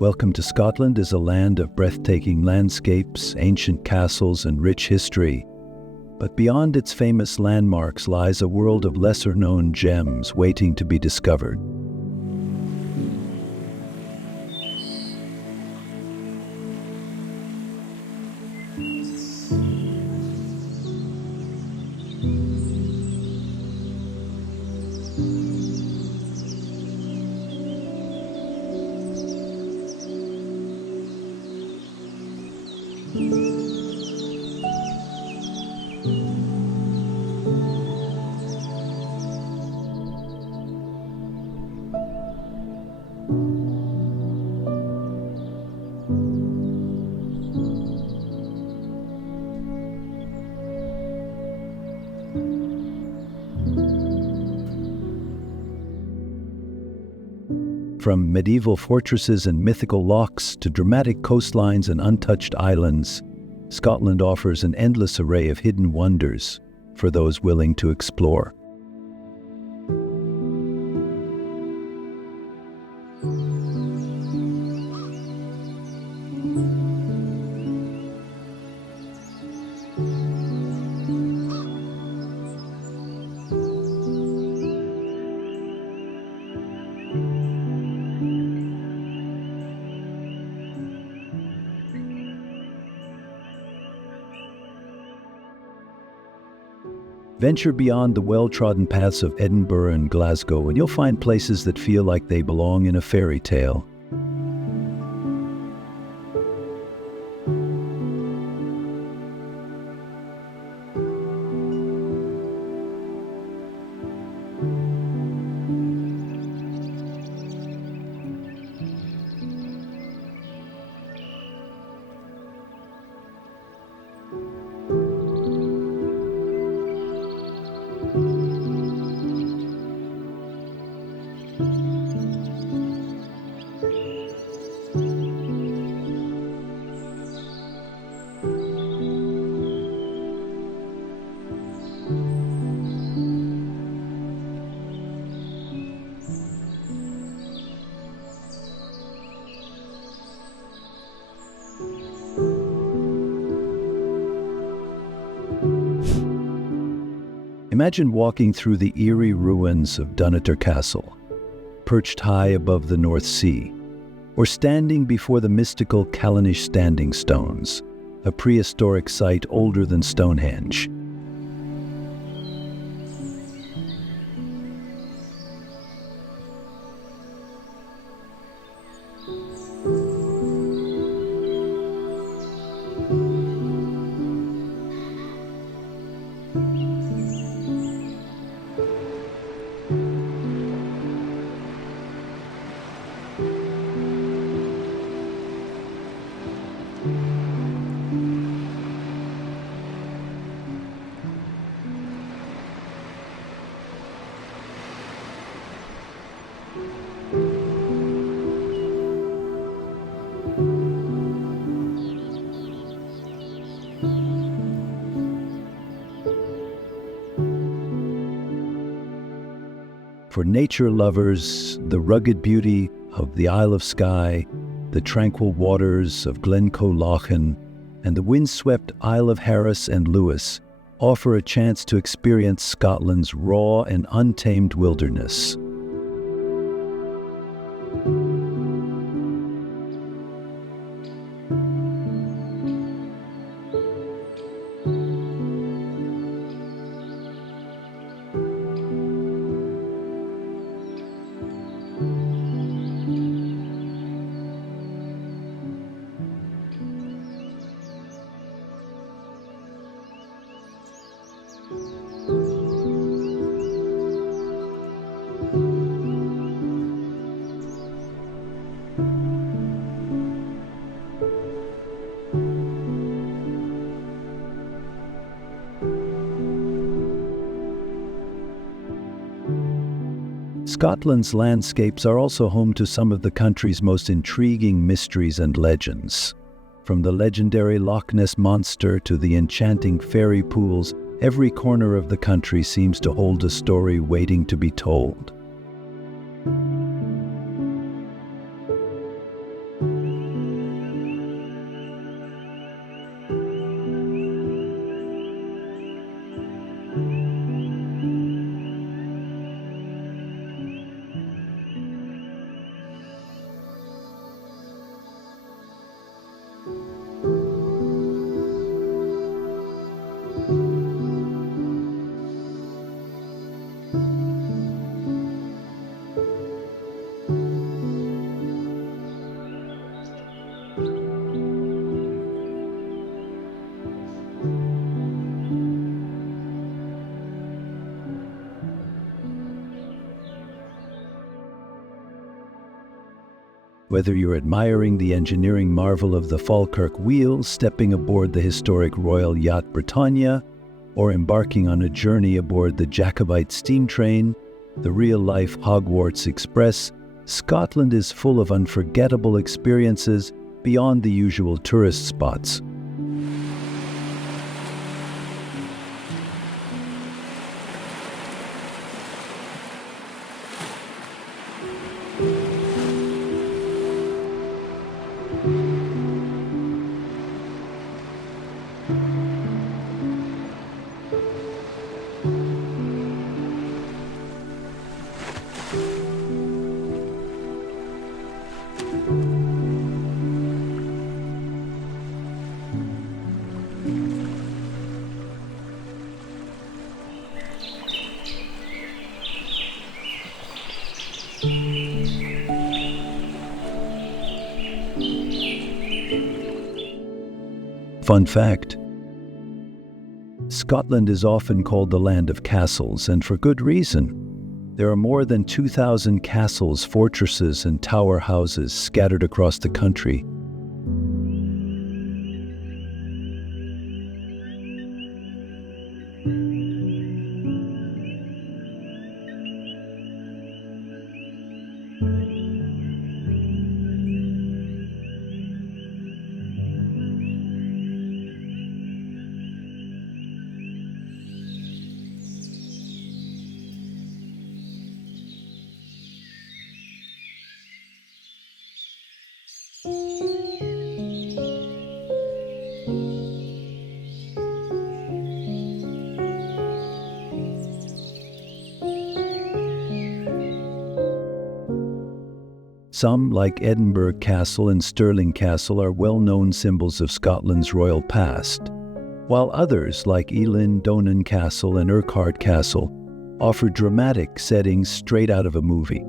Welcome to Scotland is a land of breathtaking landscapes, ancient castles, and rich history. But beyond its famous landmarks lies a world of lesser-known gems waiting to be discovered. From medieval fortresses and mythical lochs to dramatic coastlines and untouched islands, Scotland offers an endless array of hidden wonders for those willing to explore. Venture beyond the well-trodden paths of Edinburgh and Glasgow, and you'll find places that feel like they belong in a fairy tale. Imagine walking through the eerie ruins of Dunnottar Castle, perched high above the North Sea, or standing before the mystical Callanish Standing Stones, a prehistoric site older than Stonehenge. For nature lovers, the rugged beauty of the Isle of Skye, the tranquil waters of Glencoe Lochan, and the windswept Isle of Harris and Lewis offer a chance to experience Scotland's raw and untamed wilderness. Scotland's landscapes are also home to some of the country's most intriguing mysteries and legends. From the legendary Loch Ness monster to the enchanting fairy pools, every corner of the country seems to hold a story waiting to be told. Whether you're admiring the engineering marvel of the Falkirk Wheel, stepping aboard the historic Royal Yacht Britannia, or embarking on a journey aboard the Jacobite steam train, the real-life Hogwarts Express, Scotland is full of unforgettable experiences beyond the usual tourist spots. Fun fact: Scotland is often called the land of castles, and for good reason. There are more than 2,000 castles, fortresses, and tower houses scattered across the country. Some, like Edinburgh Castle and Stirling Castle, are well-known symbols of Scotland's royal past, while others, like Eilean, Donan Castle and Urquhart Castle, offer dramatic settings straight out of a movie.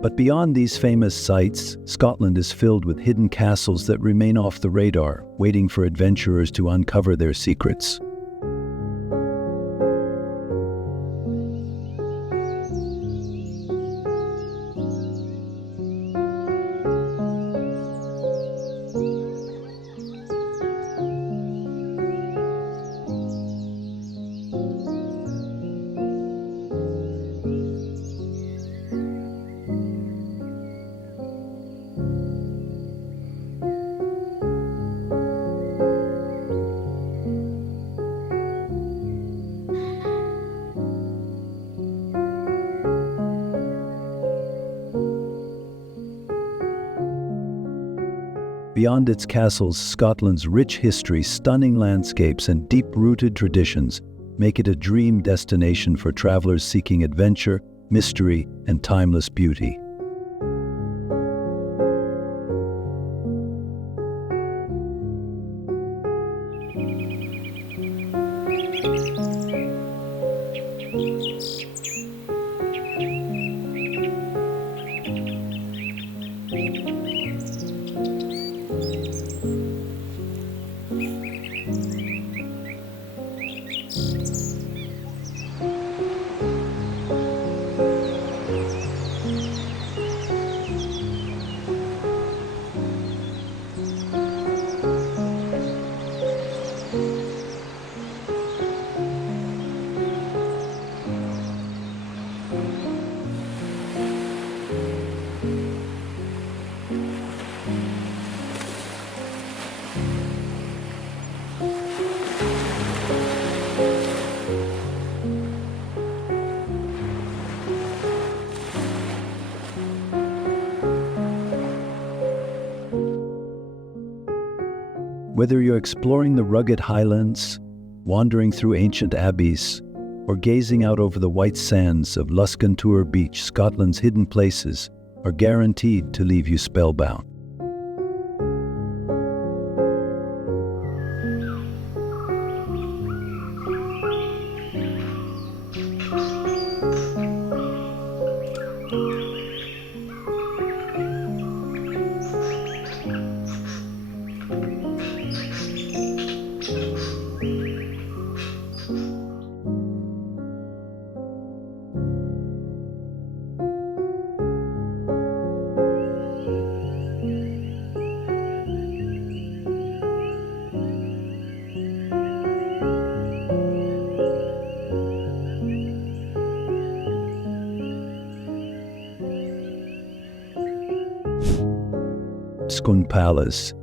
But beyond these famous sites, Scotland is filled with hidden castles that remain off the radar, waiting for adventurers to uncover their secrets. Beyond its castles, Scotland's rich history, stunning landscapes, and deep-rooted traditions make it a dream destination for travelers seeking adventure, mystery, and timeless beauty. Whether you're exploring the rugged Highlands, wandering through ancient abbeys, or gazing out over the white sands of Luskentyre Beach, Scotland's hidden places are guaranteed to leave you spellbound. Scone Palace.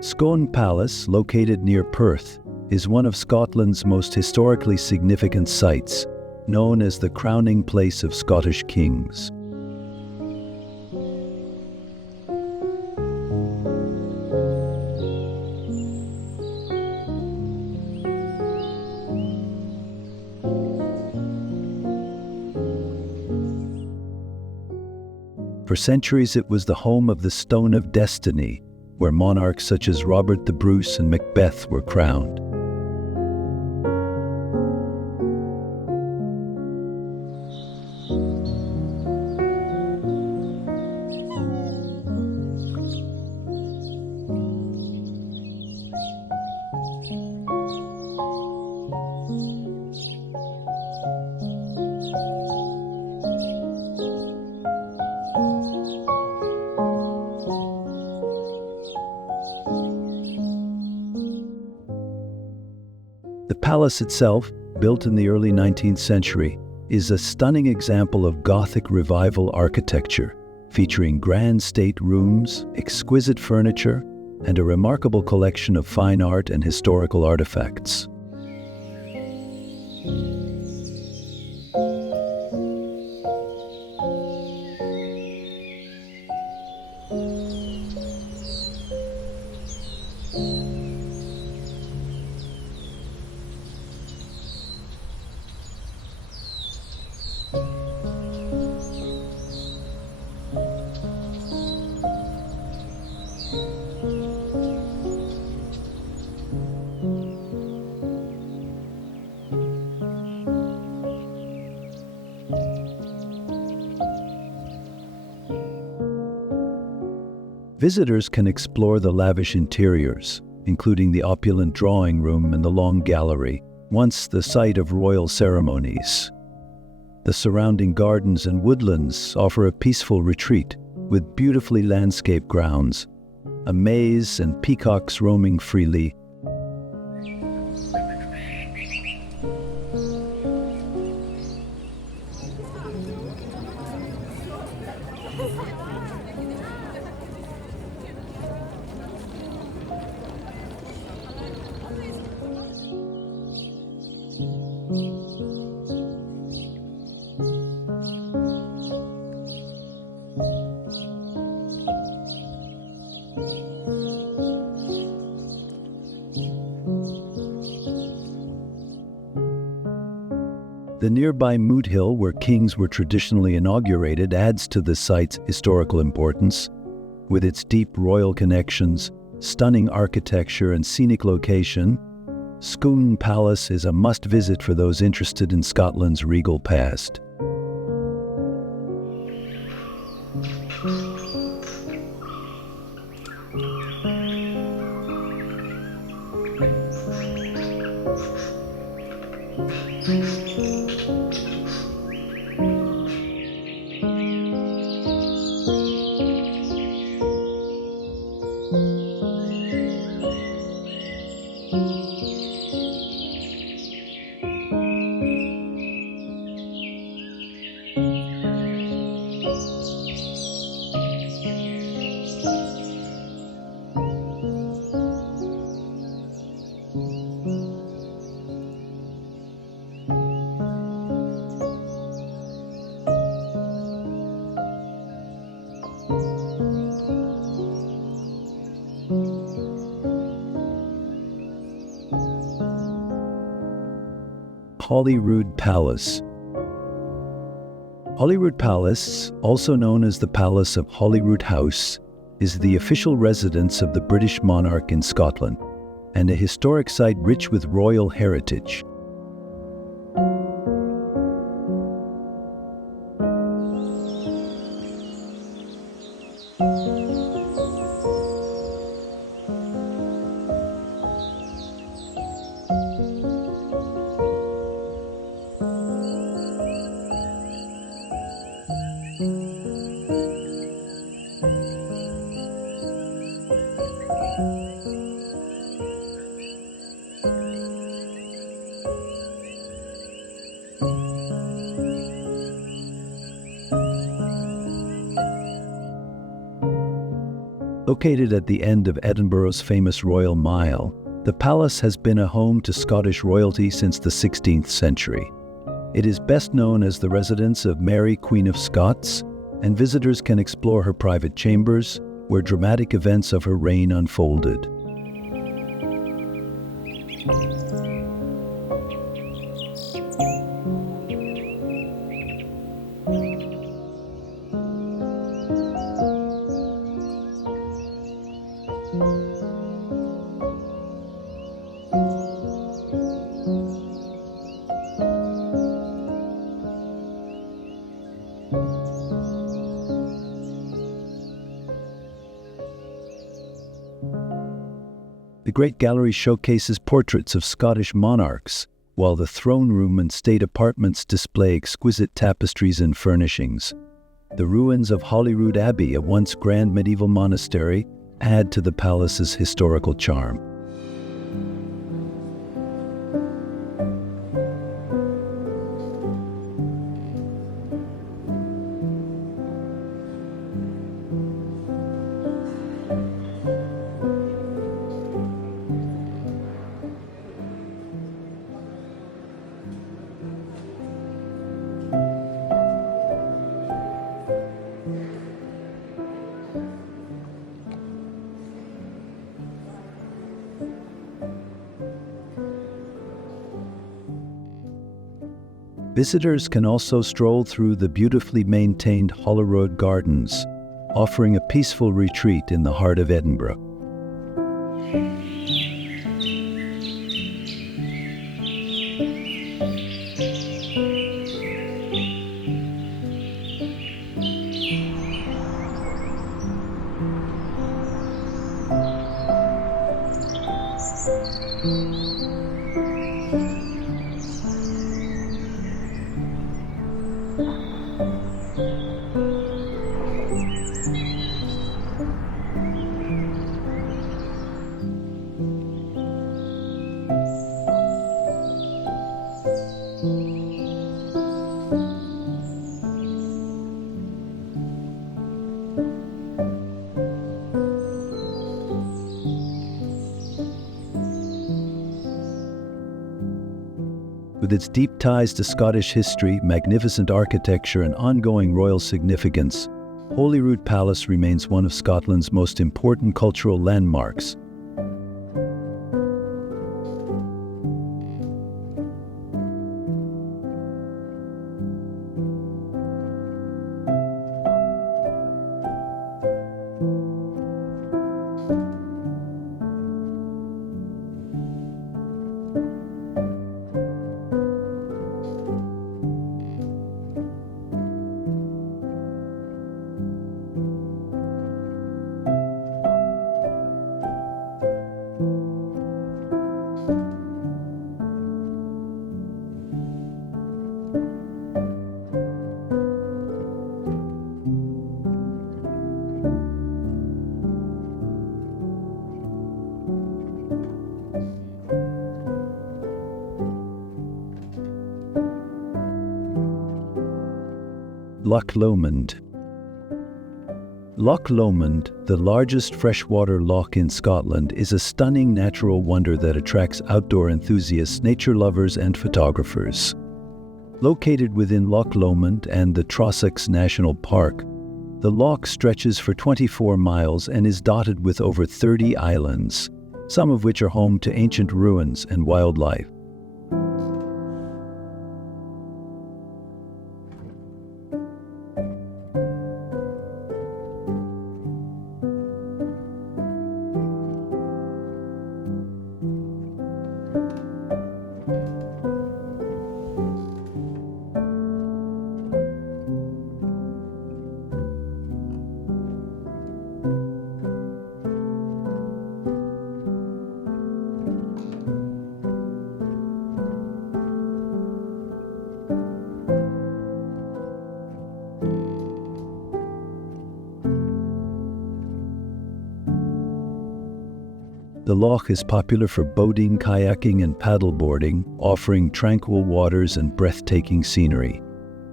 Scone Palace, located near Perth, is one of Scotland's most historically significant sites, known as the crowning place of Scottish kings. For centuries it was the home of the Stone of Destiny, where monarchs such as Robert the Bruce and Macbeth were crowned. The palace itself, built in the early 19th century, is a stunning example of Gothic revival architecture, featuring grand state rooms, exquisite furniture, and a remarkable collection of fine art and historical artifacts. Visitors can explore the lavish interiors, including the opulent drawing room and the long gallery, once the site of royal ceremonies. The surrounding gardens and woodlands offer a peaceful retreat, with beautifully landscaped grounds, a maze and peacocks roaming freely. The nearby Moot Hill, where kings were traditionally inaugurated, adds to the site's historical importance. With its deep royal connections, stunning architecture, and scenic location, Scone Palace is a must-visit for those interested in Scotland's regal past. Holyrood Palace. Holyrood Palace, also known as the Palace of Holyrood House, is the official residence of the British monarch in Scotland, and a historic site rich with royal heritage. Located at the end of Edinburgh's famous Royal Mile, the palace has been a home to Scottish royalty since the 16th century. It is best known as the residence of Mary, Queen of Scots, and visitors can explore her private chambers, where dramatic events of her reign unfolded. The Great Gallery showcases portraits of Scottish monarchs, while the throne room and state apartments display exquisite tapestries and furnishings. The ruins of Holyrood Abbey, a once grand medieval monastery, add to the palace's historical charm. Visitors can also stroll through the beautifully maintained Holyrood Gardens, offering a peaceful retreat in the heart of Edinburgh. With its deep ties to Scottish history, magnificent architecture, and ongoing royal significance, Holyrood Palace remains one of Scotland's most important cultural landmarks. Loch Lomond. Loch Lomond, the largest freshwater loch in Scotland, is a stunning natural wonder that attracts outdoor enthusiasts, nature lovers, and photographers. Located within Loch Lomond and the Trossachs National Park, the loch stretches for 24 miles and is dotted with over 30 islands, some of which are home to ancient ruins and wildlife. The loch is popular for boating, kayaking, and paddleboarding, offering tranquil waters and breathtaking scenery.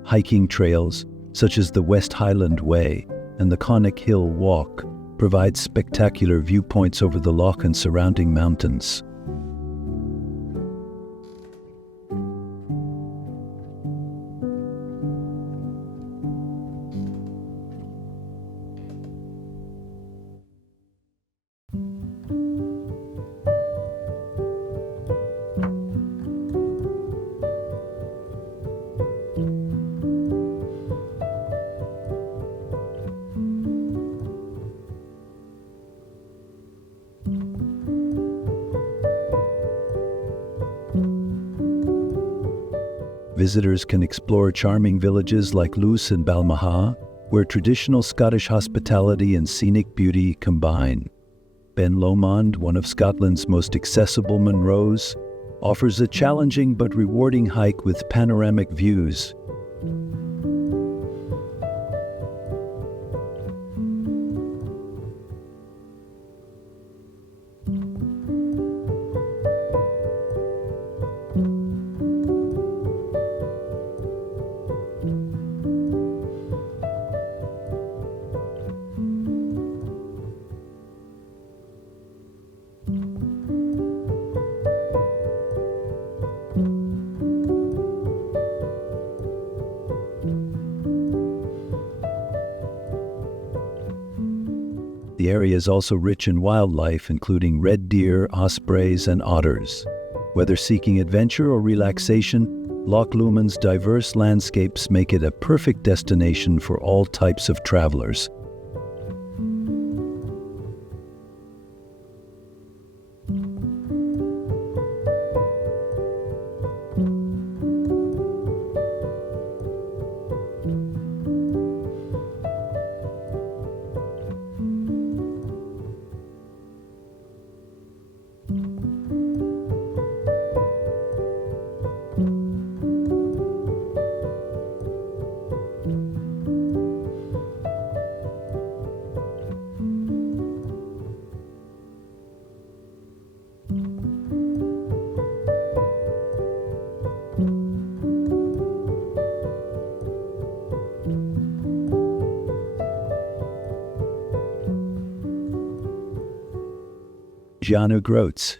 Hiking trails, such as the West Highland Way and the Conic Hill Walk, provide spectacular viewpoints over the loch and surrounding mountains. Visitors can explore charming villages like Luce and Balmaha, where traditional Scottish hospitality and scenic beauty combine. Ben Lomond, one of Scotland's most accessible Munros, offers a challenging but rewarding hike with panoramic views. The area is also rich in wildlife, including red deer, ospreys, and otters. Whether seeking adventure or relaxation, Loch Lomond's diverse landscapes make it a perfect destination for all types of travelers. John O'Groats.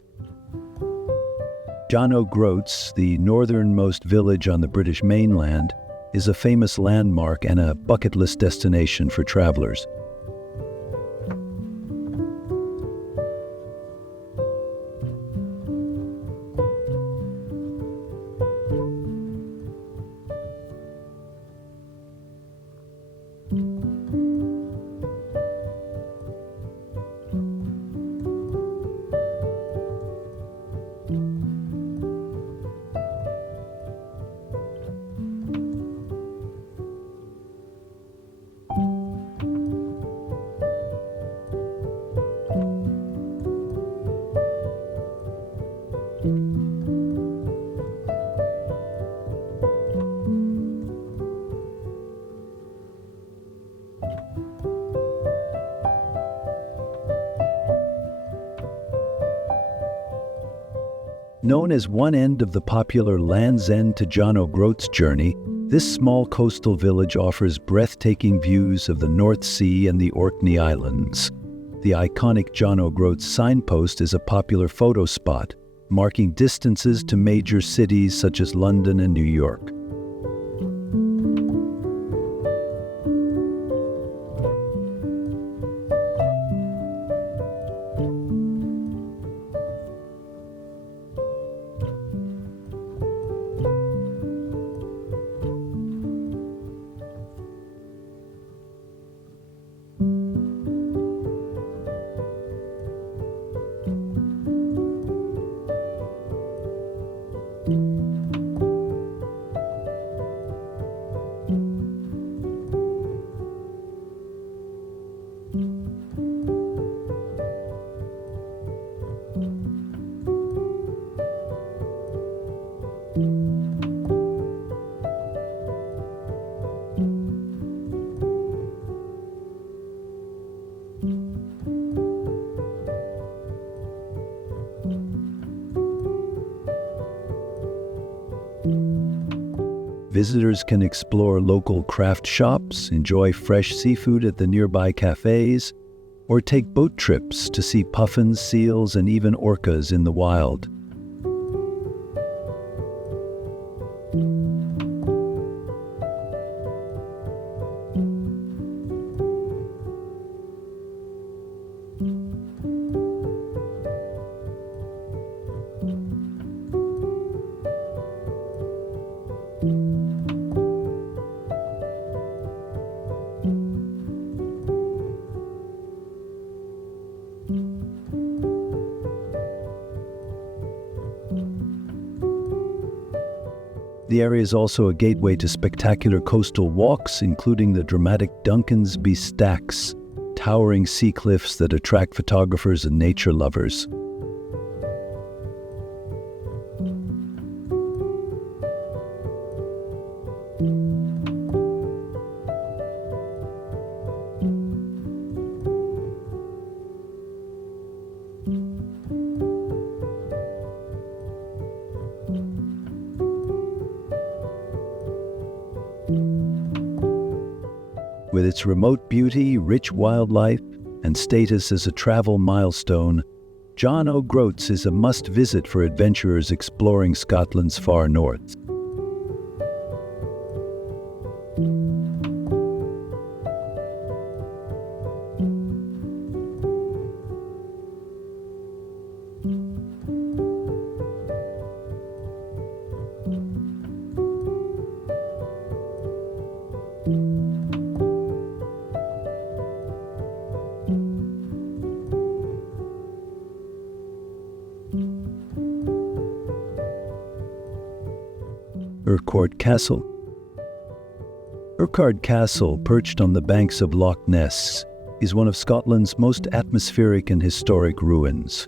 John O'Groats, the northernmost village on the British mainland, is a famous landmark and a bucket list destination for travelers. Known as one end of the popular Land's End to John O'Groats journey, this small coastal village offers breathtaking views of the North Sea and the Orkney Islands. The iconic John O'Groats signpost is a popular photo spot, marking distances to major cities such as London and New York. Visitors can explore local craft shops, enjoy fresh seafood at the nearby cafes, or take boat trips to see puffins, seals, and even orcas in the wild. The area is also a gateway to spectacular coastal walks, including the dramatic Dunkensby Stacks, towering sea cliffs that attract photographers and nature lovers. With its remote beauty, rich wildlife, and status as a travel milestone, John O'Groats is a must-visit for adventurers exploring Scotland's far north. Urquhart Castle. Urquhart Castle, perched on the banks of Loch Ness, is one of Scotland's most atmospheric and historic ruins.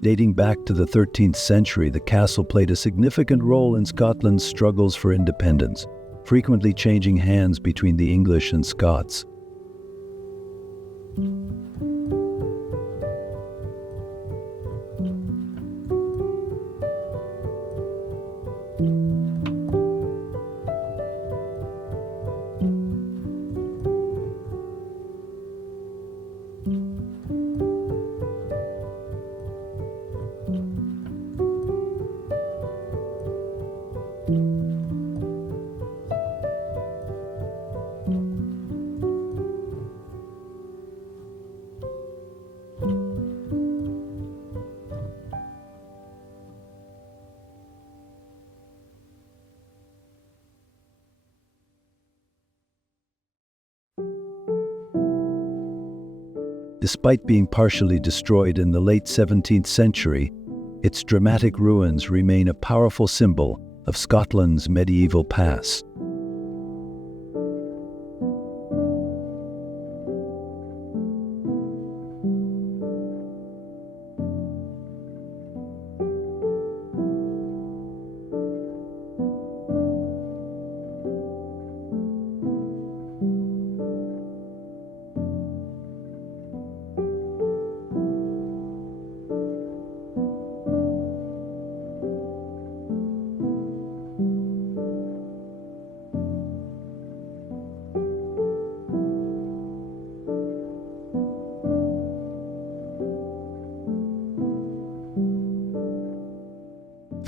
Dating back to the 13th century, the castle played a significant role in Scotland's struggles for independence, frequently changing hands between the English and Scots. Despite being partially destroyed in the late 17th century, its dramatic ruins remain a powerful symbol of Scotland's medieval past.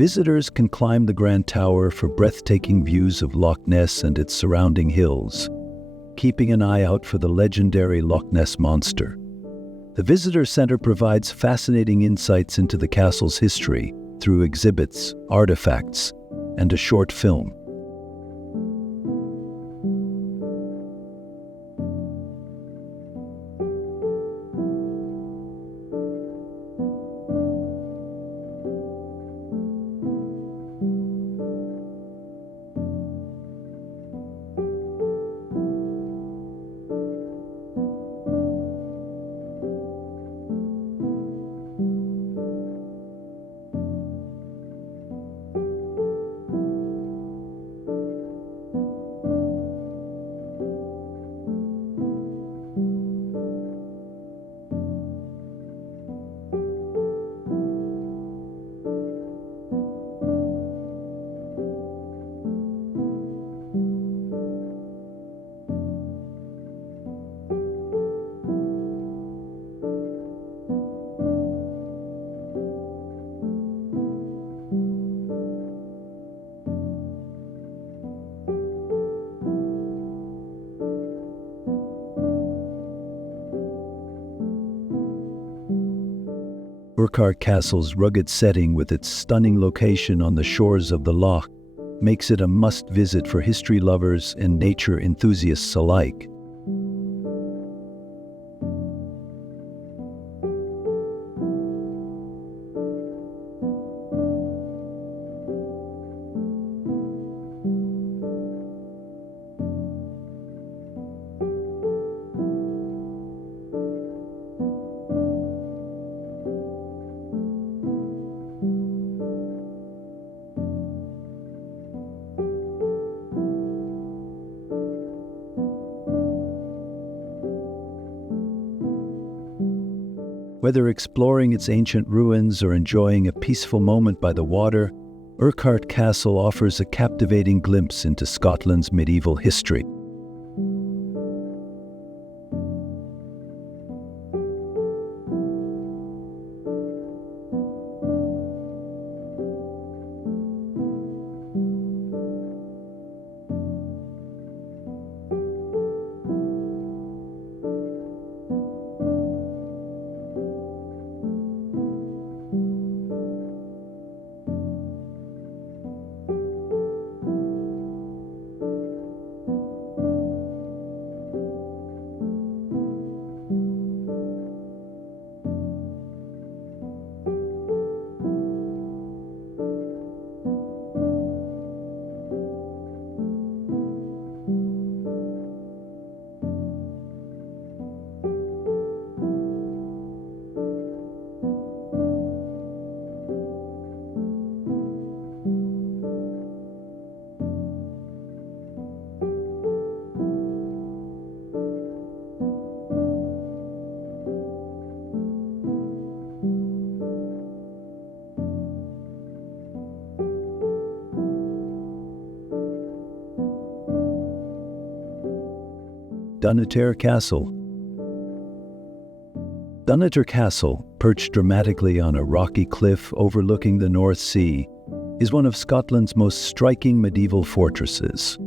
Visitors can climb the Grand Tower for breathtaking views of Loch Ness and its surrounding hills, keeping an eye out for the legendary Loch Ness Monster. The Visitor Centre provides fascinating insights into the castle's history through exhibits, artifacts, and a short film. Urquhart Castle's rugged setting with its stunning location on the shores of the loch makes it a must-visit for history lovers and nature enthusiasts alike. Whether exploring its ancient ruins or enjoying a peaceful moment by the water, Urquhart Castle offers a captivating glimpse into Scotland's medieval history. Dunnottar Castle. Dunnottar Castle, perched dramatically on a rocky cliff overlooking the North Sea, is one of Scotland's most striking medieval fortresses.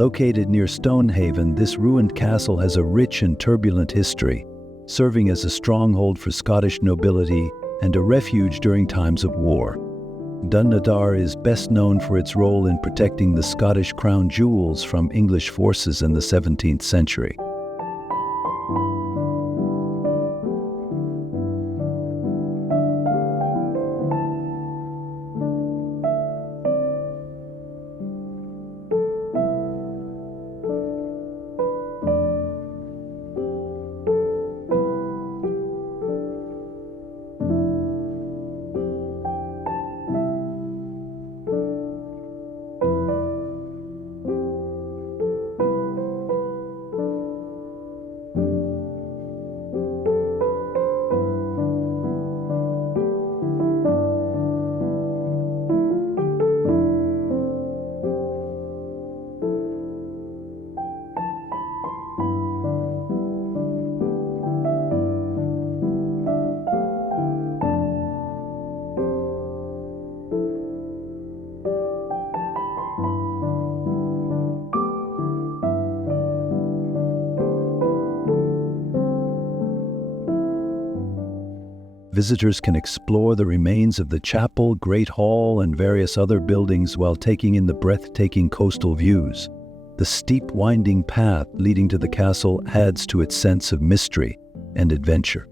Located near Stonehaven, this ruined castle has a rich and turbulent history, serving as a stronghold for Scottish nobility and a refuge during times of war. Dunnottar is best known for its role in protecting the Scottish crown jewels from English forces in the 17th century. Visitors can explore the remains of the chapel, Great Hall, and various other buildings while taking in the breathtaking coastal views. The steep, winding path leading to the castle adds to its sense of mystery and adventure.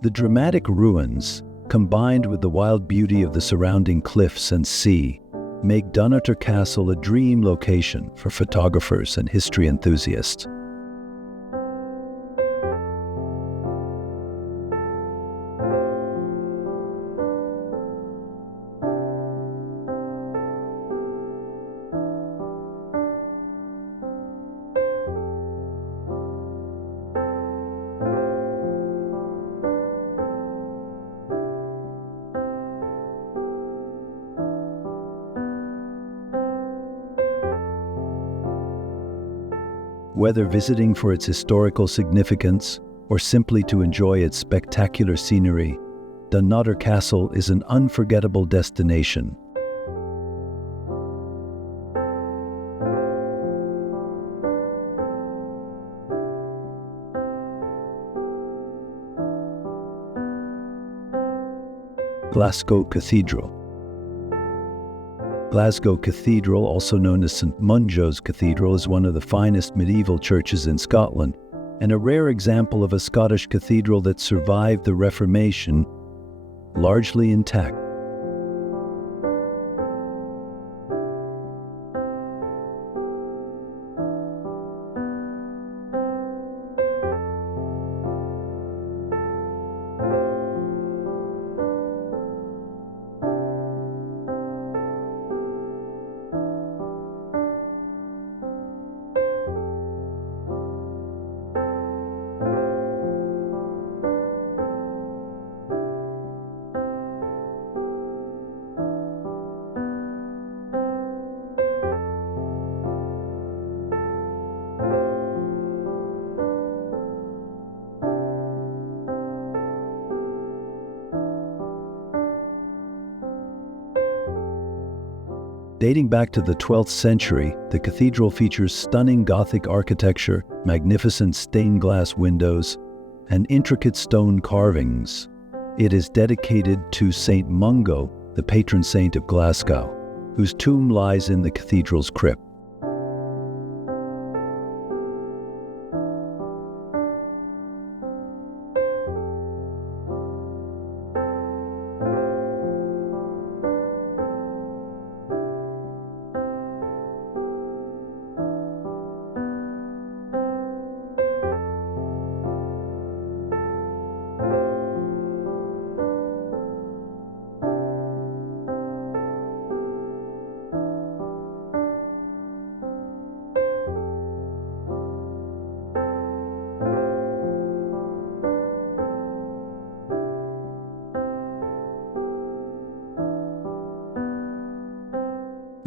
The dramatic ruins, combined with the wild beauty of the surrounding cliffs and sea, make Dunnottar Castle a dream location for photographers and history enthusiasts. Whether visiting for its historical significance or simply to enjoy its spectacular scenery, Dunnottar Castle is an unforgettable destination. Glasgow Cathedral. Glasgow Cathedral, also known as St Mungo's Cathedral, is one of the finest medieval churches in Scotland, and a rare example of a Scottish cathedral that survived the Reformation, largely intact. Dating back to the 12th century, the cathedral features stunning Gothic architecture, magnificent stained glass windows, and intricate stone carvings. It is dedicated to St Mungo, the patron saint of Glasgow, whose tomb lies in the cathedral's crypt.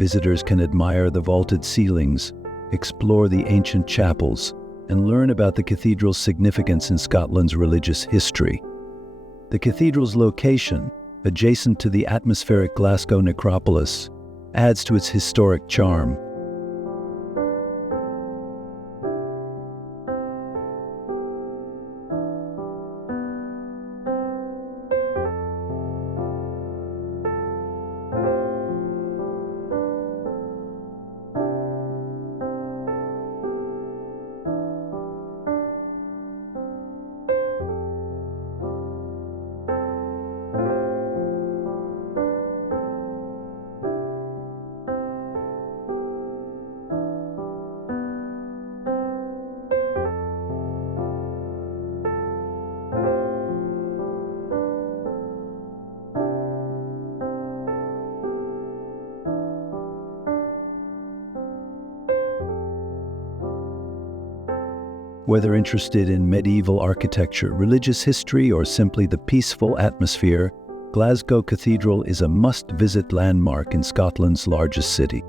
Visitors can admire the vaulted ceilings, explore the ancient chapels, and learn about the cathedral's significance in Scotland's religious history. The cathedral's location, adjacent to the atmospheric Glasgow necropolis, adds to its historic charm. Whether interested in medieval architecture, religious history, or simply the peaceful atmosphere, Glasgow Cathedral is a must-visit landmark in Scotland's largest city.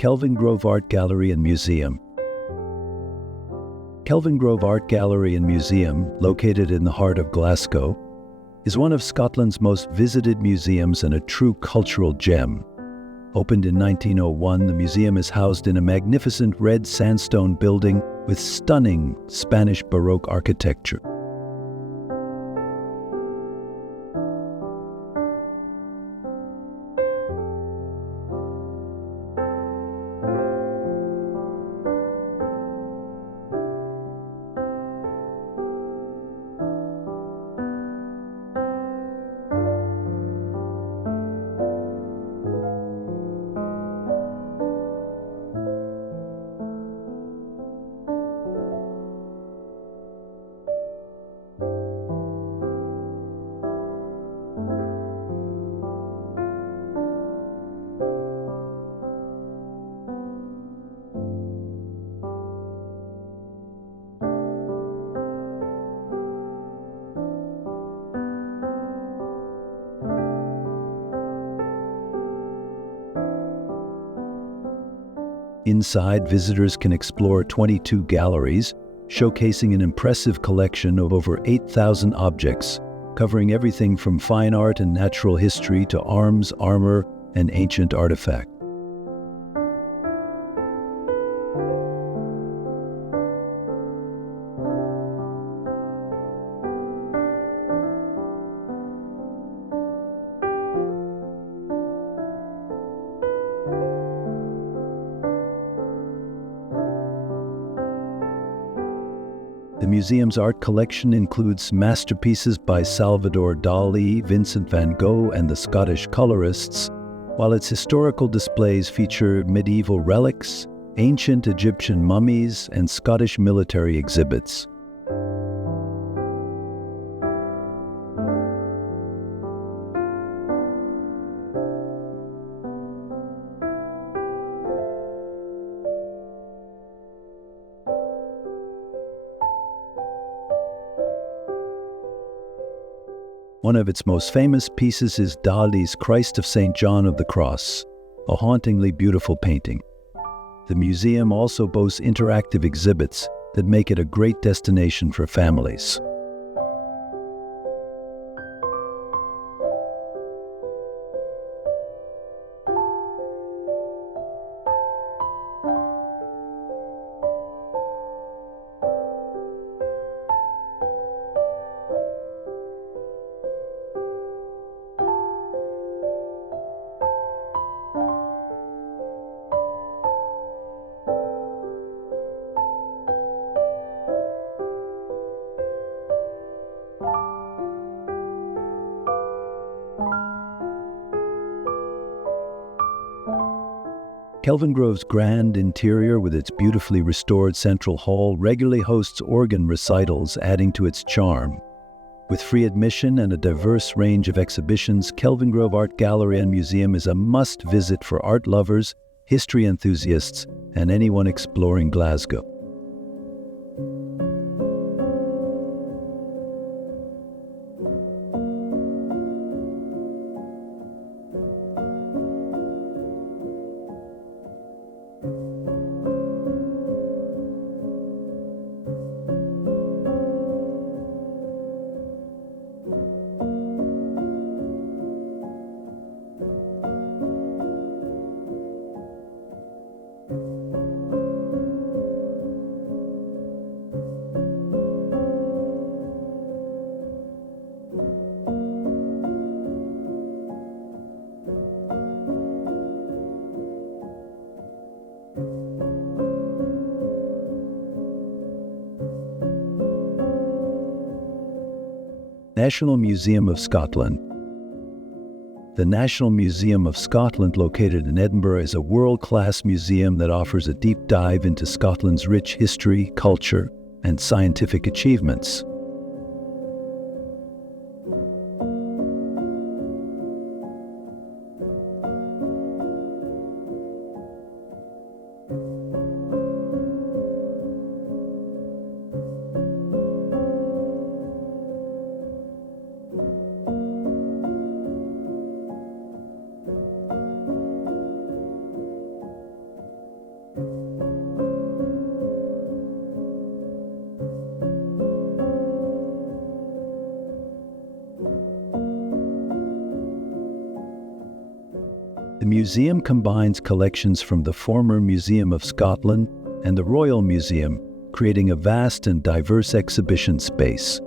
Kelvingrove Art Gallery and Museum. Kelvingrove Art Gallery and Museum, located in the heart of Glasgow, is one of Scotland's most visited museums and a true cultural gem. Opened in 1901, the museum is housed in a magnificent red sandstone building with stunning Spanish Baroque architecture. Inside, visitors can explore 22 galleries, showcasing an impressive collection of over 8,000 objects, covering everything from fine art and natural history to arms, armor, and ancient artifacts. The museum's art collection includes masterpieces by Salvador Dali, Vincent van Gogh, and the Scottish colorists, while its historical displays feature medieval relics, ancient Egyptian mummies, and Scottish military exhibits. One of its most famous pieces is Dali's Christ of St. John of the Cross, a hauntingly beautiful painting. The museum also boasts interactive exhibits that make it a great destination for families. Kelvingrove's grand interior, with its beautifully restored central hall, regularly hosts organ recitals, adding to its charm. With free admission and a diverse range of exhibitions, Kelvingrove Art Gallery and Museum is a must-visit for art lovers, history enthusiasts, and anyone exploring Glasgow. National Museum of Scotland. The National Museum of Scotland, located in Edinburgh, is a world-class museum that offers a deep dive into Scotland's rich history, culture, and scientific achievements. The museum combines collections from the former Museum of Scotland and the Royal Museum, creating a vast and diverse exhibition space.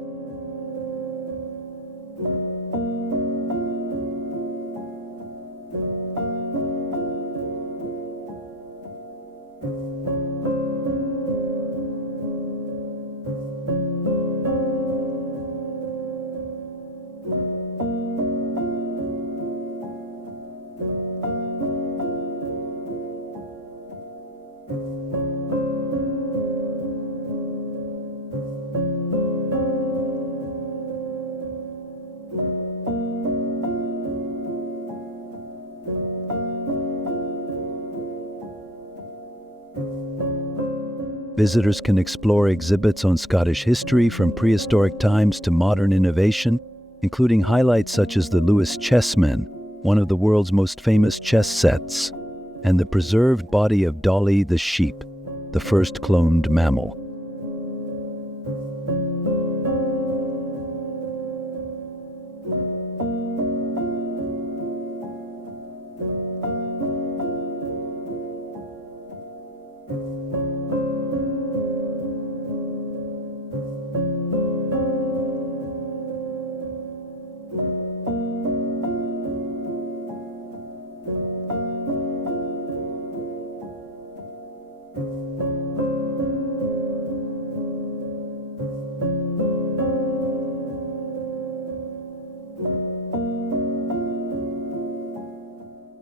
Visitors can explore exhibits on Scottish history from prehistoric times to modern innovation, including highlights such as the Lewis Chessmen, one of the world's most famous chess sets, and the preserved body of Dolly the sheep, the first cloned mammal.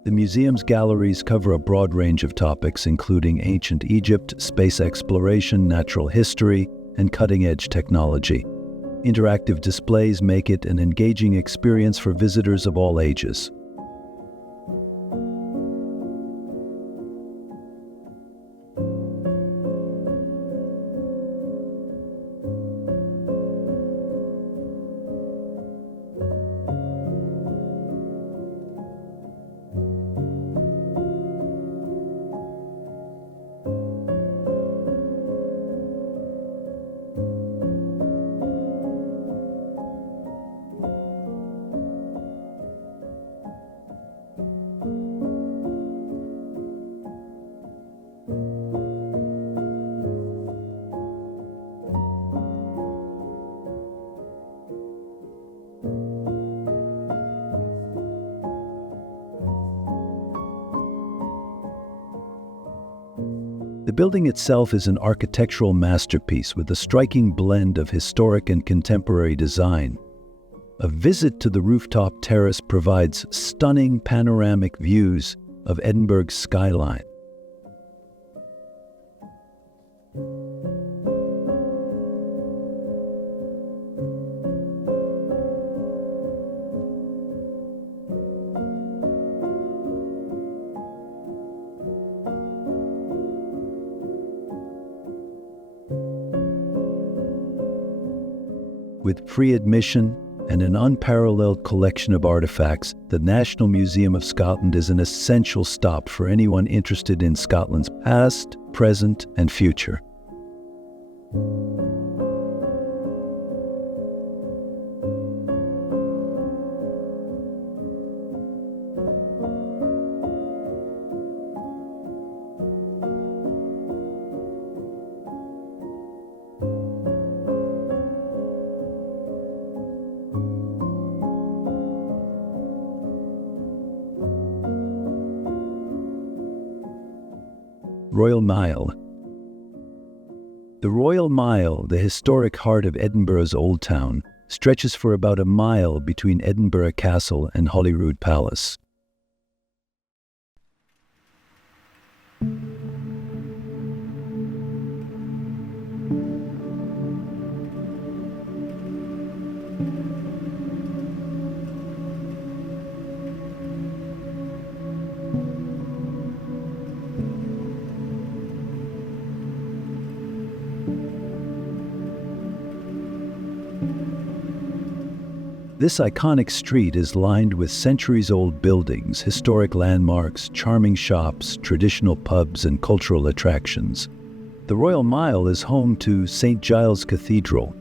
The museum's galleries cover a broad range of topics, including ancient Egypt, space exploration, natural history, and cutting-edge technology. Interactive displays make it an engaging experience for visitors of all ages. The building itself is an architectural masterpiece with a striking blend of historic and contemporary design. A visit to the rooftop terrace provides stunning panoramic views of Edinburgh's skyline. With free admission and an unparalleled collection of artifacts, the National Museum of Scotland is an essential stop for anyone interested in Scotland's past, present, and future. Royal Mile. The Royal Mile, the historic heart of Edinburgh's Old Town, stretches for about a mile between Edinburgh Castle and Holyrood Palace. This iconic street is lined with centuries-old buildings, historic landmarks, charming shops, traditional pubs, and cultural attractions. The Royal Mile is home to St. Giles Cathedral,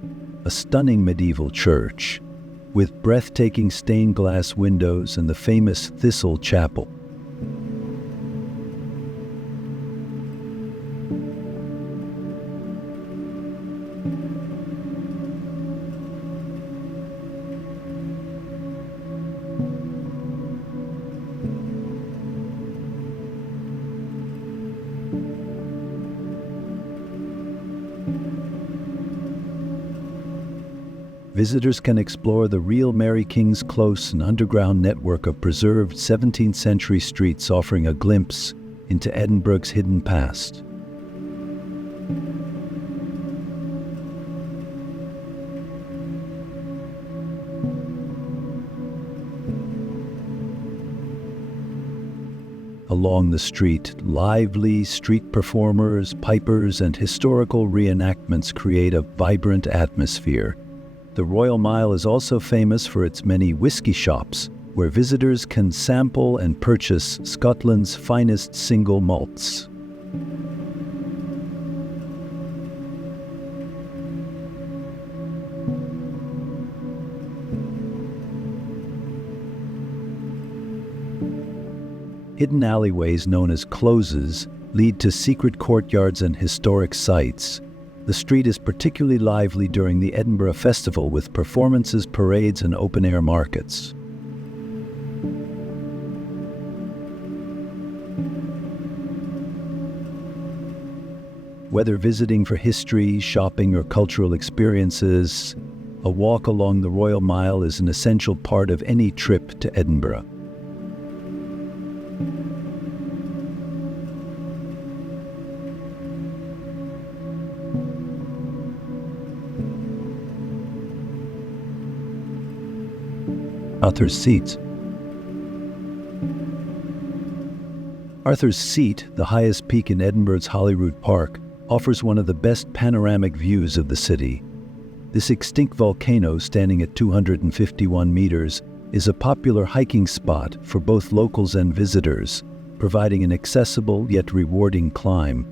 a stunning medieval church, with breathtaking stained glass windows and the famous Thistle Chapel. visitors can explore the real Mary King's Close, an underground network of preserved 17th century streets offering a glimpse into Edinburgh's hidden past. Along the street, lively street performers, pipers, and historical reenactments create a vibrant atmosphere. The Royal Mile is also famous for its many whisky shops, where visitors can sample and purchase Scotland's finest single malts. Hidden alleyways known as closes lead to secret courtyards and historic sites. The street is particularly lively during the Edinburgh Festival with performances, parades, and open-air markets. Whether visiting for history, shopping, or cultural experiences, a walk along the Royal Mile is an essential part of any trip to Edinburgh. Arthur's Seat. Arthur's Seat, the highest peak in Edinburgh's Holyrood Park, offers one of the best panoramic views of the city. This extinct volcano, standing at 251 meters, is a popular hiking spot for both locals and visitors, providing an accessible yet rewarding climb.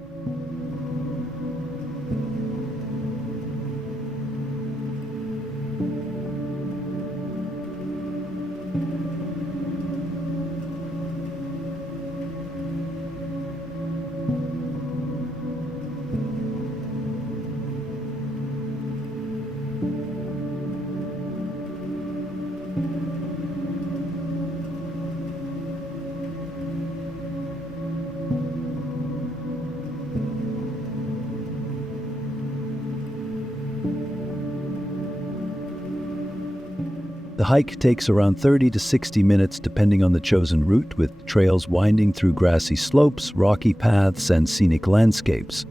The hike takes around 30 to 60 minutes depending on the chosen route, with trails winding through grassy slopes, rocky paths, and scenic landscapes.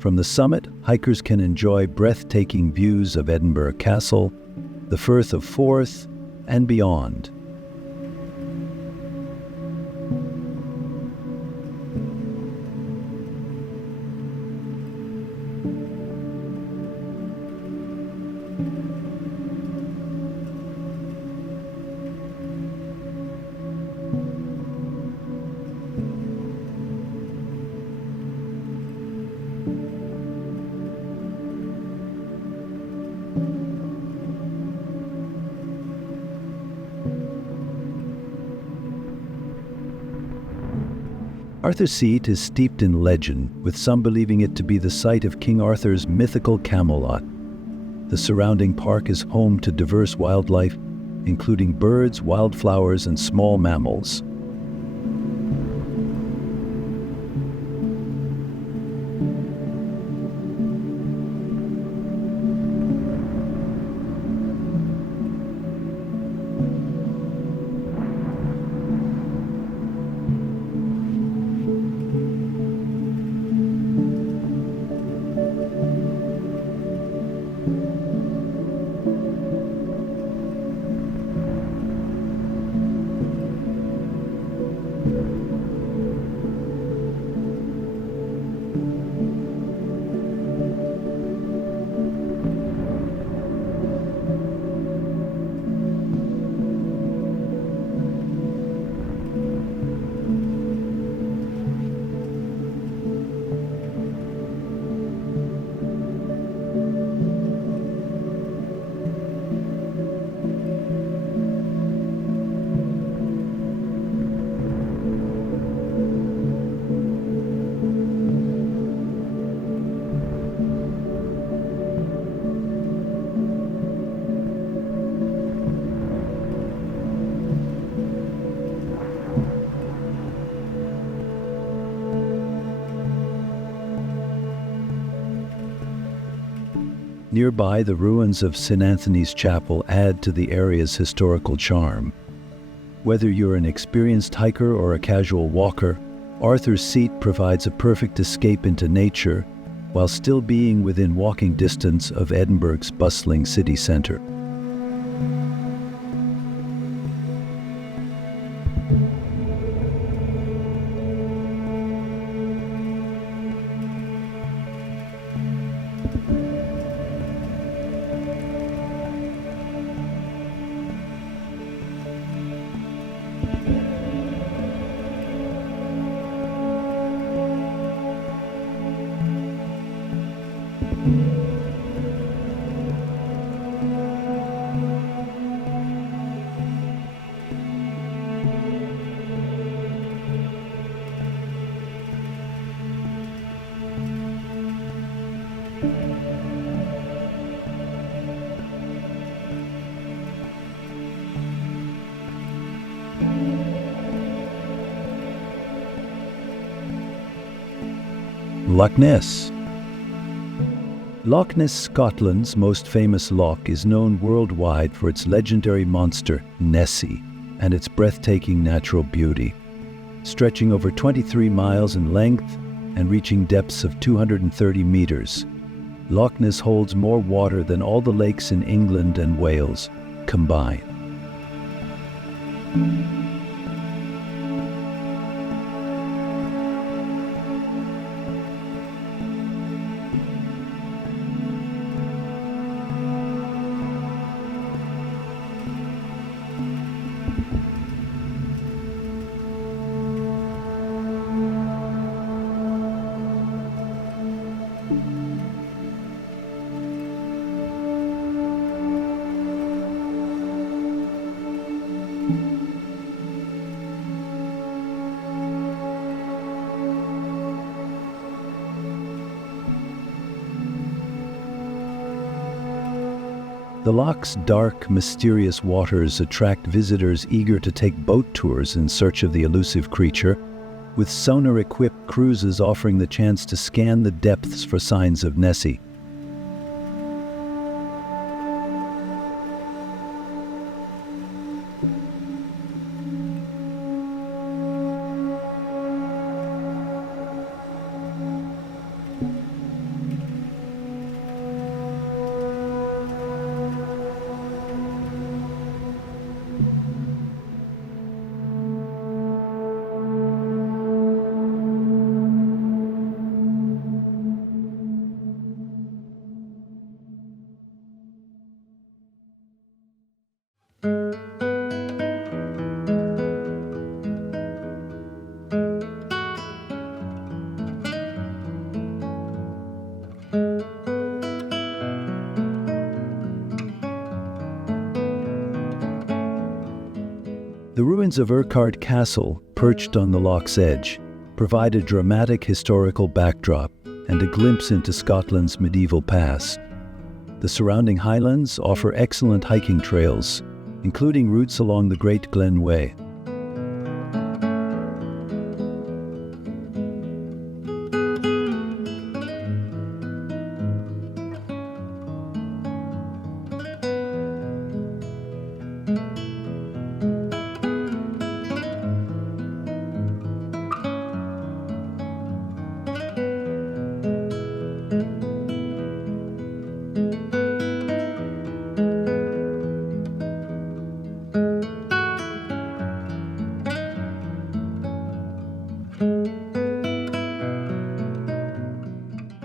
From the summit, hikers can enjoy breathtaking views of Edinburgh Castle, the Firth of Forth, and beyond. Arthur's Seat is steeped in legend, with some believing it to be the site of King Arthur's mythical Camelot. The surrounding park is home to diverse wildlife, including birds, wildflowers, and small mammals. Nearby, the ruins of St. Anthony's Chapel add to the area's historical charm. Whether you're an experienced hiker or a casual walker, Arthur's Seat provides a perfect escape into nature while still being within walking distance of Edinburgh's bustling city centre. Loch Ness. Loch Ness, Scotland's most famous loch, is known worldwide for its legendary monster, Nessie, and its breathtaking natural beauty. Stretching over 23 miles in length and reaching depths of 230 meters, Loch Ness holds more water than all the lakes in England and Wales combined. The loch's dark, mysterious waters attract visitors eager to take boat tours in search of the elusive creature, with sonar-equipped cruises offering the chance to scan the depths for signs of Nessie. The ruins of Urquhart Castle, perched on the loch's edge, provide a dramatic historical backdrop and a glimpse into Scotland's medieval past. The surrounding Highlands offer excellent hiking trails, including routes along the Great Glen Way.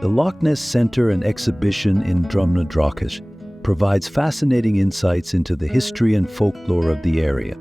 The Loch Ness Centre and Exhibition in Dunnottar provides fascinating insights into the history and folklore of the area.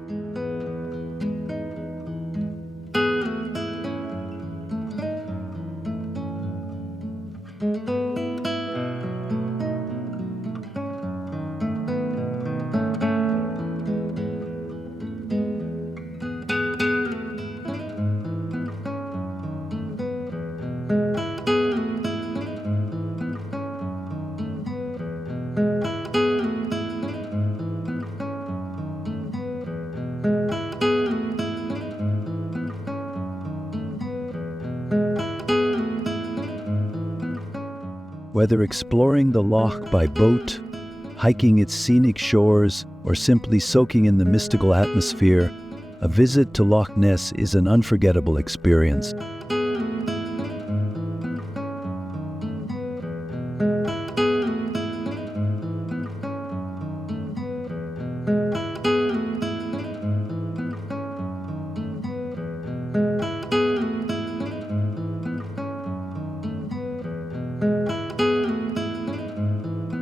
Whether exploring the loch by boat, hiking its scenic shores, or simply soaking in the mystical atmosphere, a visit to Loch Ness is an unforgettable experience.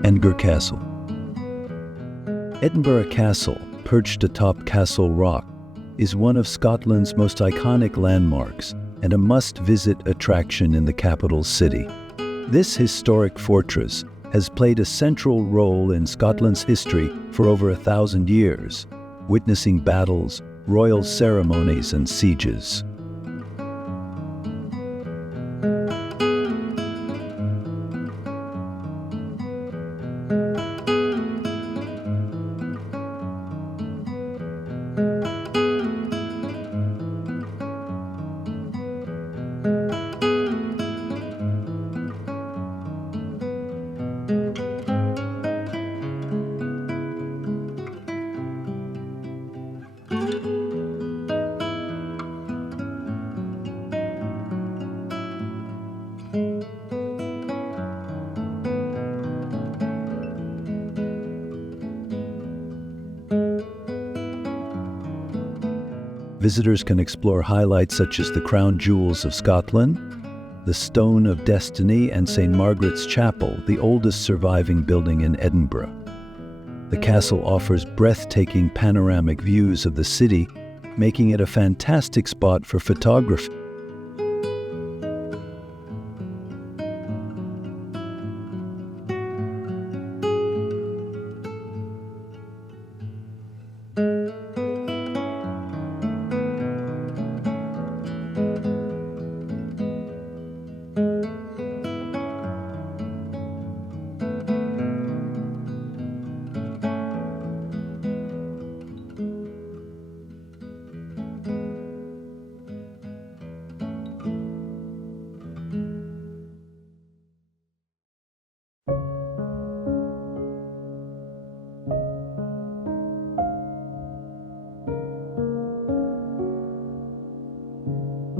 Edinburgh Castle. Edinburgh Castle, perched atop Castle Rock, is one of Scotland's most iconic landmarks and a must-visit attraction in the capital city. This historic fortress has played a central role in Scotland's history for over 1,000 years, witnessing battles, royal ceremonies, and sieges. Visitors can explore highlights such as the Crown Jewels of Scotland, the Stone of Destiny, and St. Margaret's Chapel, the oldest surviving building in Edinburgh. The castle offers breathtaking panoramic views of the city, making it a fantastic spot for photography.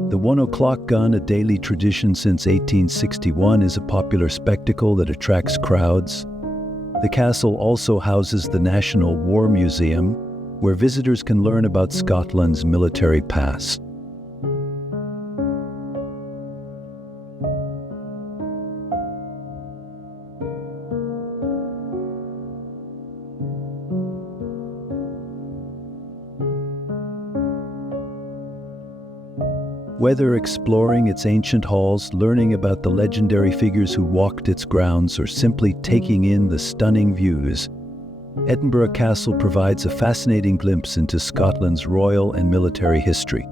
The 1 o'clock gun, a daily tradition since 1861, is a popular spectacle that attracts crowds. The castle also houses the National War Museum, where visitors can learn about Scotland's military past. Whether exploring its ancient halls, learning about the legendary figures who walked its grounds, or simply taking in the stunning views, Edinburgh Castle provides a fascinating glimpse into Scotland's royal and military history.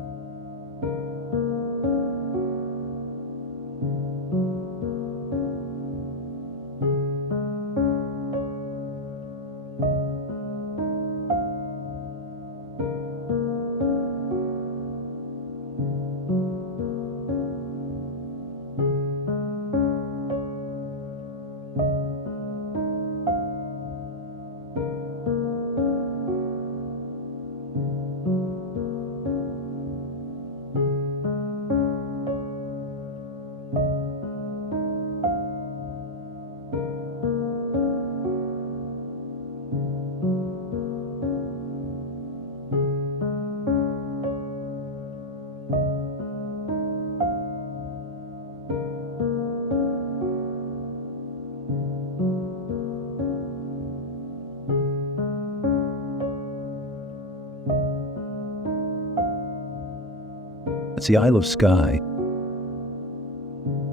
It's the Isle of Skye.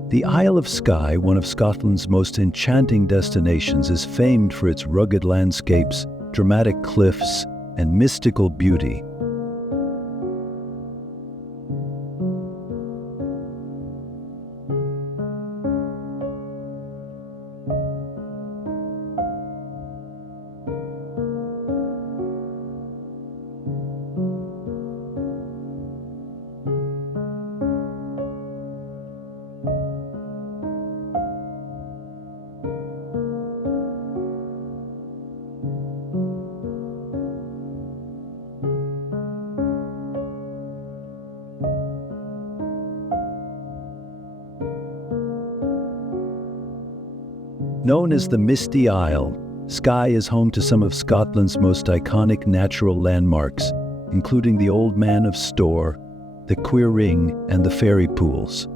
The Isle of Skye, one of Scotland's most enchanting destinations, is famed for its rugged landscapes, dramatic cliffs, and mystical beauty. Known as the Misty Isle, Skye is home to some of Scotland's most iconic natural landmarks, including the Old Man of Storr, the Queer Ring, and the fairy pools.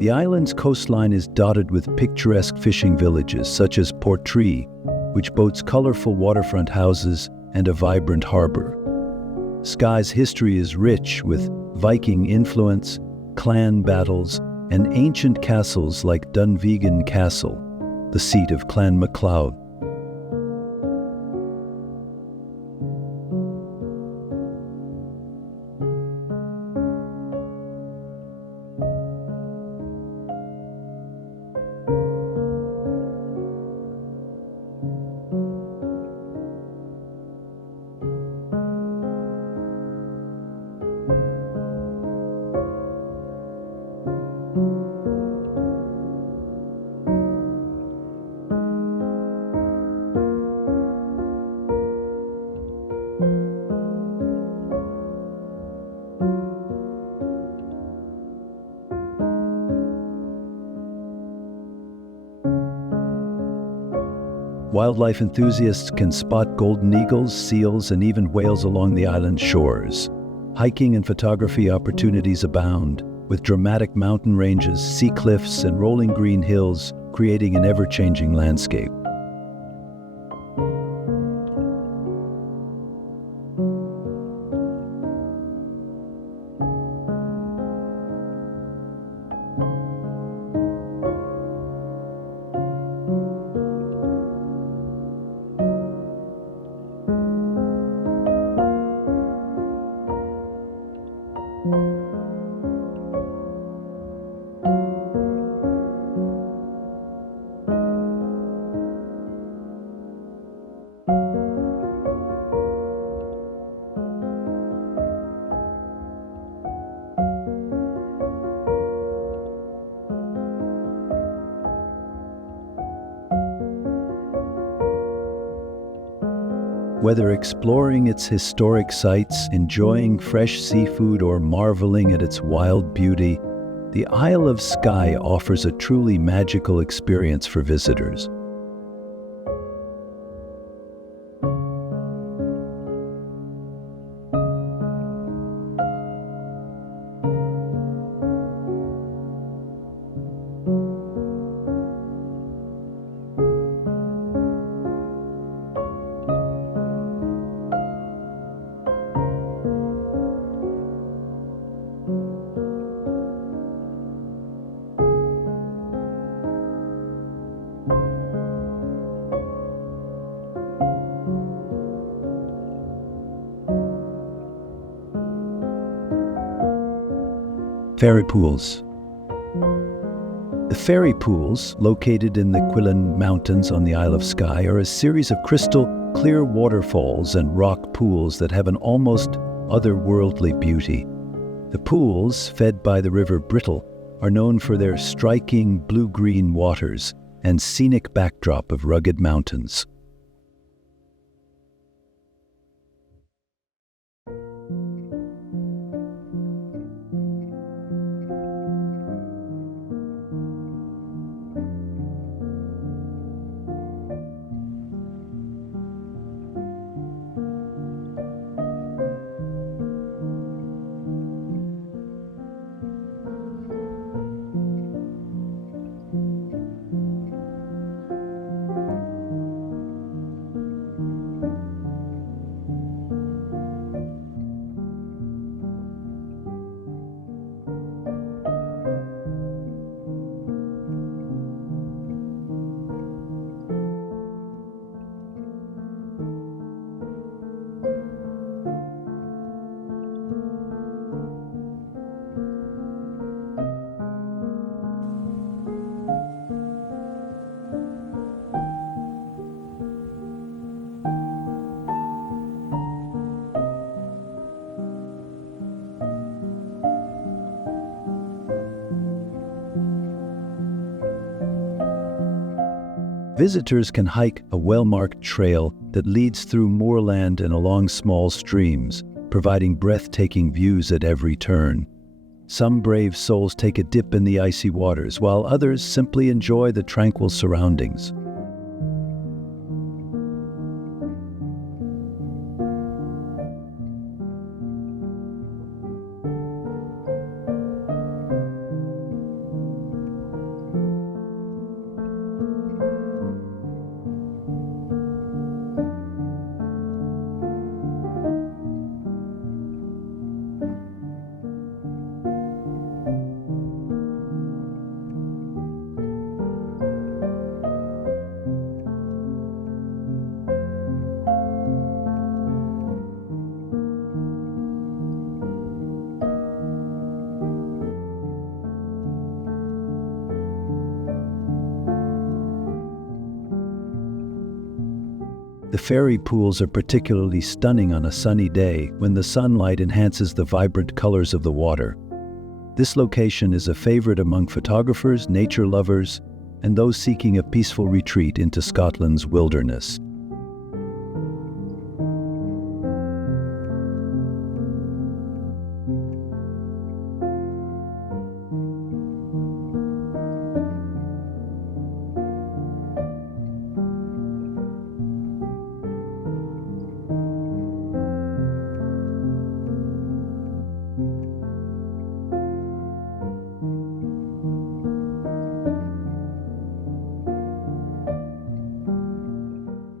The island's coastline is dotted with picturesque fishing villages such as Portree, which boasts colorful waterfront houses and a vibrant harbor. Skye's history is rich with Viking influence, clan battles, and ancient castles like Dunvegan Castle, the seat of Clan MacLeod. Wildlife enthusiasts can spot golden eagles, seals, and even whales along the island's shores. Hiking and photography opportunities abound, with dramatic mountain ranges, sea cliffs, and rolling green hills creating an ever-changing landscape. Whether exploring its historic sites, enjoying fresh seafood, or marveling at its wild beauty, the Isle of Skye offers a truly magical experience for visitors. Fairy pools. The fairy pools, located in the Cuillin Mountains on the Isle of Skye, are a series of crystal clear waterfalls and rock pools that have an almost otherworldly beauty. The pools, fed by the River Brittle, are known for their striking blue-green waters and scenic backdrop of rugged mountains. Visitors can hike a well-marked trail that leads through moorland and along small streams, providing breathtaking views at every turn. Some brave souls take a dip in the icy waters, while others simply enjoy the tranquil surroundings. The fairy pools are particularly stunning on a sunny day when the sunlight enhances the vibrant colors of the water. This location is a favorite among photographers, nature lovers, and those seeking a peaceful retreat into Scotland's wilderness.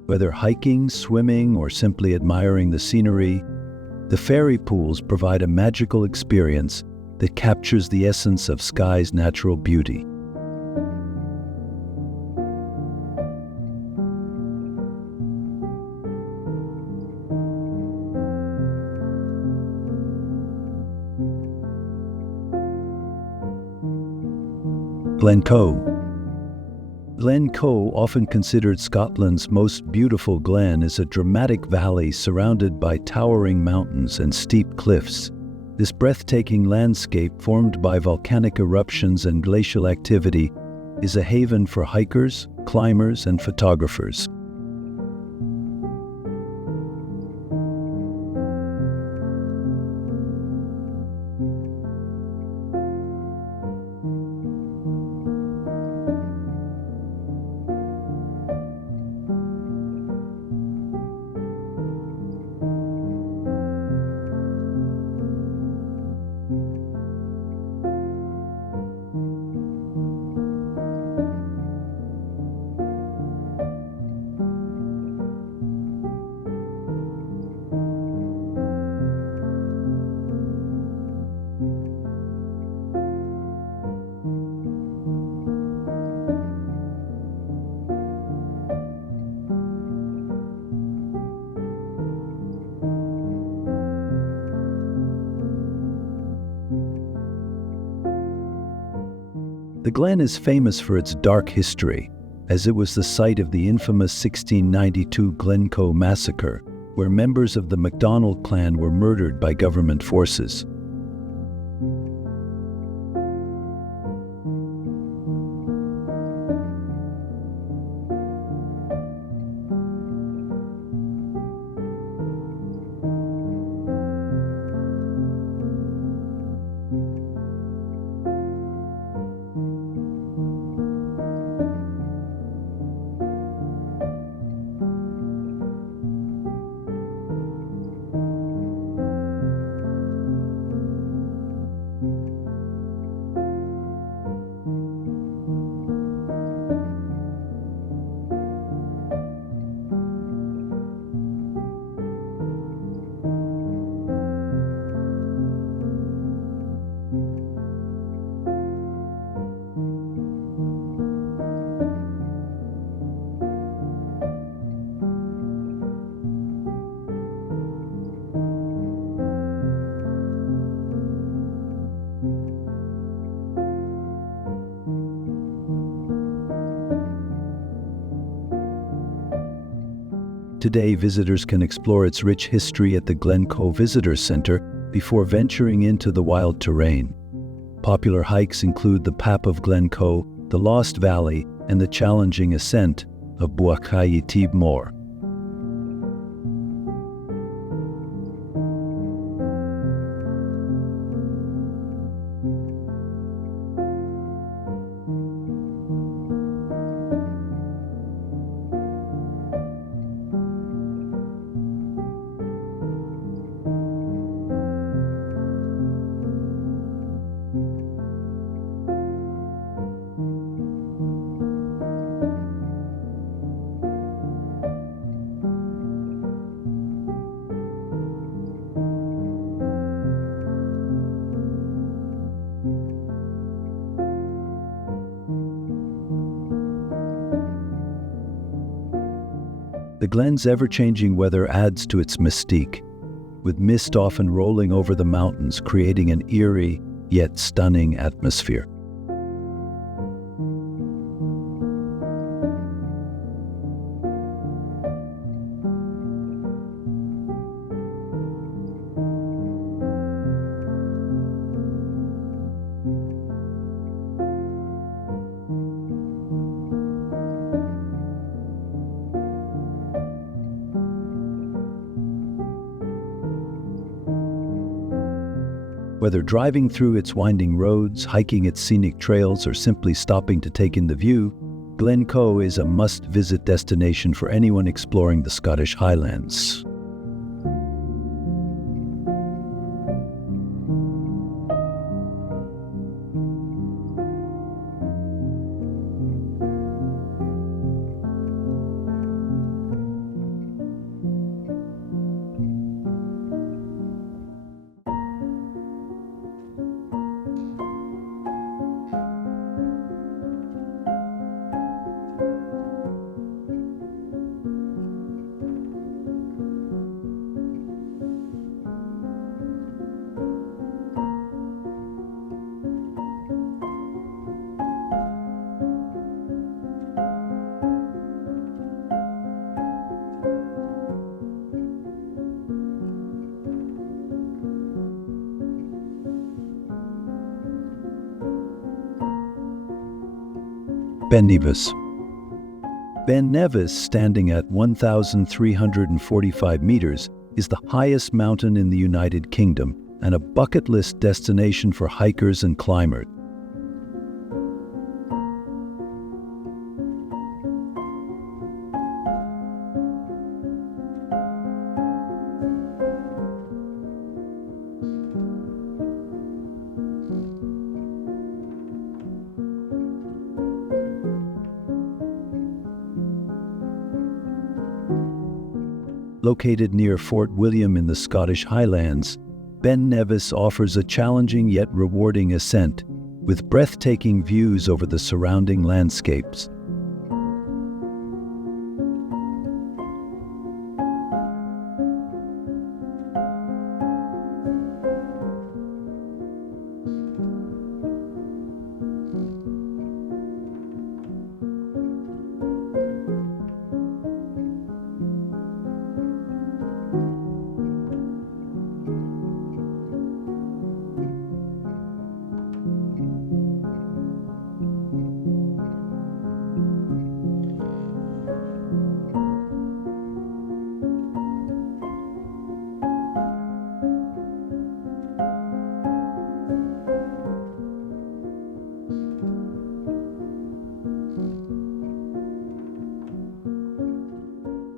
Whether hiking, swimming, or simply admiring the scenery, the fairy pools provide a magical experience that captures the essence of Skye's natural beauty. Glencoe. Glencoe, often considered Scotland's most beautiful glen, is a dramatic valley surrounded by towering mountains and steep cliffs. This breathtaking landscape, formed by volcanic eruptions and glacial activity, is a haven for hikers, climbers, and photographers. The glen is famous for its dark history, as it was the site of the infamous 1692 Glencoe massacre, where members of the MacDonald clan were murdered by government forces. Today, visitors can explore its rich history at the Glencoe Visitor Centre before venturing into the wild terrain. Popular hikes include the Pap of Glencoe, the Lost Valley, and the challenging ascent of Buachaie Moor. The glen's ever-changing weather adds to its mystique, with mist often rolling over the mountains, creating an eerie yet stunning atmosphere. Whether driving through its winding roads, hiking its scenic trails, or simply stopping to take in the view, Glen Coe is a must-visit destination for anyone exploring the Scottish Highlands. Ben Nevis. Ben Nevis, standing at 1,345 meters, is the highest mountain in the United Kingdom and a bucket list destination for hikers and climbers. Located near Fort William in the Scottish Highlands, Ben Nevis offers a challenging yet rewarding ascent, with breathtaking views over the surrounding landscapes.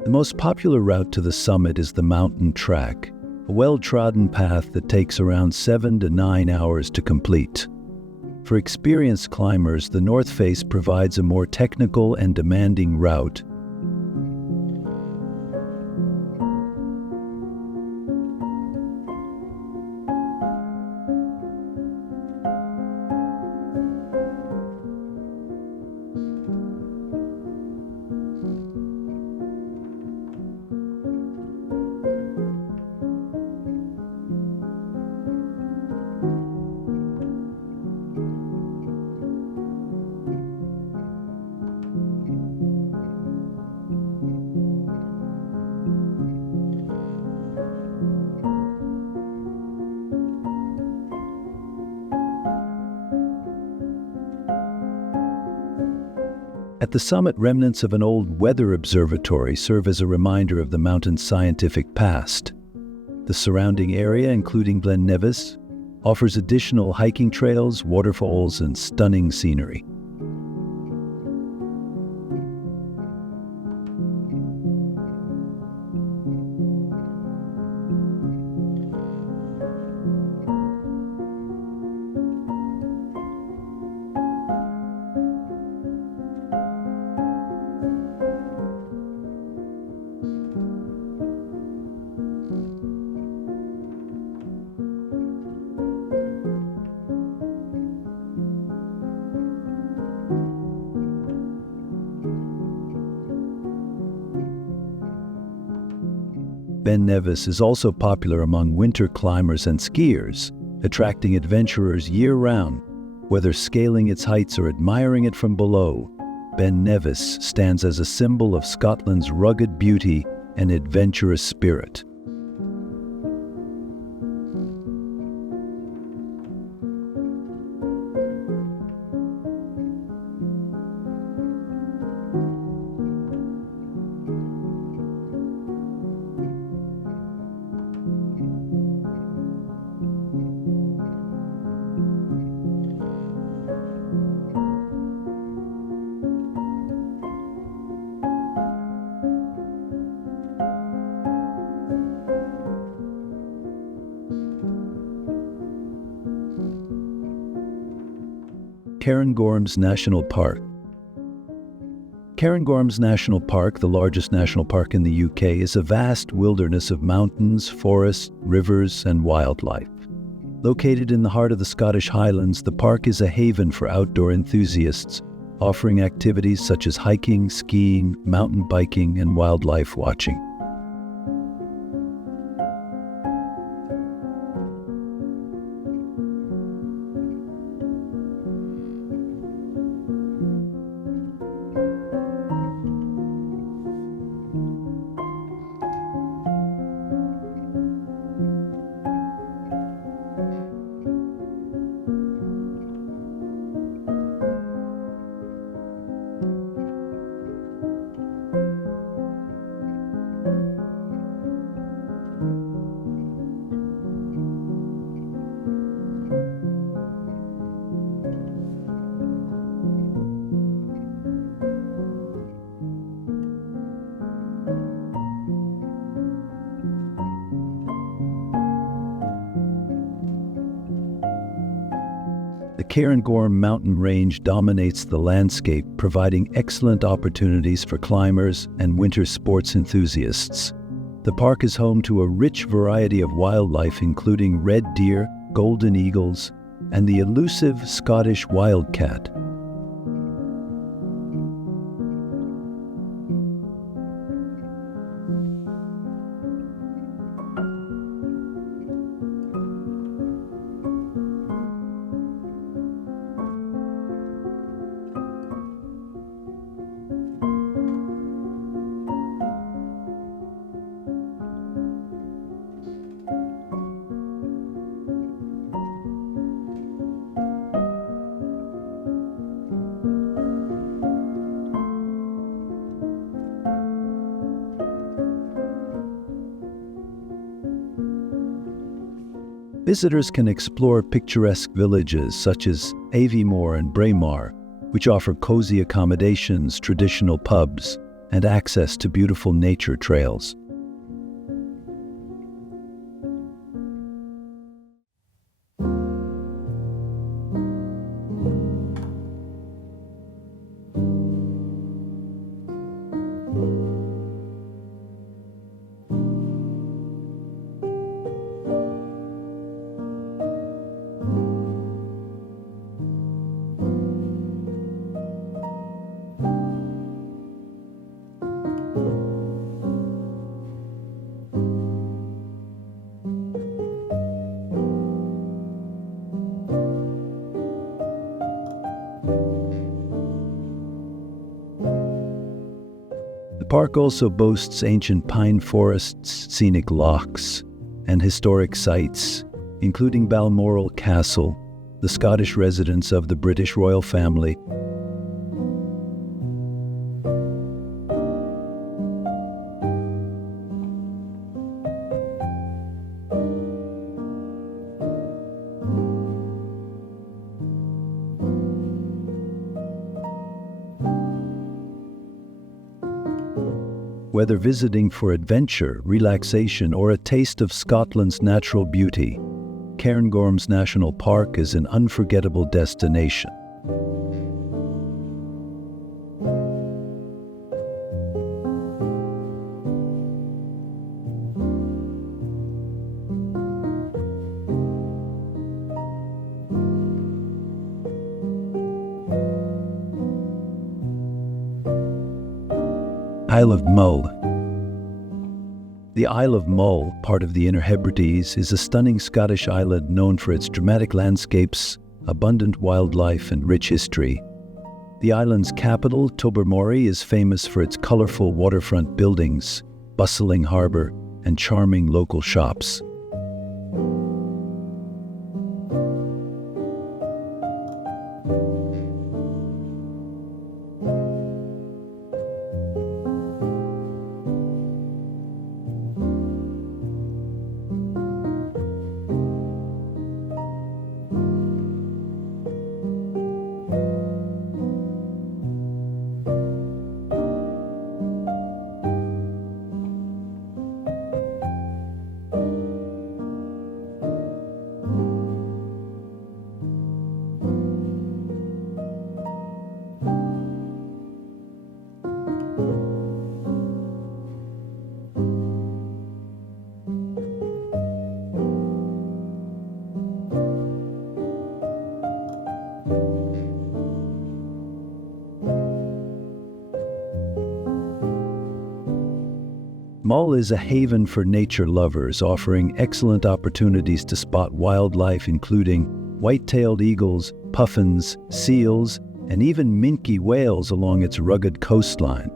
The most popular route to the summit is the mountain track, a well-trodden path that takes around 7 to 9 hours to complete. For experienced climbers, the North Face provides a more technical and demanding route. At the summit, remnants of an old weather observatory serve as a reminder of the mountain's scientific past. The surrounding area, including Glen Nevis, offers additional hiking trails, waterfalls, and stunning scenery. Ben Nevis is also popular among winter climbers and skiers, attracting adventurers year-round. Whether scaling its heights or admiring it from below, Ben Nevis stands as a symbol of Scotland's rugged beauty and adventurous spirit. Cairngorms National Park. Cairngorms National Park, the largest national park in the UK, is a vast wilderness of mountains, forests, rivers, and wildlife. Located in the heart of the Scottish Highlands, the park is a haven for outdoor enthusiasts, offering activities such as hiking, skiing, mountain biking, and wildlife watching. The Cairngorm mountain range dominates the landscape, providing excellent opportunities for climbers and winter sports enthusiasts. The park is home to a rich variety of wildlife, including red deer, golden eagles, and the elusive Scottish wildcat. Visitors can explore picturesque villages such as Aviemore and Braemar, which offer cozy accommodations, traditional pubs, and access to beautiful nature trails. The park also boasts ancient pine forests, scenic lochs, and historic sites, including Balmoral Castle, the Scottish residence of the British royal family. Whether visiting for adventure, relaxation, or a taste of Scotland's natural beauty, Cairngorms National Park is an unforgettable destination. Isle of Mull. The Isle of Mull, part of the Inner Hebrides, is a stunning Scottish island known for its dramatic landscapes, abundant wildlife, and rich history. The island's capital, Tobermory, is famous for its colourful waterfront buildings, bustling harbour, and charming local shops. Mull is a haven for nature lovers, offering excellent opportunities to spot wildlife including white-tailed eagles, puffins, seals, and even minke whales along its rugged coastline.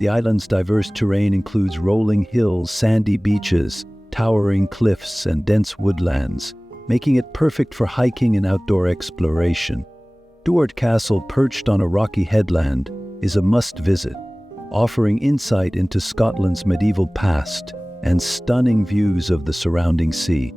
The island's diverse terrain includes rolling hills, sandy beaches, towering cliffs, and dense woodlands, making it perfect for hiking and outdoor exploration. Urquhart Castle, perched on a rocky headland, is a must-visit, offering insight into Scotland's medieval past and stunning views of the surrounding sea.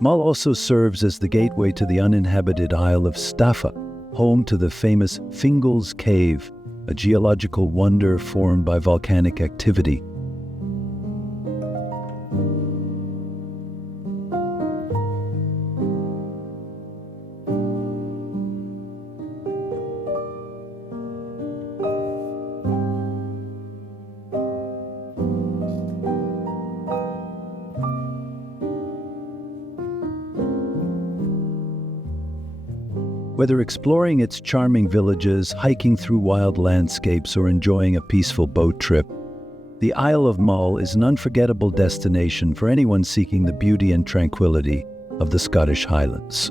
Mull also serves as the gateway to the uninhabited Isle of Skye, home to the famous Fingal's Cave, a geological wonder formed by volcanic activity. Whether exploring its charming villages, hiking through wild landscapes, or enjoying a peaceful boat trip, The Isle of Mull is an unforgettable destination for anyone seeking the beauty and tranquility of the Scottish Highlands.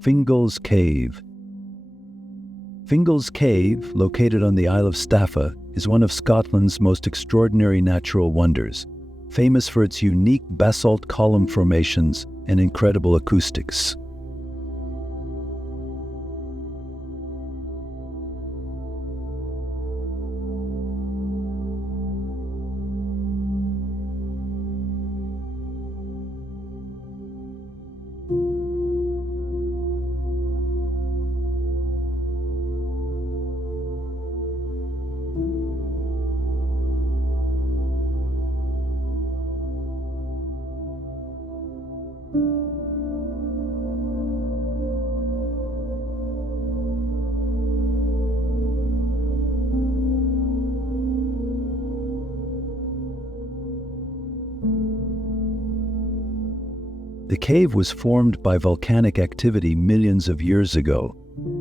Fingal's Cave. Fingal's Cave, located on the Isle of Staffa, is one of Scotland's most extraordinary natural wonders, famous for its unique basalt column formations and incredible acoustics. The cave was formed by volcanic activity millions of years ago,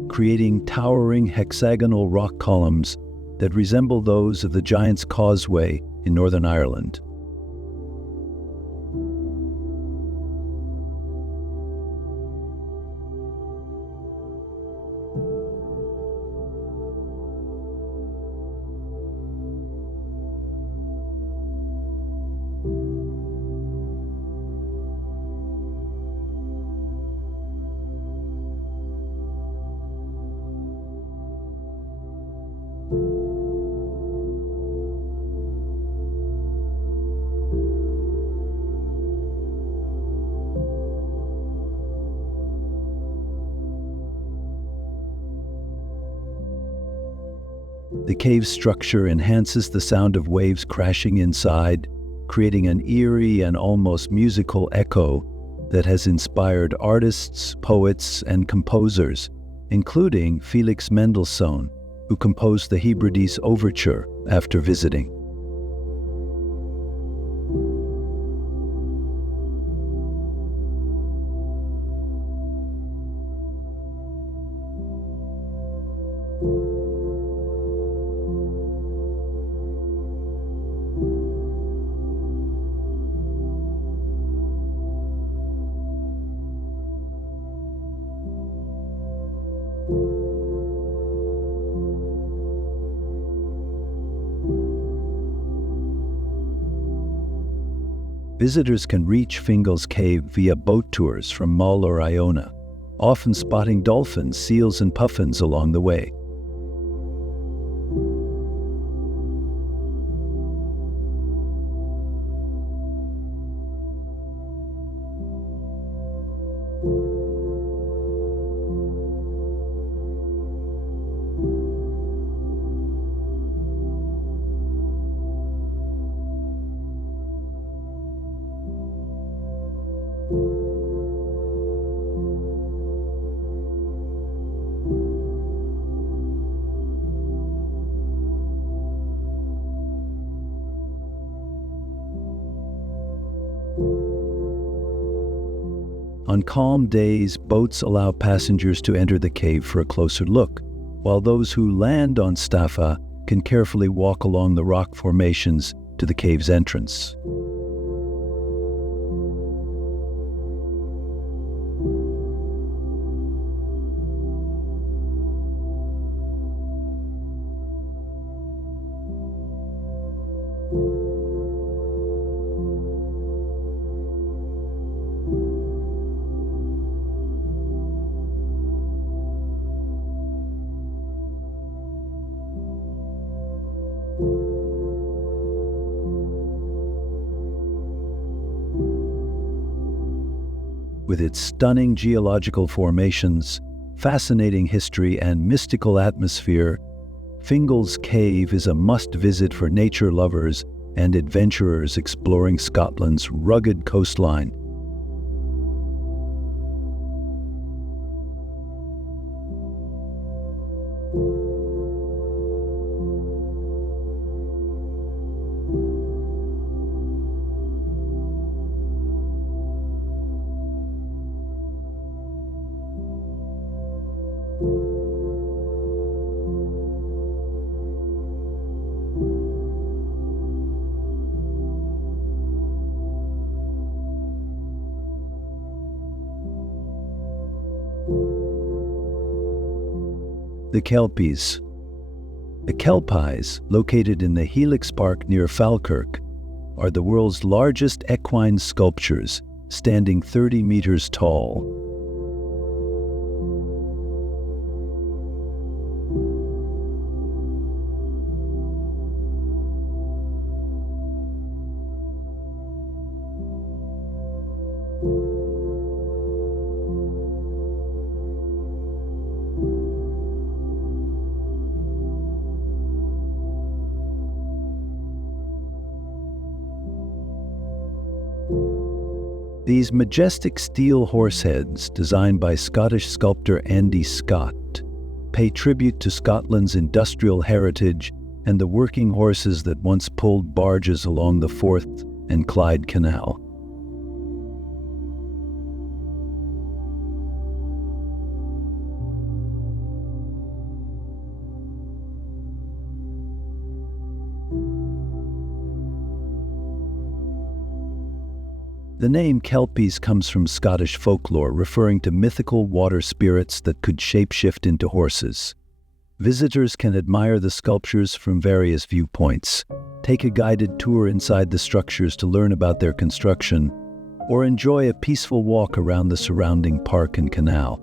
creating towering hexagonal rock columns that resemble those of the Giant's Causeway in Northern Ireland. The cave's structure enhances the sound of waves crashing inside, creating an eerie and almost musical echo that has inspired artists, poets, and composers, including Felix Mendelssohn, who composed the Hebrides Overture after visiting. Visitors can reach Fingal's Cave via boat tours from Mull or Iona, often spotting dolphins, seals, and puffins along the way. On calm days, boats allow passengers to enter the cave for a closer look, while those who land on Staffa can carefully walk along the rock formations to the cave's entrance. with its stunning geological formations, fascinating history, and mystical atmosphere, Fingal's Cave is a must-visit for nature lovers and adventurers exploring Scotland's rugged coastline. The Kelpies. The Kelpies, located in the Helix Park near Falkirk, are the world's largest equine sculptures, standing 30 meters tall. These majestic steel horseheads, designed by Scottish sculptor Andy Scott, pay tribute to Scotland's industrial heritage and the working horses that once pulled barges along the Forth and Clyde Canal. The name Kelpies comes from Scottish folklore, referring to mythical water spirits that could shapeshift into horses. Visitors can admire the sculptures from various viewpoints, take a guided tour inside the structures to learn about their construction, or enjoy a peaceful walk around the surrounding park and canal.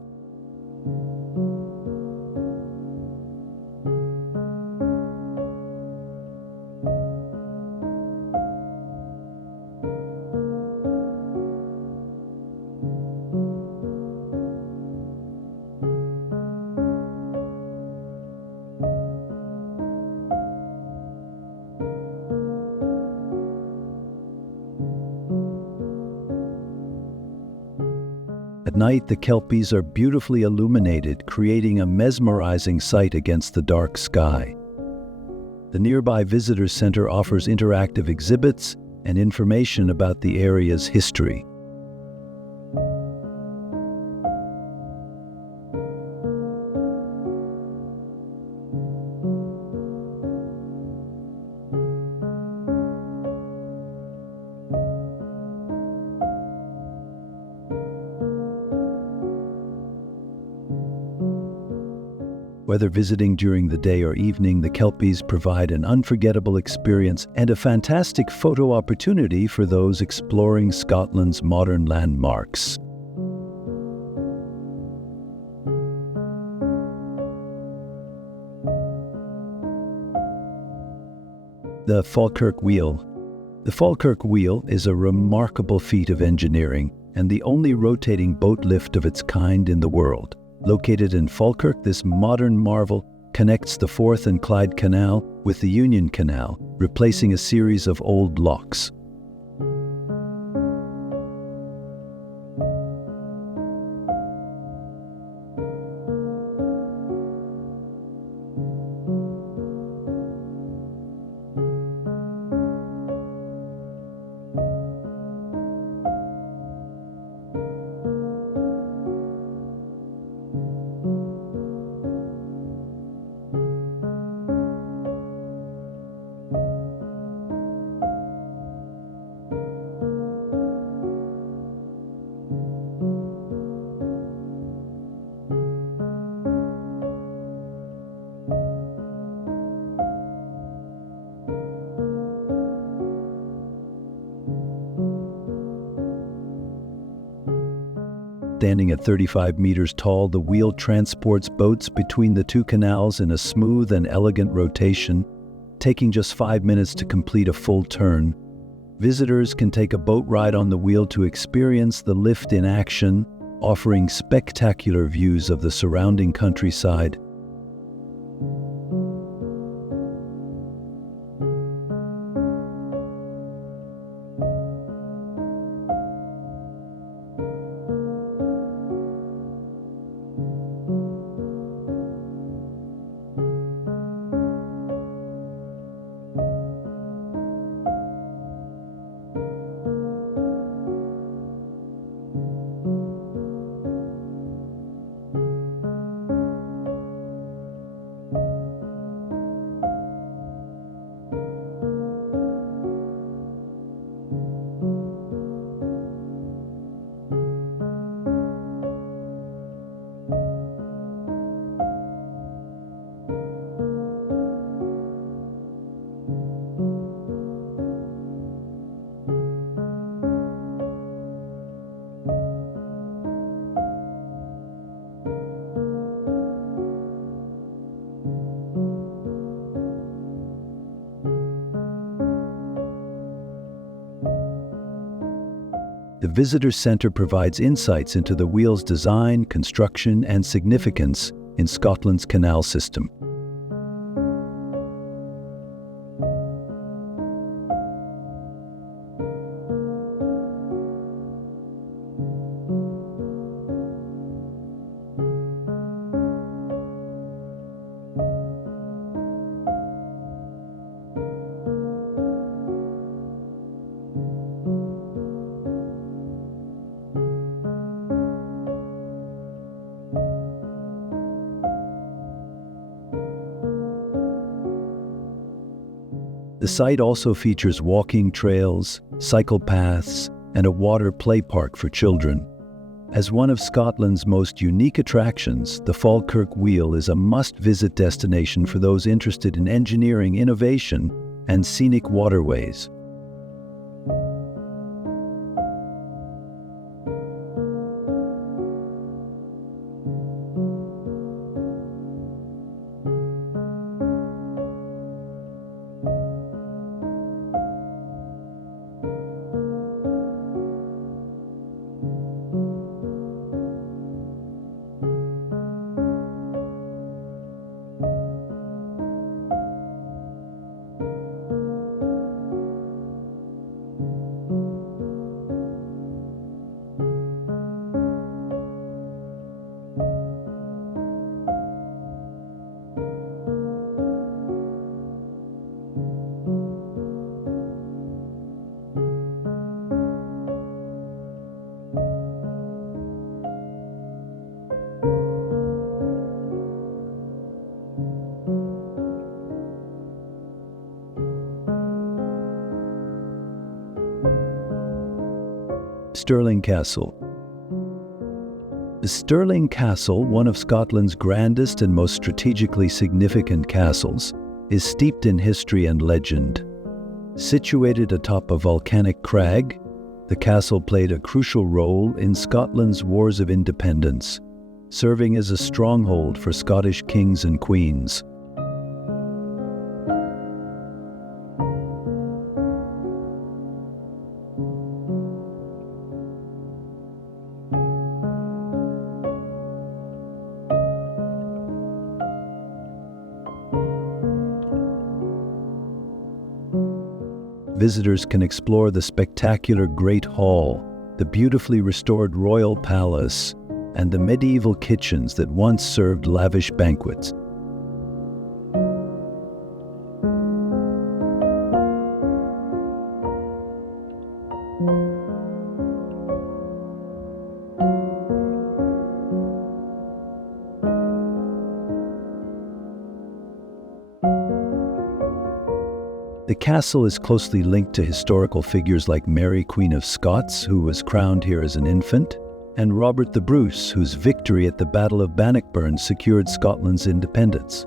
At night, the Kelpies are beautifully illuminated, creating a mesmerizing sight against the dark sky. The nearby visitor center offers interactive exhibits and information about the area's history. Whether visiting during the day or evening, the Kelpies provide an unforgettable experience and a fantastic photo opportunity for those exploring Scotland's modern landmarks. The Falkirk Wheel. The Falkirk Wheel is a remarkable feat of engineering and the only rotating boat lift of its kind in the world. Located in Falkirk, this modern marvel connects the Forth and Clyde Canal with the Union Canal, replacing a series of old locks. Standing at 35 meters tall, the wheel transports boats between the two canals in a smooth and elegant rotation, taking just 5 minutes to complete a full turn. Visitors can take a boat ride on the wheel to experience the lift in action, offering spectacular views of the surrounding countryside. The Visitor Centre provides insights into the wheel's design, construction, and significance in Scotland's canal system. The site also features walking trails, cycle paths, and a water play park for children. As one of Scotland's most unique attractions, the Falkirk Wheel is a must-visit destination for those interested in engineering innovation and scenic waterways. Stirling Castle. The Stirling Castle, one of Scotland's grandest and most strategically significant castles, is steeped in history and legend. Situated atop a volcanic crag, the castle played a crucial role in Scotland's Wars of Independence, serving as a stronghold for Scottish kings and queens. Visitors can explore the spectacular Great Hall, the beautifully restored Royal Palace, and the medieval kitchens that once served lavish banquets. The castle is closely linked to historical figures like Mary, Queen of Scots, who was crowned here as an infant, and Robert the Bruce, whose victory at the Battle of Bannockburn secured Scotland's independence.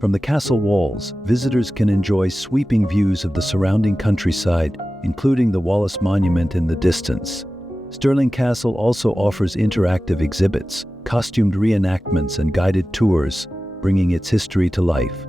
From the castle walls, visitors can enjoy sweeping views of the surrounding countryside, including the Wallace Monument in the distance. Stirling Castle also offers interactive exhibits, costumed reenactments, and guided tours, bringing its history to life.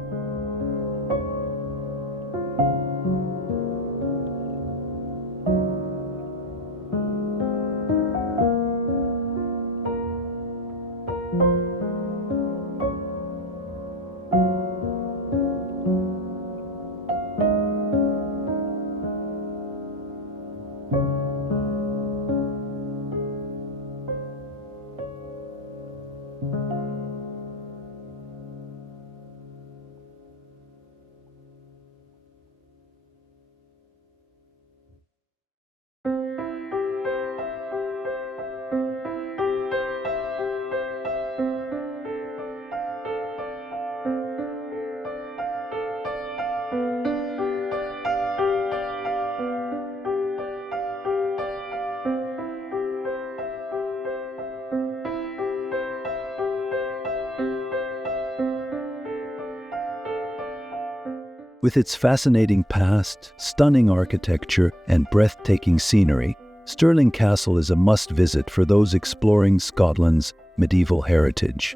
With its fascinating past, stunning architecture, and breathtaking scenery, Stirling Castle is a must-visit for those exploring Scotland's medieval heritage.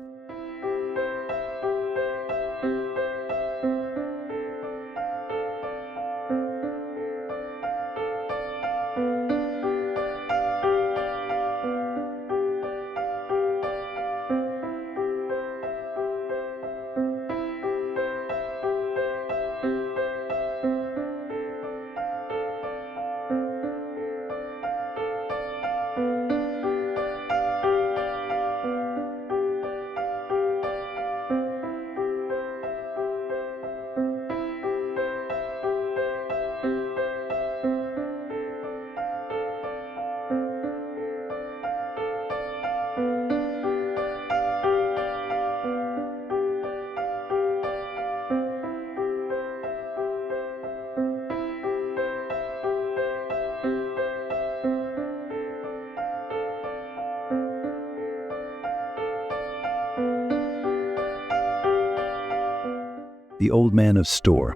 The Old Man of Storr.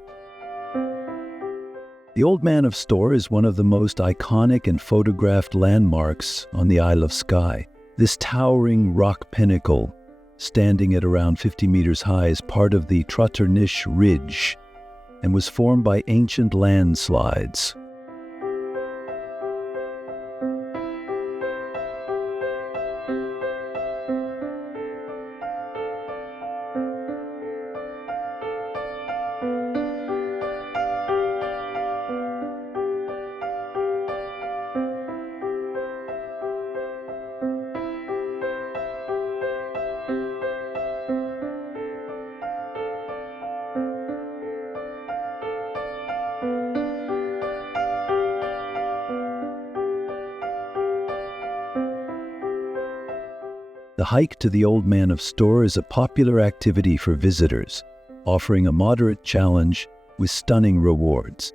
The Old Man of Storr is one of the most iconic and photographed landmarks on the Isle of Skye. This towering rock pinnacle, standing at around 50 meters high, is part of the Trotternish Ridge and was formed by ancient landslides. The hike to the Old Man of Storr is a popular activity for visitors, offering a moderate challenge with stunning rewards.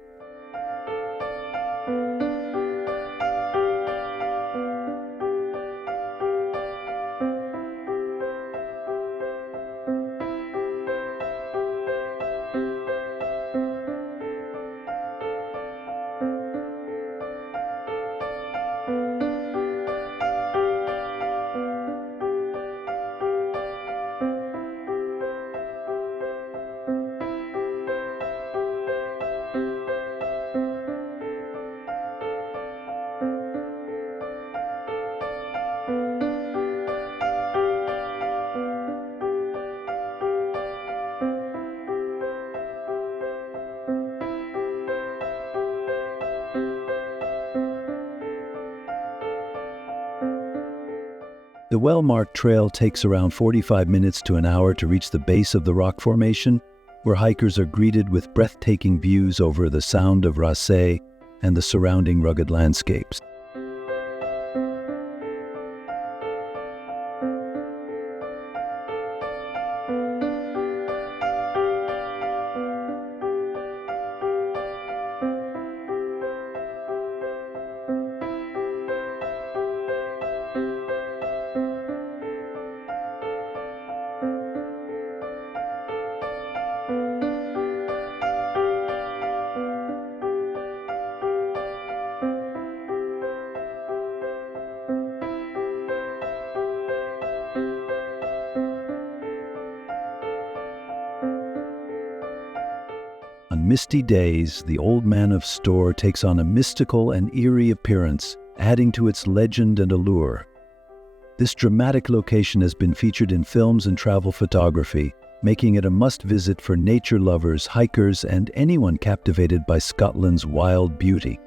The well-marked trail takes around 45 minutes to an hour to reach the base of the rock formation, where hikers are greeted with breathtaking views over the Sound of Rossay and the surrounding rugged landscapes. on misty days, the Old Man of Storr takes on a mystical and eerie appearance, adding to its legend and allure. This dramatic location has been featured in films and travel photography, making it a must-visit for nature lovers, hikers, and anyone captivated by Scotland's wild beauty.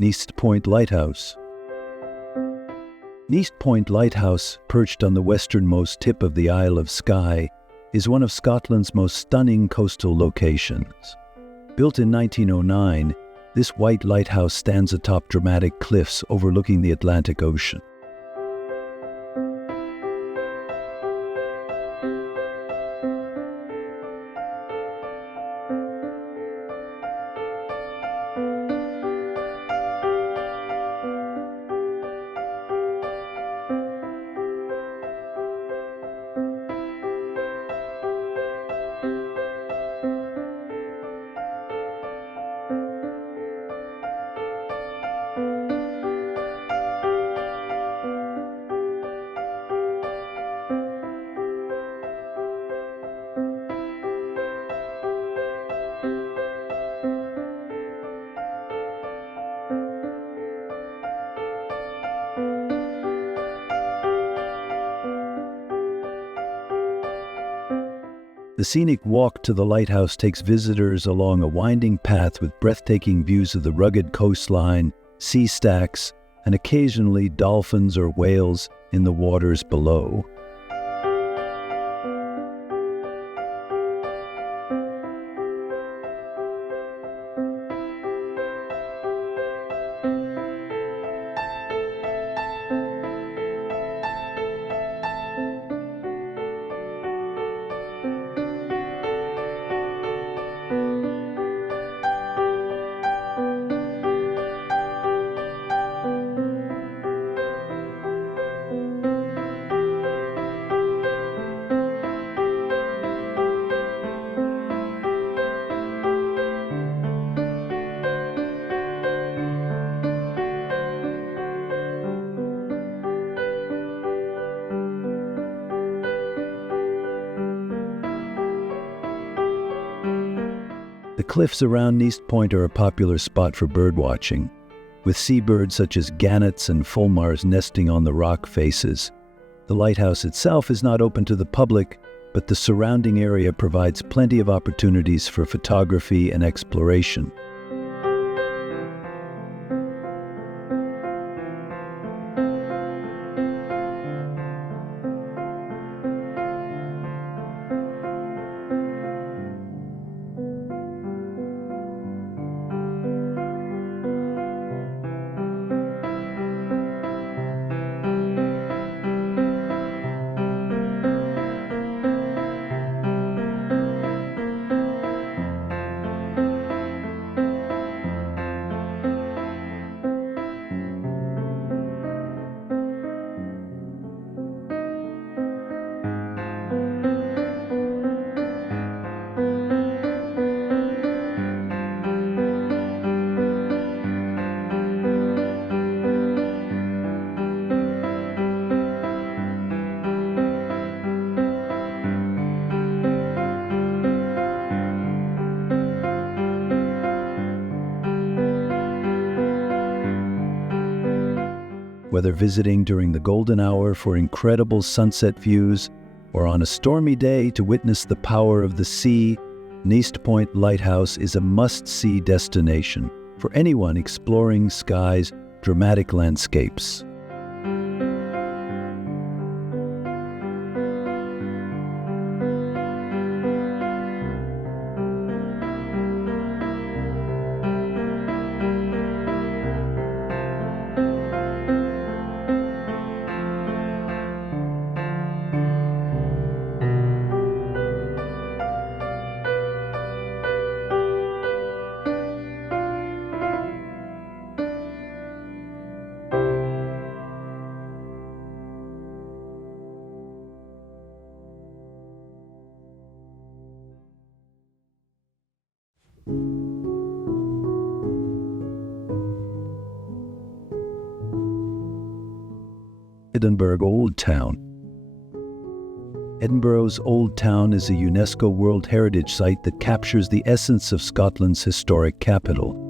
Neist Point Lighthouse. Neist Point Lighthouse, perched on the westernmost tip of the Isle of Skye, is one of Scotland's most stunning coastal locations. Built in 1909, this white lighthouse stands atop dramatic cliffs overlooking the Atlantic Ocean. The scenic walk to the lighthouse takes visitors along a winding path with breathtaking views of the rugged coastline, sea stacks, and occasionally dolphins or whales in the waters below. The cliffs around Neist Point are a popular spot for birdwatching, with seabirds such as gannets and fulmars nesting on the rock faces. The lighthouse itself is not open to the public, but the surrounding area provides plenty of opportunities for photography and exploration. Whether visiting during the golden hour for incredible sunset views or on a stormy day to witness the power of the sea, Neist Point Lighthouse is a must-see destination for anyone exploring Skye's dramatic landscapes. Edinburgh Old Town. Edinburgh's Old Town is a UNESCO World Heritage Site that captures the essence of Scotland's historic capital.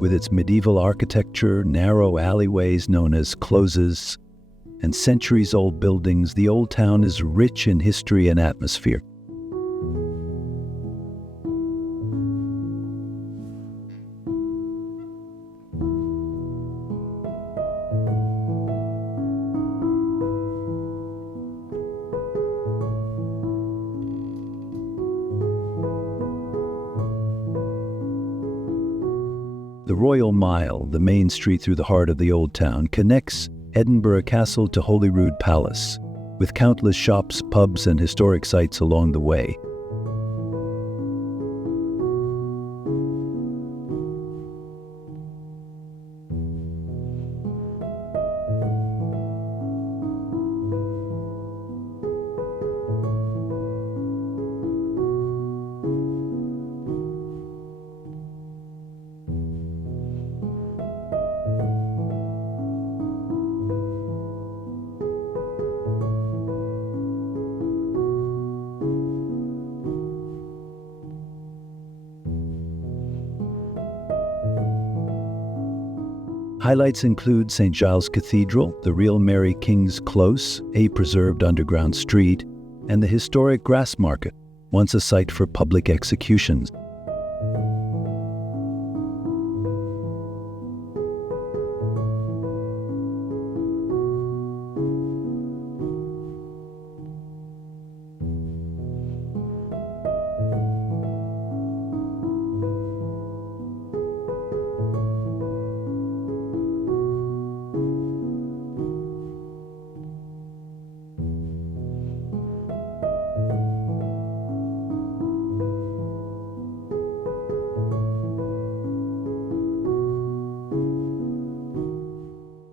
With its medieval architecture, narrow alleyways known as closes, and centuries-old buildings, the Old Town is rich in history and atmosphere. The Royal Mile, the main street through the heart of the Old Town, connects Edinburgh Castle to Holyrood Palace, with countless shops, pubs, and historic sites along the way. Highlights include St. Giles Cathedral, the real Mary King's Close, a preserved underground street, and the historic Grass Market, once a site for public executions.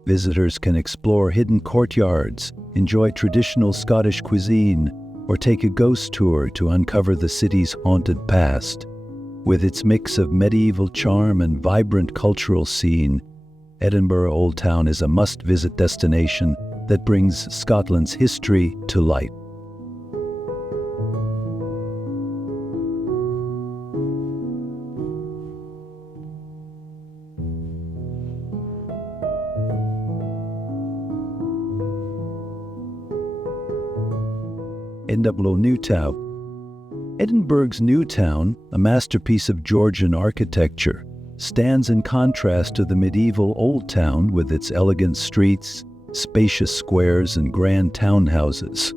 Visitors can explore hidden courtyards, enjoy traditional Scottish cuisine, or take a ghost tour to uncover the city's haunted past. With its mix of medieval charm and vibrant cultural scene, Edinburgh Old Town is a must-visit destination that brings Scotland's history to life. Edinburgh New Town. Edinburgh's New Town, a masterpiece of Georgian architecture, stands in contrast to the medieval Old Town with its elegant streets, spacious squares, and grand townhouses.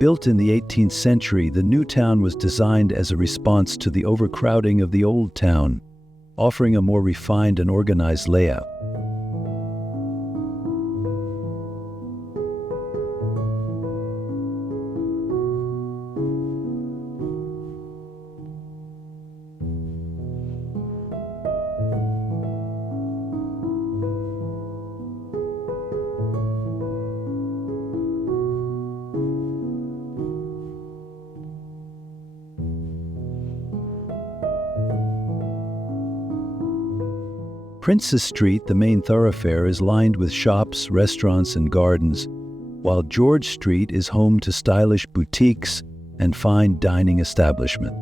Built in the 18th century, the New Town was designed as a response to the overcrowding of the Old Town, offering a more refined and organized layout. Princes Street, the main thoroughfare, is lined with shops, restaurants, and gardens, while George Street is home to stylish boutiques and fine dining establishments.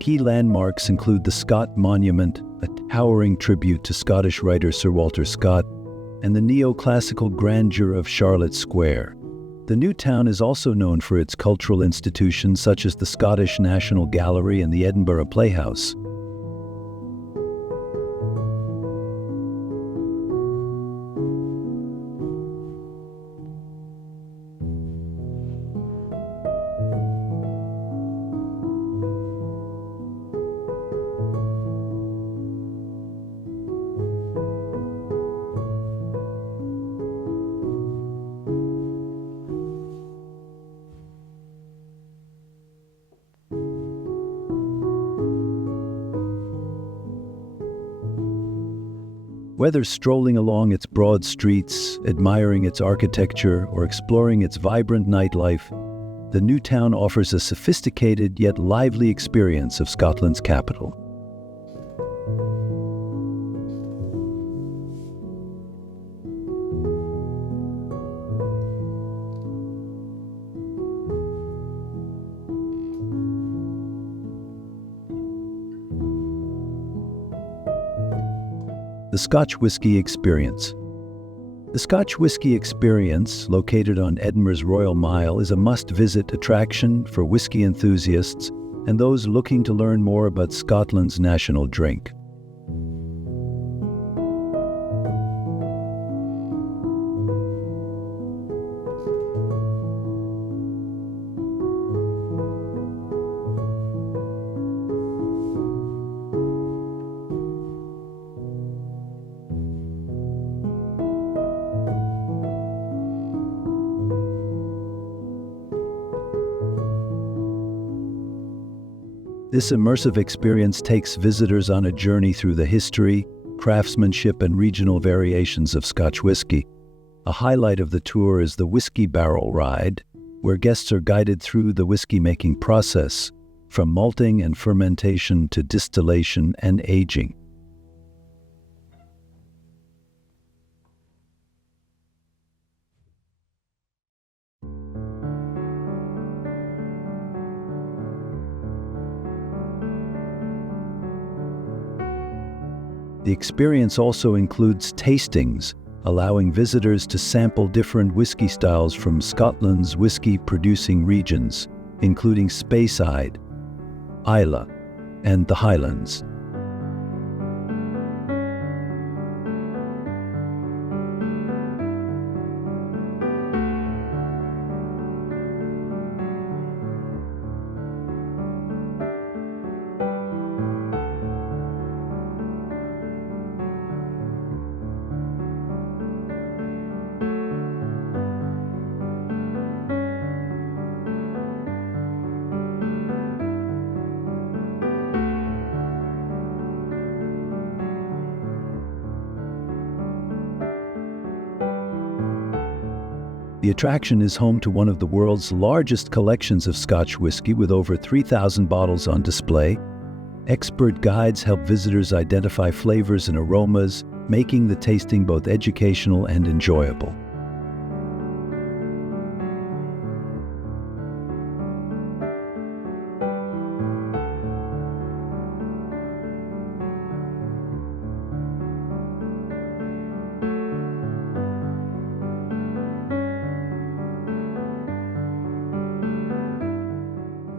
Key landmarks include the Scott Monument, a towering tribute to Scottish writer Sir Walter Scott, and the neoclassical grandeur of Charlotte Square. The New Town is also known for its cultural institutions such as the Scottish National Gallery and the Edinburgh Playhouse. Whether strolling along its broad streets, admiring its architecture, or exploring its vibrant nightlife, the New Town offers a sophisticated yet lively experience of Scotland's capital. The Scotch Whisky Experience. The Scotch Whisky Experience, located on Edinburgh's Royal Mile, is a must-visit attraction for whisky enthusiasts and those looking to learn more about Scotland's national drink. This immersive experience takes visitors on a journey through the history, craftsmanship, and regional variations of Scotch whisky. A highlight of the tour is the Whiskey Barrel Ride, where guests are guided through the whiskey-making process, from malting and fermentation to distillation and aging. The experience also includes tastings, allowing visitors to sample different whisky styles from Scotland's whisky-producing regions, including Speyside, Eilean, and the Highlands. The attraction is home to one of the world's largest collections of Scotch whisky, with over 3,000 bottles on display. Expert guides help visitors identify flavors and aromas, making the tasting both educational and enjoyable.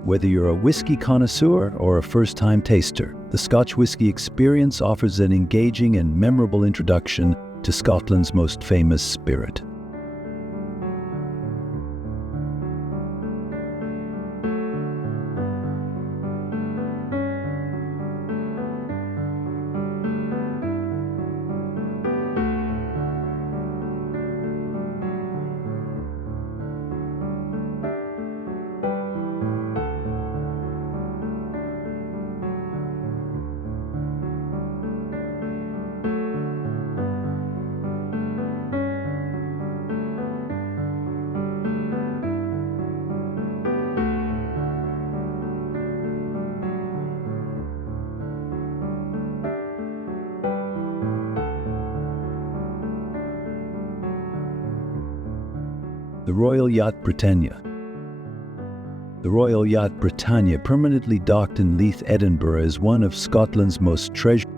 Whether you're a whiskey connoisseur or a first-time taster, the Scotch Whisky Experience offers an engaging and memorable introduction to Scotland's most famous spirit. The Royal Yacht Britannia. The Royal Yacht Britannia, permanently docked in Leith, Edinburgh, is one of Scotland's most treasured.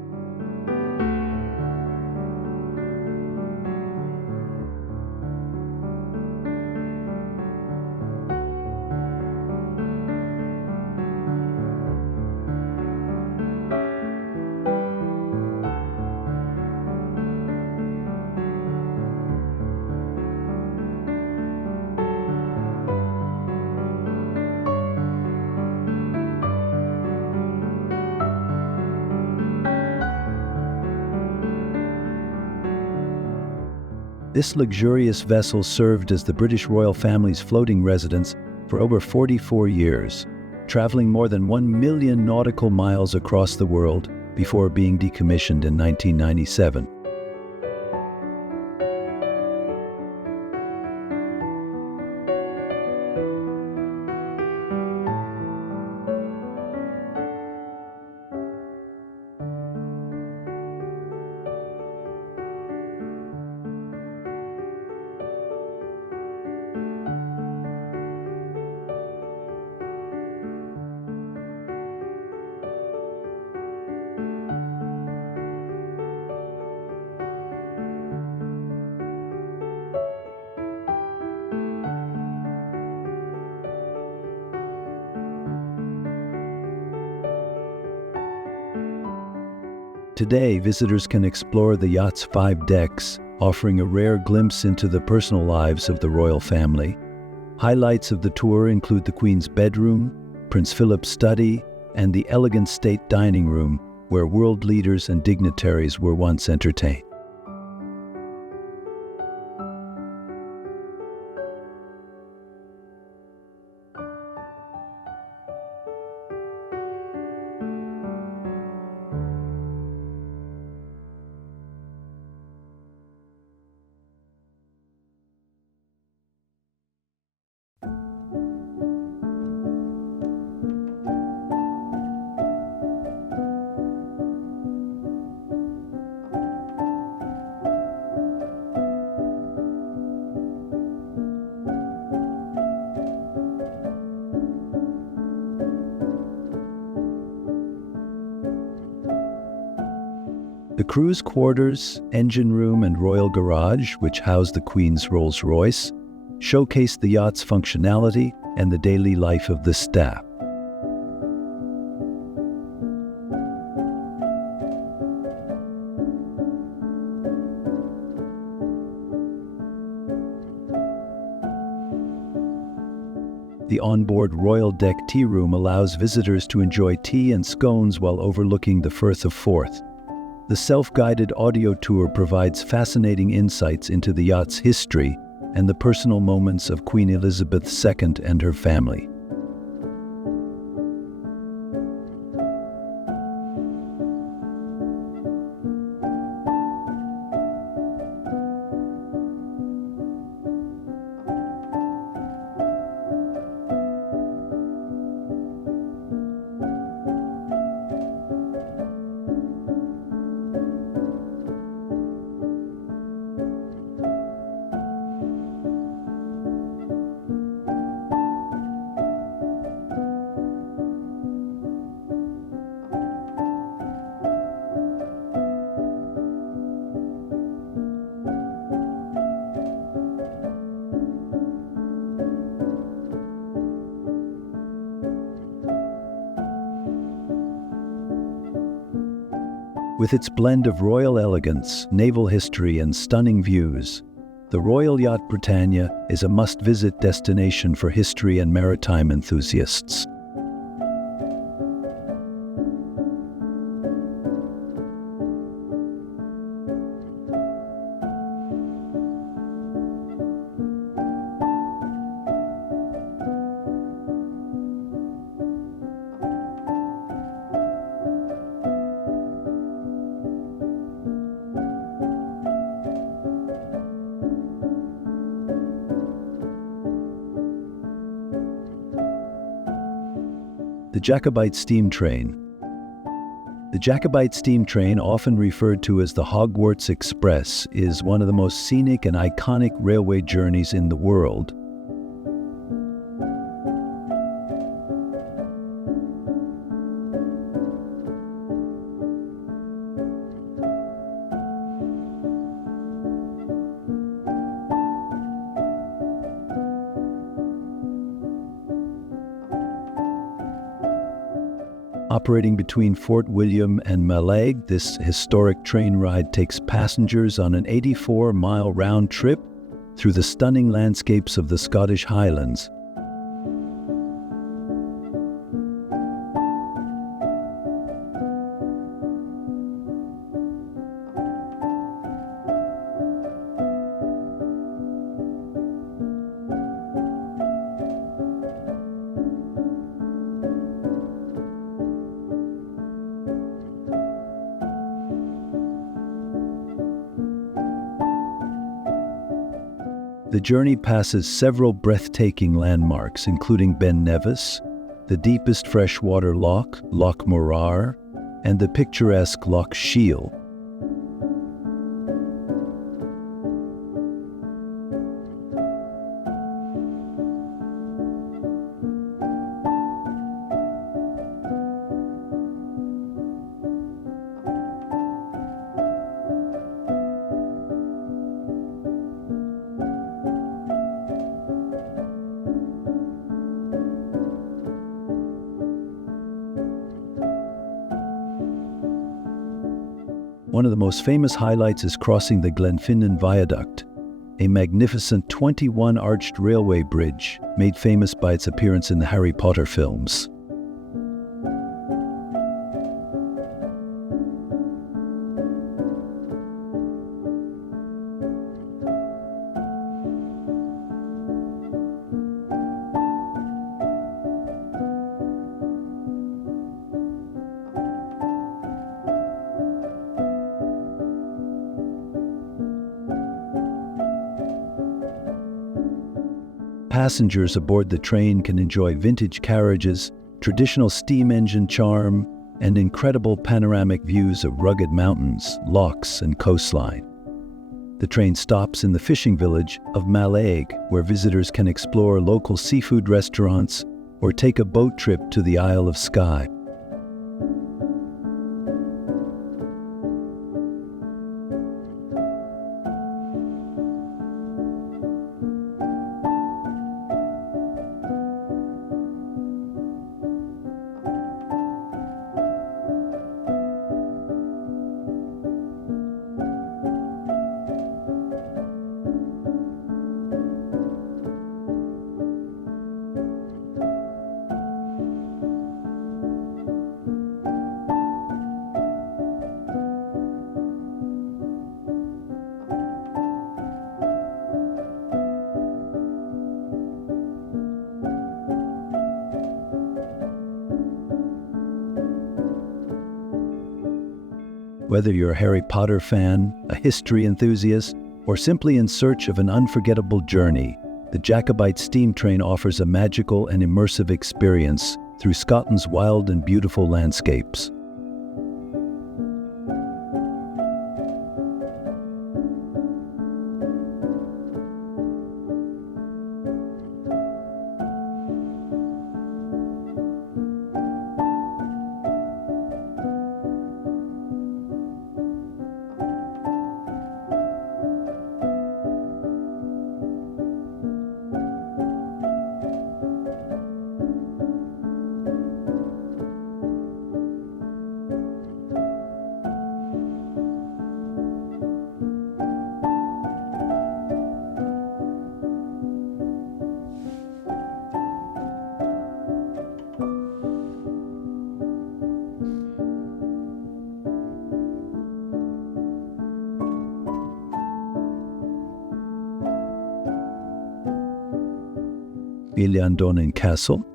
This luxurious vessel served as the British royal family's floating residence for over 44 years, traveling more than 1 million nautical miles across the world before being decommissioned in 1997. Today, visitors can explore the yacht's 5 decks, offering a rare glimpse into the personal lives of the royal family. Highlights of the tour include the Queen's bedroom, Prince Philip's study, and the elegant state dining room, where world leaders and dignitaries were once entertained. The crew's quarters, engine room, and royal garage, which housed the Queen's Rolls-Royce, showcased the yacht's functionality and the daily life of the staff. The onboard Royal Deck tea room allows visitors to enjoy tea and scones while overlooking the Firth of Forth. The self-guided audio tour provides fascinating insights into the yacht's history and the personal moments of Queen Elizabeth II and her family. With its blend of royal elegance, naval history, and stunning views, the Royal Yacht Britannia is a must-visit destination for history and maritime enthusiasts. The Jacobite Steam Train. The Jacobite Steam Train, often referred to as the Hogwarts Express, is one of the most scenic and iconic railway journeys in the world, Operating between Fort William and Mallaig, this historic train ride takes passengers on an 84-mile round trip through the stunning landscapes of the Scottish Highlands. The journey passes several breathtaking landmarks, including Ben Nevis, the deepest freshwater loch, Loch Morar, and the picturesque Loch Shiel. One of the most famous highlights is crossing the Glenfinnan Viaduct, a magnificent 21-arched railway bridge made famous by its appearance in the Harry Potter films. Passengers aboard the train can enjoy vintage carriages, traditional steam engine charm, and incredible panoramic views of rugged mountains, lochs, and coastline. The train stops in the fishing village of Mallaig, where visitors can explore local seafood restaurants or take a boat trip to the Isle of Skye. Whether you're a Harry Potter fan, a history enthusiast, or simply in search of an unforgettable journey, the Jacobite steam train offers a magical and immersive experience through Scotland's wild and beautiful landscapes. Donan Castle.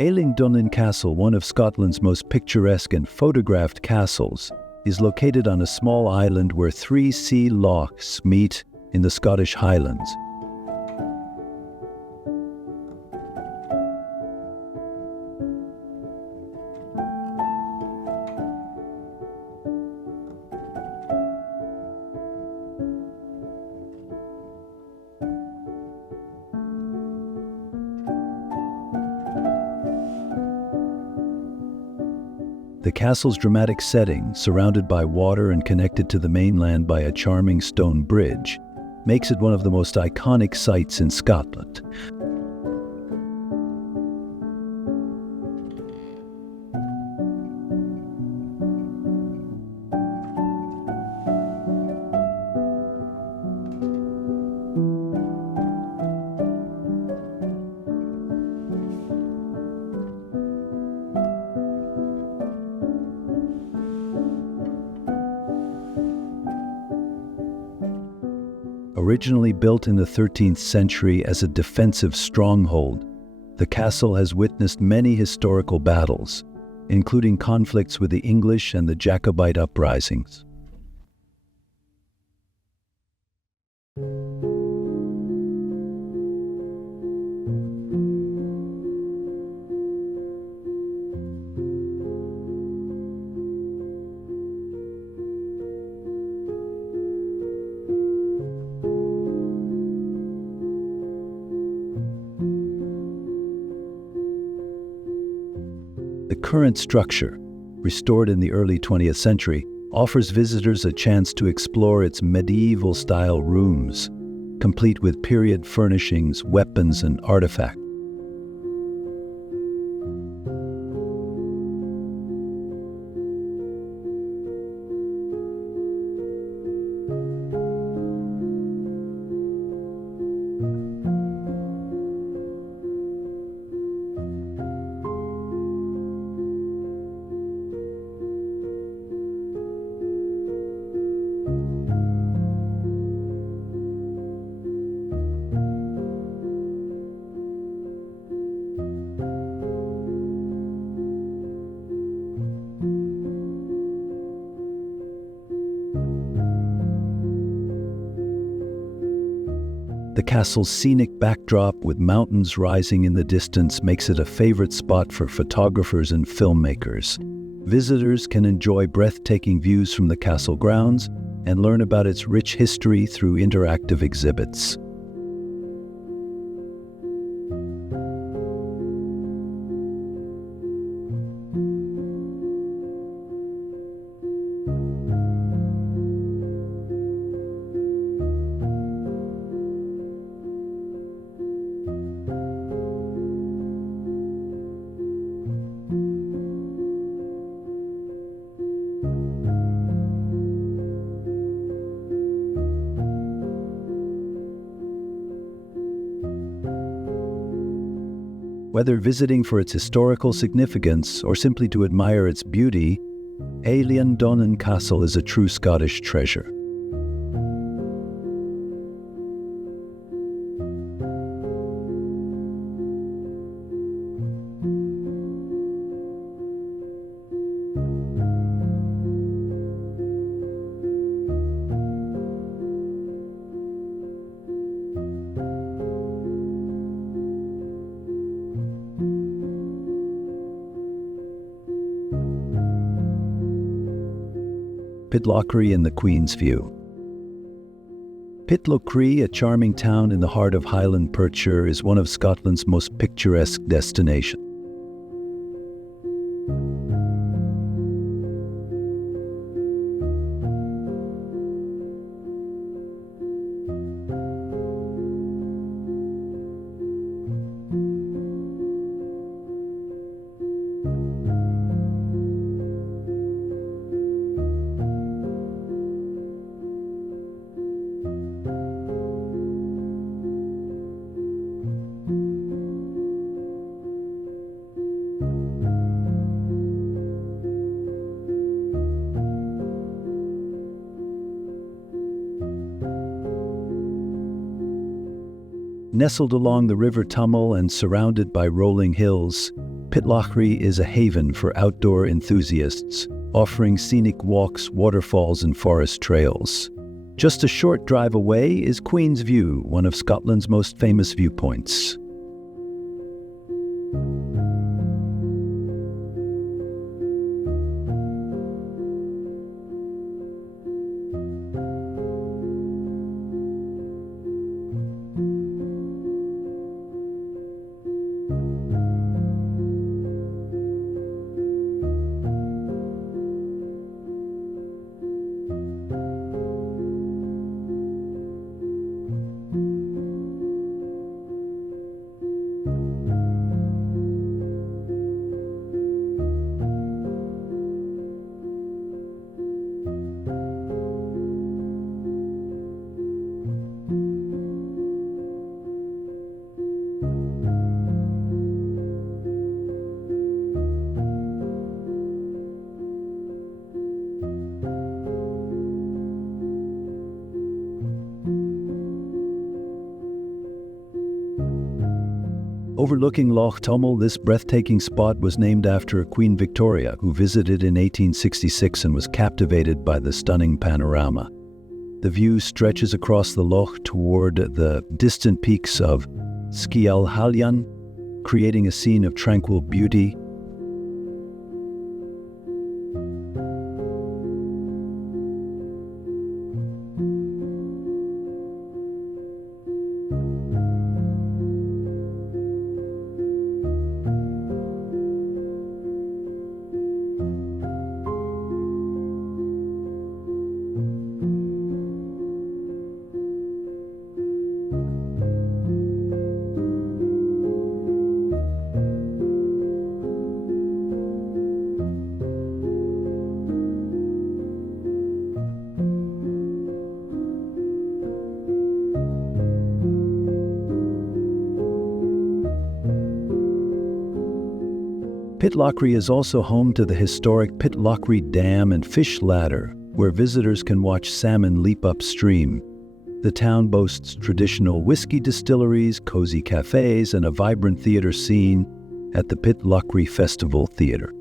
Donan Castle, one of Scotland's most picturesque and photographed castles, is located on a small island where three sea lochs meet in the Scottish Highlands. The castle's dramatic setting, surrounded by water and connected to the mainland by a charming stone bridge, makes it one of the most iconic sites in Scotland. Originally built in the 13th century as a defensive stronghold, the castle has witnessed many historical battles, including conflicts with the English and the Jacobite uprisings. The current structure, restored in the early 20th century, offers visitors a chance to explore its medieval-style rooms, complete with period furnishings, weapons, and artifacts. The castle's scenic backdrop with mountains rising in the distance makes it a favorite spot for photographers and filmmakers. Visitors can enjoy breathtaking views from the castle grounds and learn about its rich history through interactive exhibits. Whether visiting for its historical significance or simply to admire its beauty, Eilean Donan Castle is a true Scottish treasure. Pitlochry in the Queen's View. Pitlochry, a charming town in the heart of Highland Perthshire, is one of Scotland's most picturesque destinations. Nestled along the River Tummel and surrounded by rolling hills, Pitlochry is a haven for outdoor enthusiasts, offering scenic walks, waterfalls, and forest trails. Just a short drive away is Queen's View, one of Scotland's most famous viewpoints. Overlooking Loch Lomond, this breathtaking spot was named after Queen Victoria, who visited in 1866 and was captivated by the stunning panorama. The view stretches across the loch toward the distant peaks of Highlands, creating a scene of tranquil beauty. Pitlochry is also home to the historic Pitlochry Dam and Fish Ladder, where visitors can watch salmon leap upstream. The town boasts traditional whiskey distilleries, cozy cafes, and a vibrant theatre scene at the Pitlochry Festival Theatre.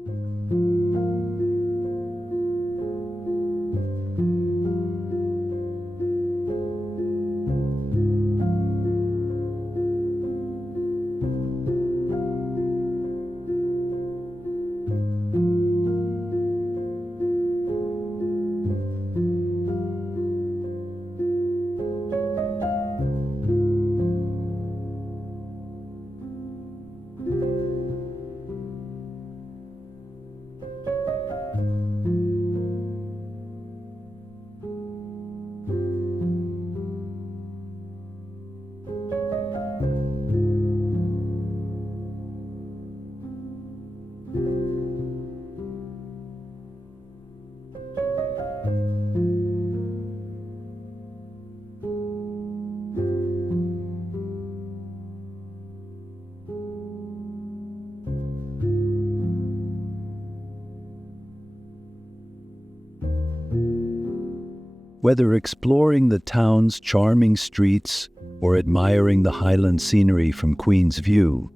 Whether exploring the town's charming streets or admiring the Highland scenery from Queen's View,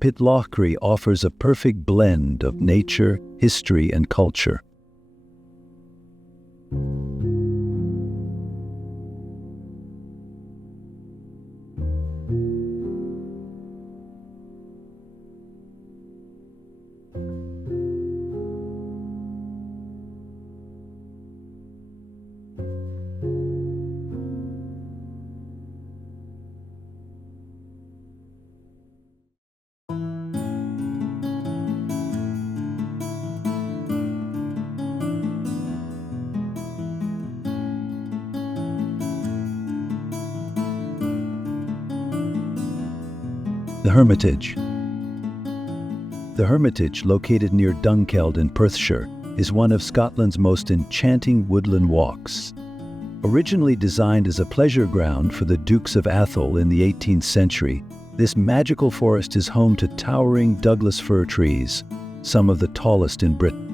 Pitlochry offers a perfect blend of nature, history, and culture. The Hermitage. The Hermitage, located near Dunkeld in Perthshire, is one of Scotland's most enchanting woodland walks. Originally designed as a pleasure ground for the Dukes of Atholl in the 18th century, this magical forest is home to towering Douglas fir trees, some of the tallest in Britain.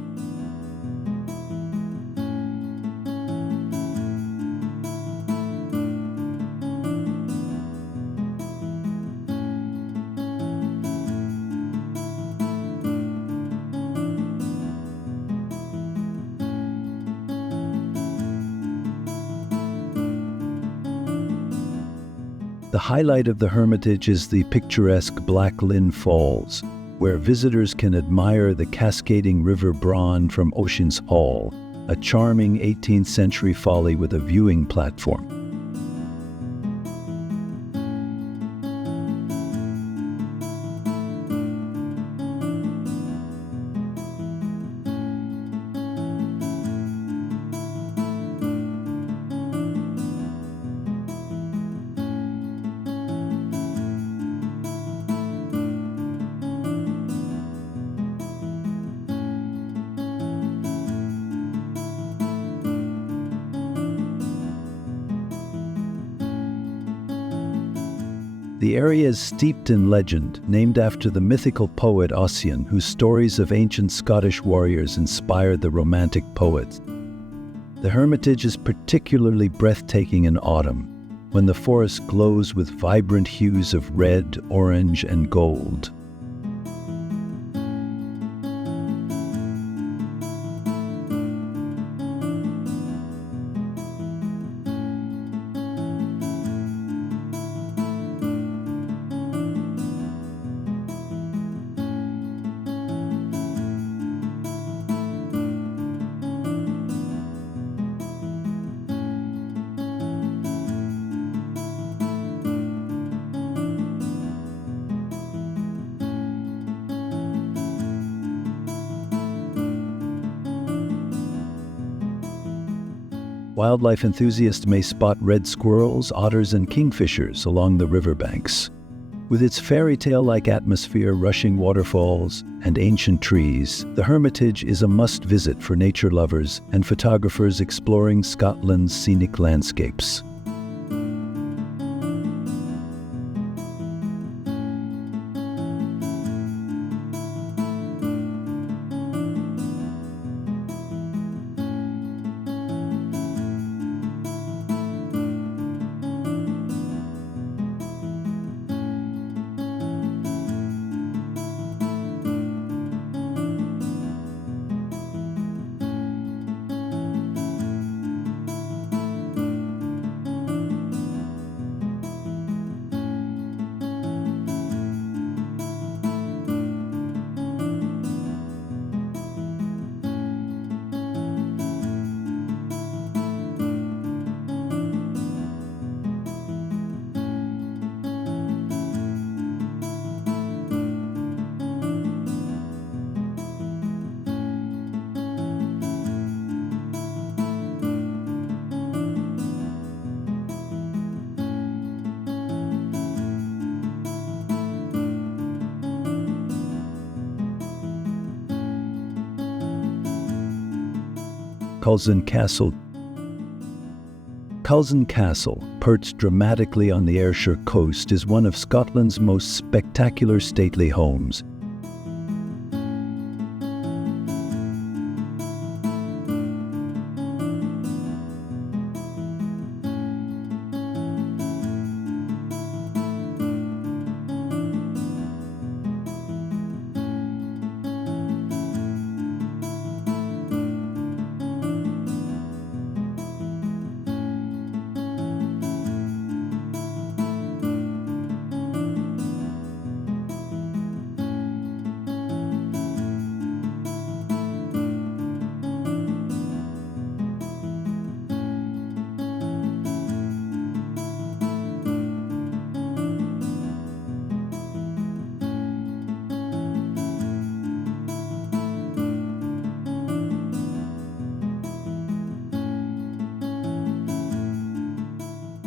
The highlight of the Hermitage is the picturesque Black Lynn Falls, where visitors can admire the cascading River Braun from Ocean's Hall, a charming 18th century folly with a viewing platform. The area is steeped in legend, named after the mythical poet Ossian, whose stories of ancient Scottish warriors inspired the Romantic poets. The Hermitage is particularly breathtaking in autumn, when the forest glows with vibrant hues of red, orange, and gold. Wildlife enthusiasts may spot red squirrels, otters, and kingfishers along the riverbanks. With its fairy-tale-like atmosphere, rushing waterfalls, and ancient trees, the Hermitage is a must-visit for nature lovers and photographers exploring Scotland's scenic landscapes. Culzean Castle. Culzean Castle, perched dramatically on the Ayrshire coast, is one of Scotland's most spectacular stately homes.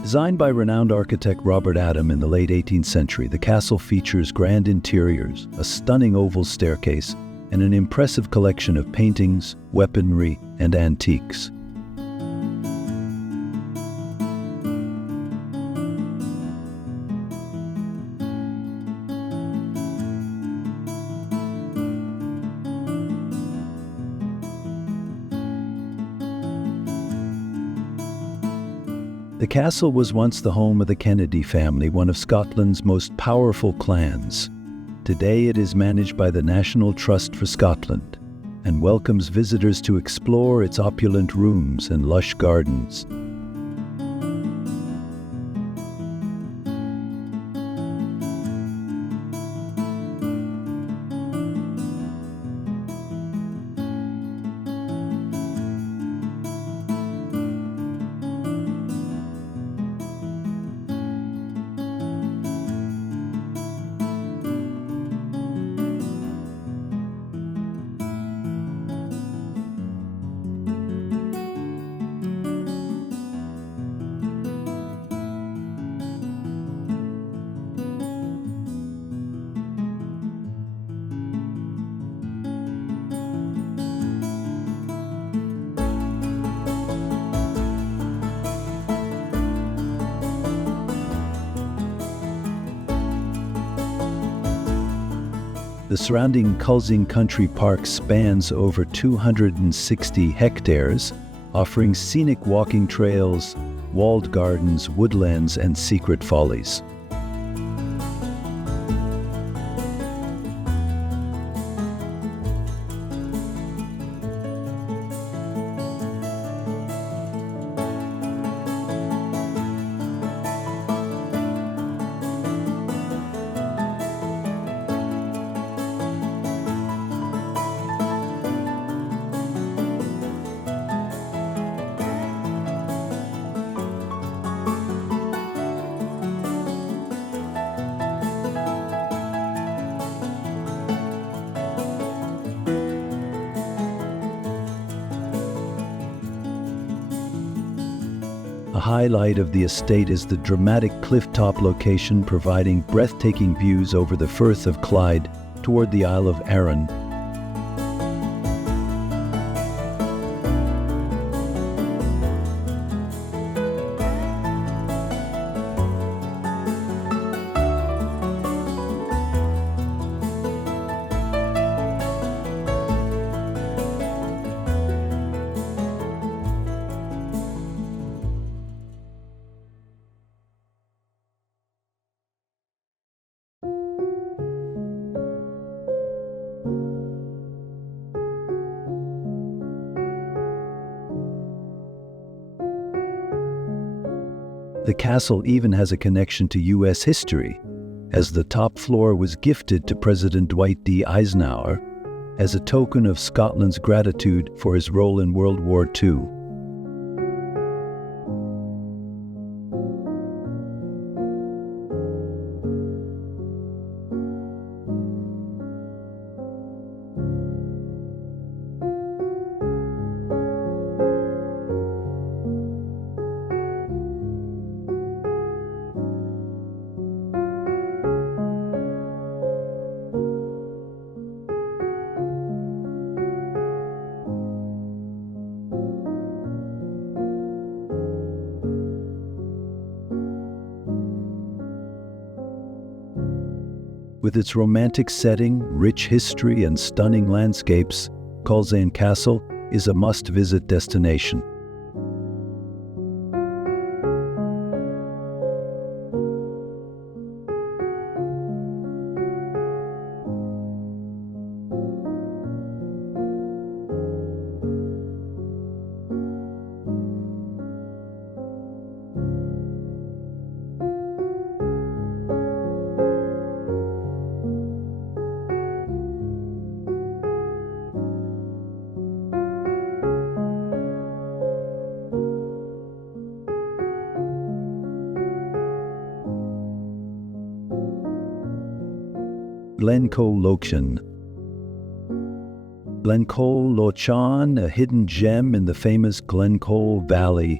Designed by renowned architect Robert Adam in the late 18th century, the castle features grand interiors, a stunning oval staircase, and an impressive collection of paintings, weaponry, and antiques. The castle was once the home of the Kennedy family, one of Scotland's most powerful clans. Today it is managed by the National Trust for Scotland and welcomes visitors to explore its opulent rooms and lush gardens. The surrounding Culzean Country Park spans over 260 hectares, offering scenic walking trails, walled gardens, woodlands, and secret follies. A highlight of the estate is the dramatic cliff-top location, providing breathtaking views over the Firth of Clyde toward the Isle of Arran. The castle even has a connection to U.S. history, as the top floor was gifted to President Dwight D. Eisenhower as a token of Scotland's gratitude for his role in World War II. With its romantic setting, rich history, and stunning landscapes, Culzean Castle is a must-visit destination. Glencoe Lochan. Glencoe Lochan, a hidden gem in the famous Glencoe Valley,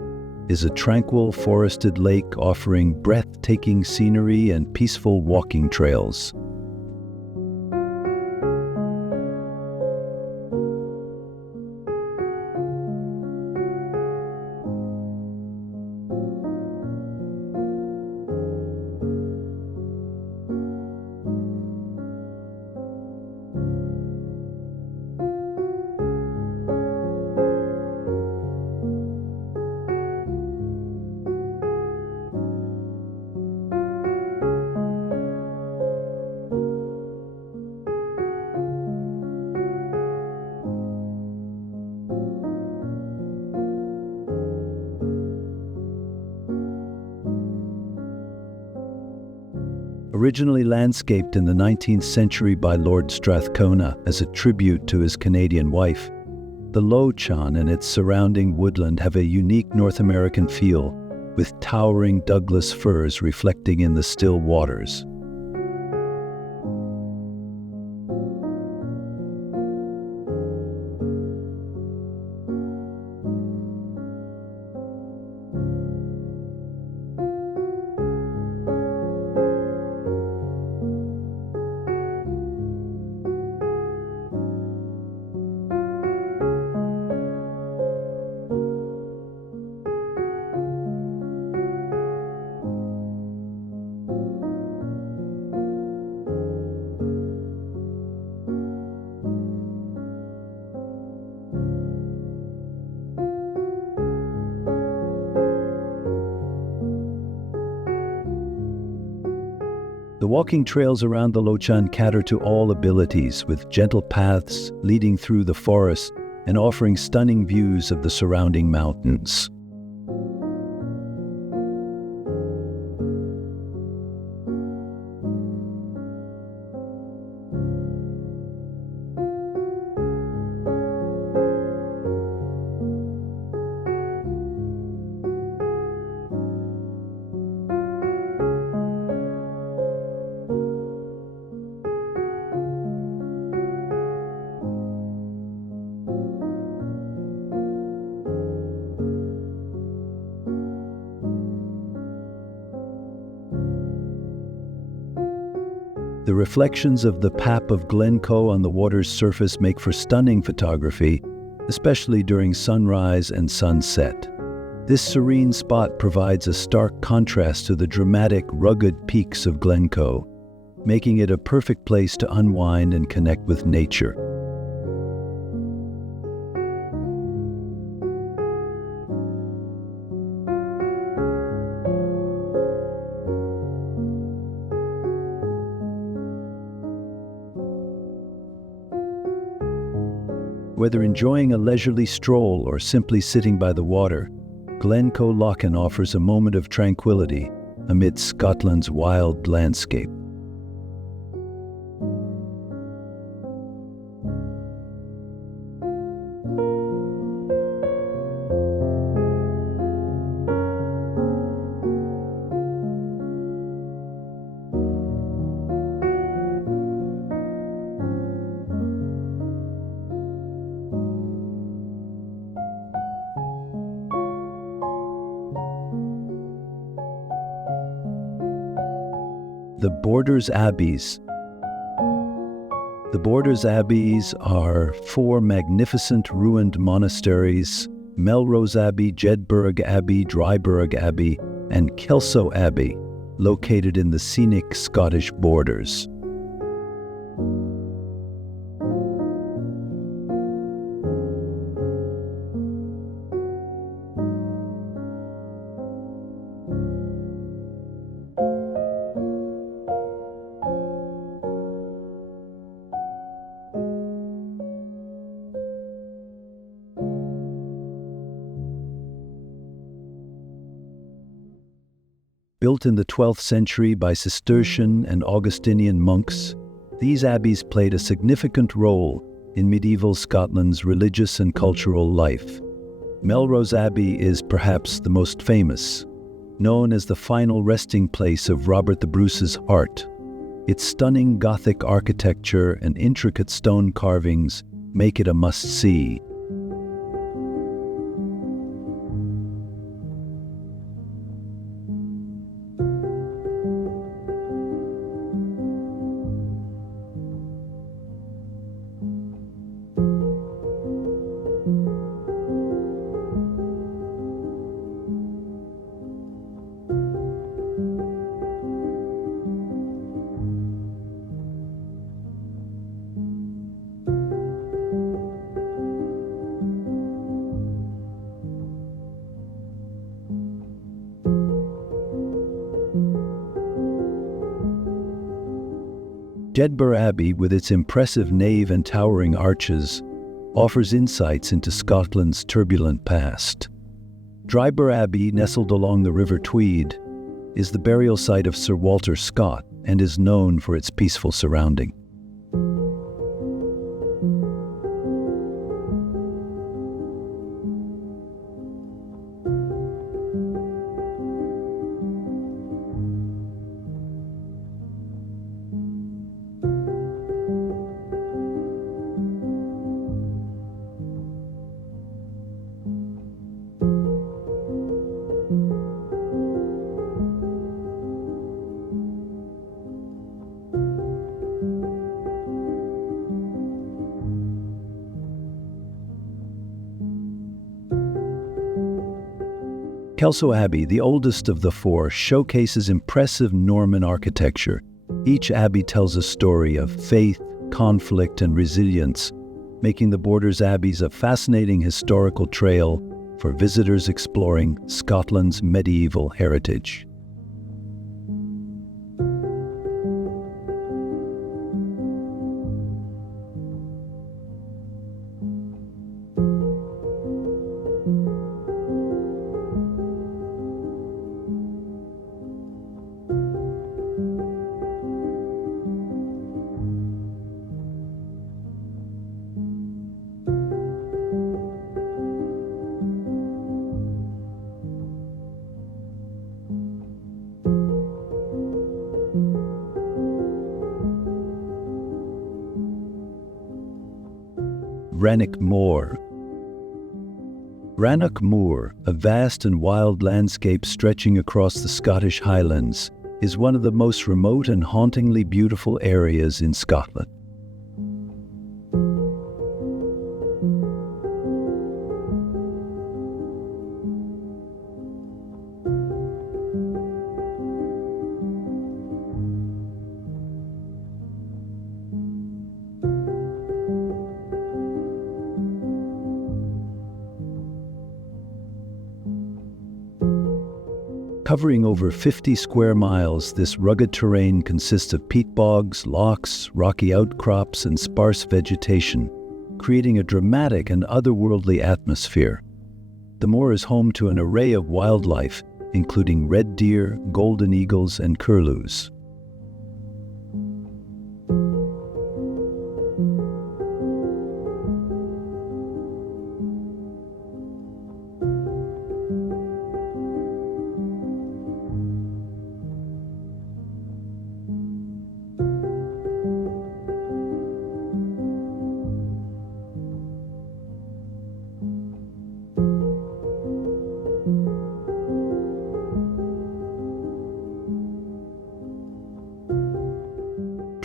is a tranquil forested lake offering breathtaking scenery and peaceful walking trails. Originally landscaped in the 19th century by Lord Strathcona as a tribute to his Canadian wife, the Lochan and its surrounding woodland have a unique North American feel, with towering Douglas firs reflecting in the still waters. The walking trails around the Lochan cater to all abilities, with gentle paths leading through the forest and offering stunning views of the surrounding mountains. The reflections of the pap of Glen Coe on the water's surface make for stunning photography, especially during sunrise and sunset. This serene spot provides a stark contrast to the dramatic, rugged peaks of Glen Coe, making it a perfect place to unwind and connect with nature. Whether enjoying a leisurely stroll or simply sitting by the water, Glencoe Lochan offers a moment of tranquility amidst Scotland's wild landscape. The Borders Abbeys. The Borders Abbeys are 4 magnificent ruined monasteries: Melrose Abbey, Jedburgh Abbey, Dryburgh Abbey, and Kelso Abbey, located in the scenic Scottish borders. Built in the 12th century by Cistercian and Augustinian monks, these abbeys played a significant role in medieval Scotland's religious and cultural life. Melrose Abbey is perhaps the most famous, known as the final resting place of Robert the Bruce's heart. Its stunning Gothic architecture and intricate stone carvings make it a must-see. Jedburgh Abbey, with its impressive nave and towering arches, offers insights into Scotland's turbulent past. Dryburgh Abbey, nestled along the River Tweed, is the burial site of Sir Walter Scott and is known for its peaceful surrounding. Kelso Abbey, the oldest of the 4, showcases impressive Norman architecture. Each abbey tells a story of faith, conflict, and resilience, making the Borders Abbeys a fascinating historical trail for visitors exploring Scotland's medieval heritage. Rannoch Moor. Rannoch Moor, a vast and wild landscape stretching across the Scottish Highlands, is one of the most remote and hauntingly beautiful areas in Scotland. Covering over 50 square miles, this rugged terrain consists of peat bogs, lochs, rocky outcrops, and sparse vegetation, creating a dramatic and otherworldly atmosphere. The moor is home to an array of wildlife, including red deer, golden eagles, and curlews.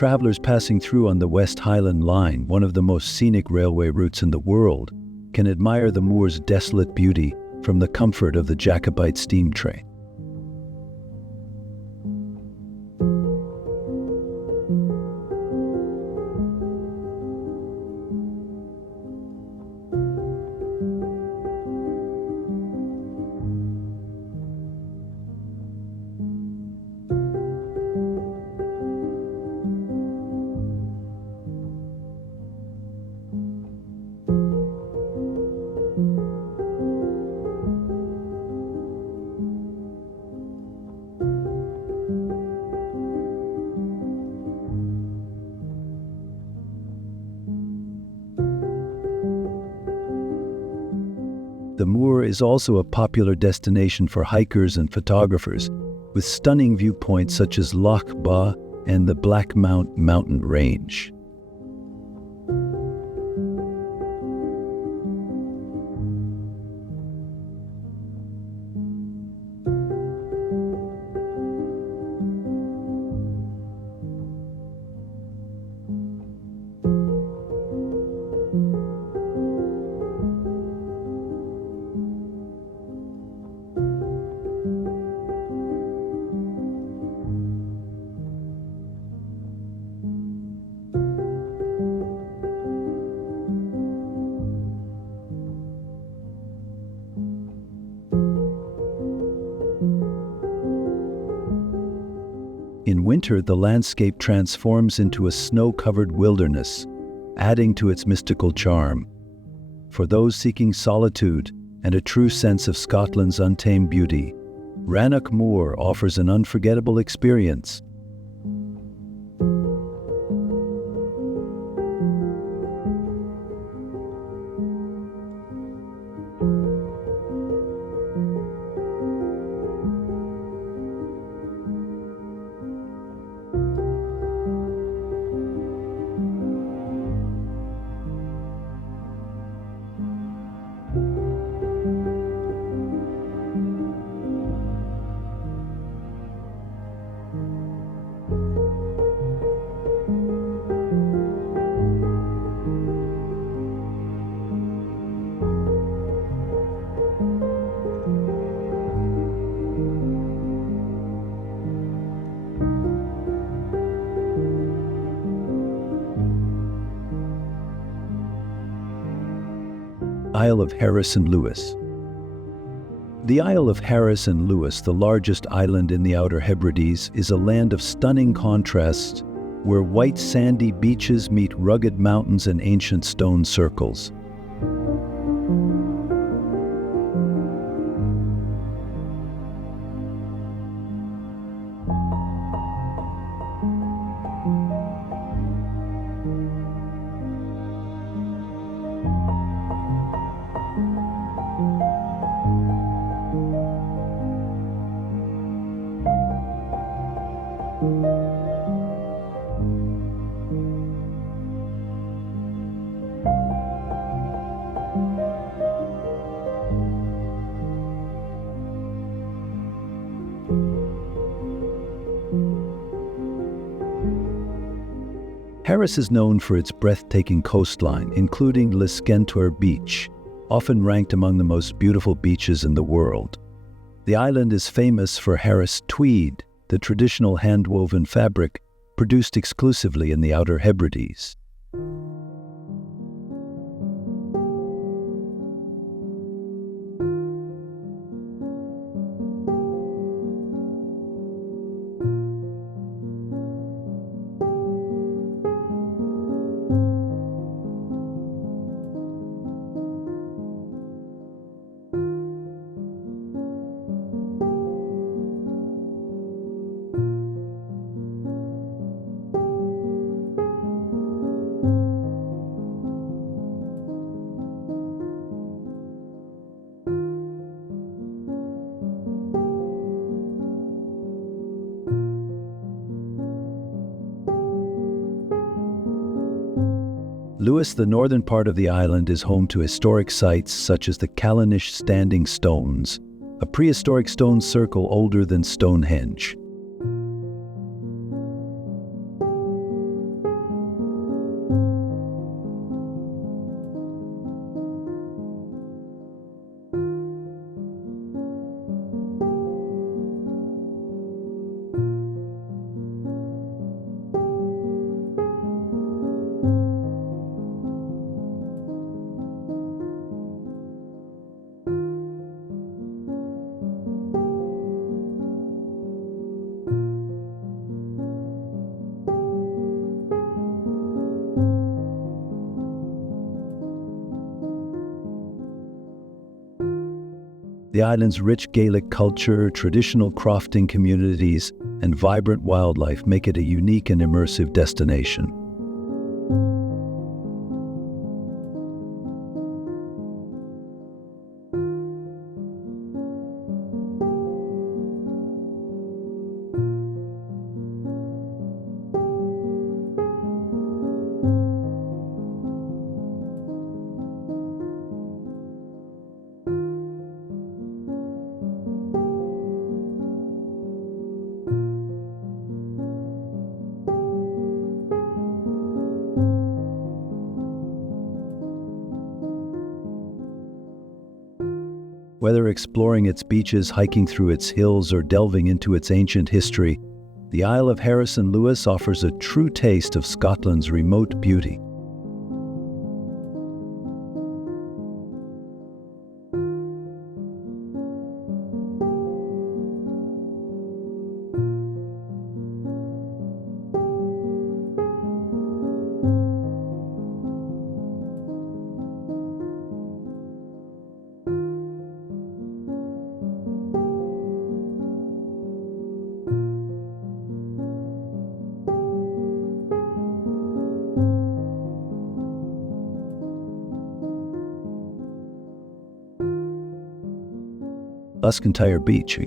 Travelers passing through on the West Highland Line, one of the most scenic railway routes in the world, can admire the moor's desolate beauty from the comfort of the Jacobite steam train. The moor is also a popular destination for hikers and photographers, with stunning viewpoints such as Loch Ba and the Blackmount mountain range. In winter, the landscape transforms into a snow-covered wilderness, adding to its mystical charm. For those seeking solitude and a true sense of Scotland's untamed beauty, Rannoch Moor offers an unforgettable experience. Isle of Harris and Lewis. The Isle of Harris and Lewis, the largest island in the Outer Hebrides, is a land of stunning contrasts where white sandy beaches meet rugged mountains and ancient stone circles. Harris is known for its breathtaking coastline, including Luskentyre Beach, often ranked among the most beautiful beaches in the world. The island is famous for Harris tweed, the traditional hand-woven fabric produced exclusively in the Outer Hebrides. Lewis, the northern part of the island, is home to historic sites such as the Callanish Standing Stones, a prehistoric stone circle older than Stonehenge. The island's rich Gaelic culture, traditional crofting communities, and vibrant wildlife make it a unique and immersive destination. Whether exploring its beaches, hiking through its hills, or delving into its ancient history, the Isle of Harris and Lewis offers a true taste of Scotland's remote beauty. Luskentyre Beach.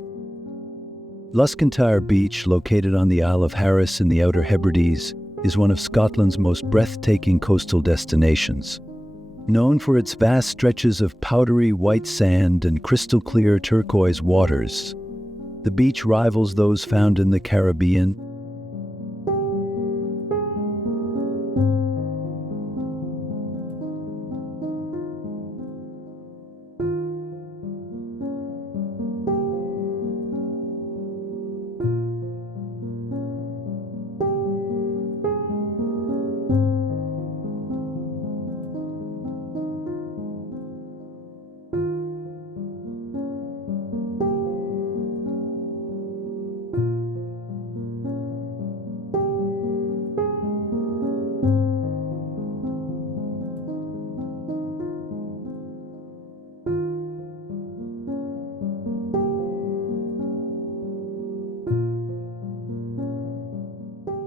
Luskentyre Beach, located on the Isle of Harris in the Outer Hebrides, is one of Scotland's most breathtaking coastal destinations. Known for its vast stretches of powdery white sand and crystal-clear turquoise waters, the beach rivals those found in the Caribbean.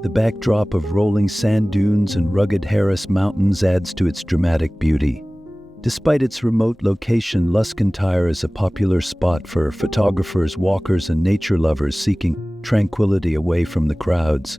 The backdrop of rolling sand dunes and rugged Harris Mountains adds to its dramatic beauty. Despite its remote location, Luskentyre is a popular spot for photographers, walkers, and nature lovers seeking tranquility away from the crowds.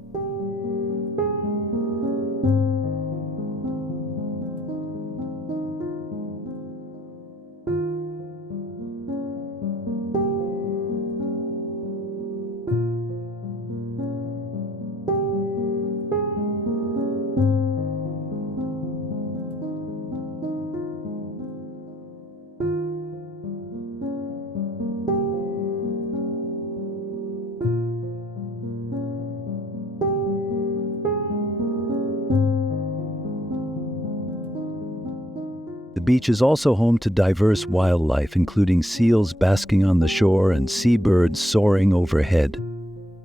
The beach is also home to diverse wildlife, including seals basking on the shore and seabirds soaring overhead.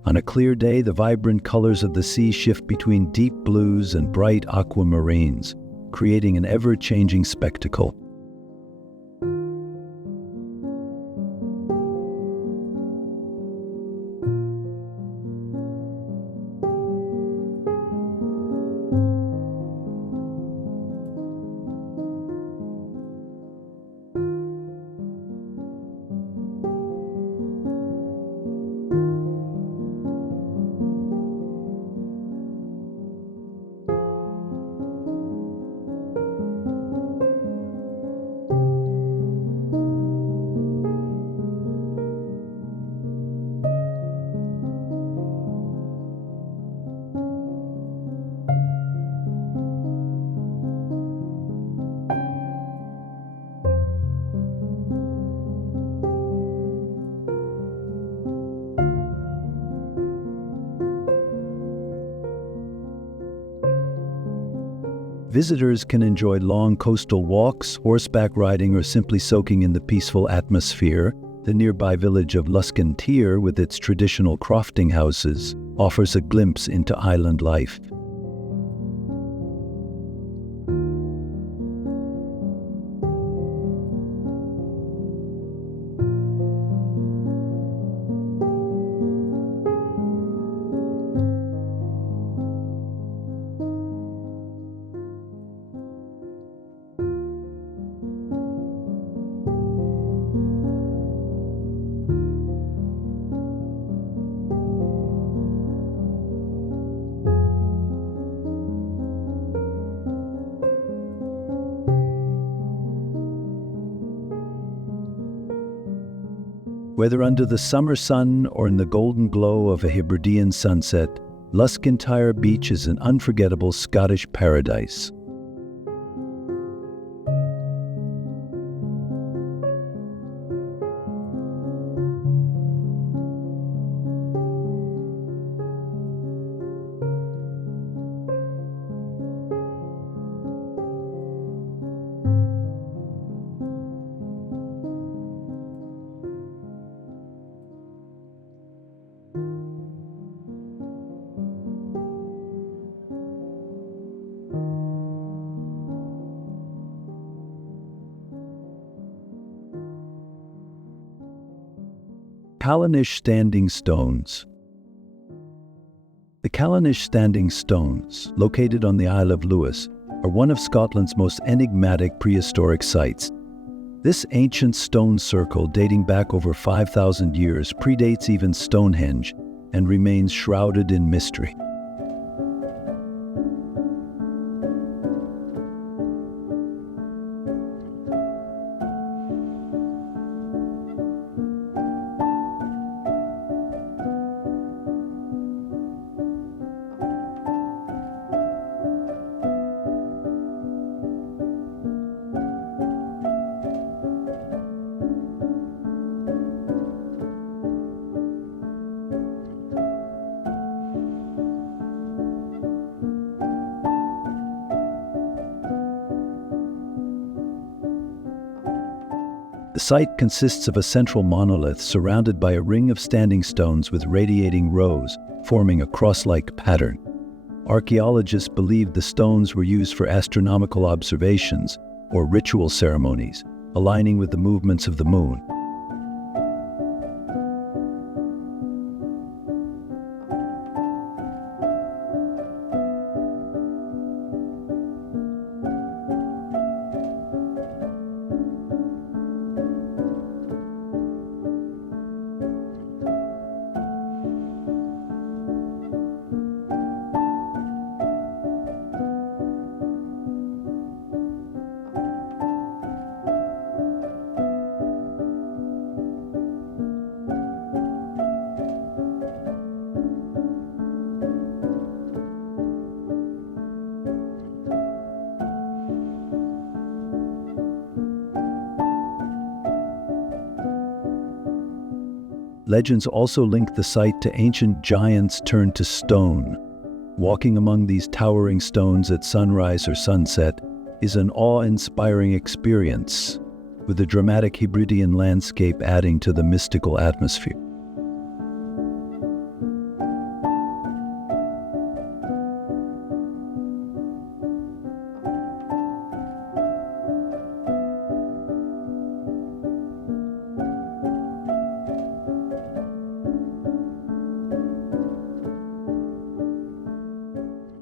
On a clear day, the vibrant colors of the sea shift between deep blues and bright aquamarines, creating an ever-changing spectacle. Visitors can enjoy long coastal walks, horseback riding, or simply soaking in the peaceful atmosphere. The nearby village of Luskentyre, with its traditional crofting houses, offers a glimpse into island life. Whether under the summer sun or in the golden glow of a Hebridean sunset, Luskentyre Beach is an unforgettable Scottish paradise. Callanish Standing Stones. The Callanish Standing Stones, located on the Isle of Lewis, are one of Scotland's most enigmatic prehistoric sites. This ancient stone circle, dating back over 5,000 years, predates even Stonehenge and remains shrouded in mystery. The site consists of a central monolith surrounded by a ring of standing stones with radiating rows, forming a cross-like pattern. Archaeologists believe the stones were used for astronomical observations or ritual ceremonies, aligning with the movements of the moon. Legends also link the site to ancient giants turned to stone. Walking among these towering stones at sunrise or sunset is an awe-inspiring experience, with the dramatic Hebridean landscape adding to the mystical atmosphere.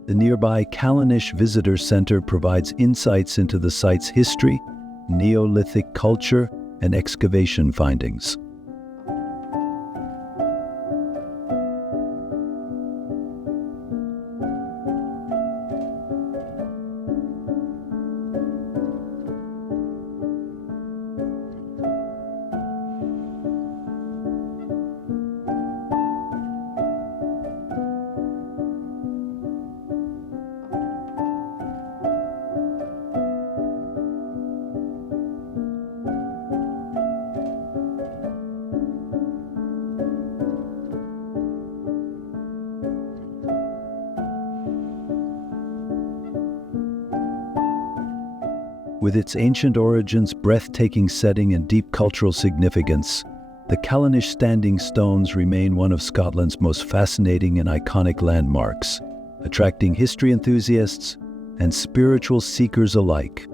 The nearby Callanish Visitor Centre provides insights into the site's history, Neolithic culture, and excavation findings. With its ancient origins, breathtaking setting, and deep cultural significance, the Callanish Standing Stones remain one of Scotland's most fascinating and iconic landmarks, attracting history enthusiasts and spiritual seekers alike.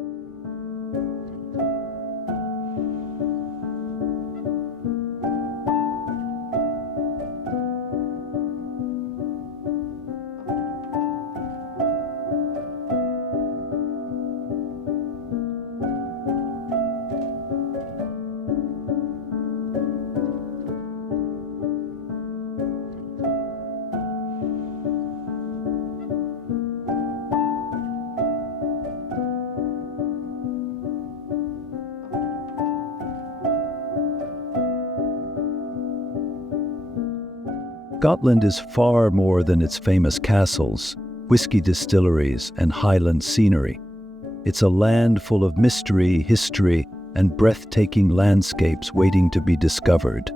Scotland is far more than its famous castles, whiskey distilleries, and Highland scenery. It's a land full of mystery, history, and breathtaking landscapes waiting to be discovered.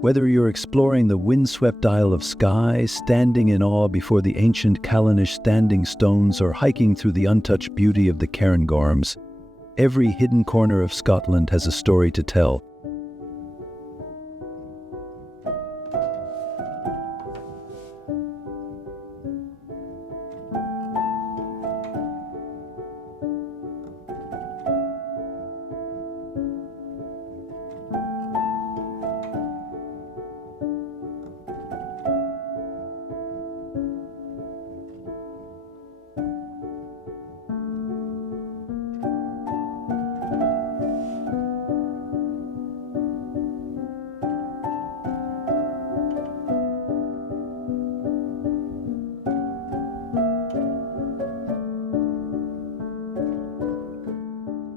Whether you're exploring the windswept Isle of Skye, standing in awe before the ancient Callanish Standing Stones, or hiking through the untouched beauty of the Cairngorms, every hidden corner of Scotland has a story to tell.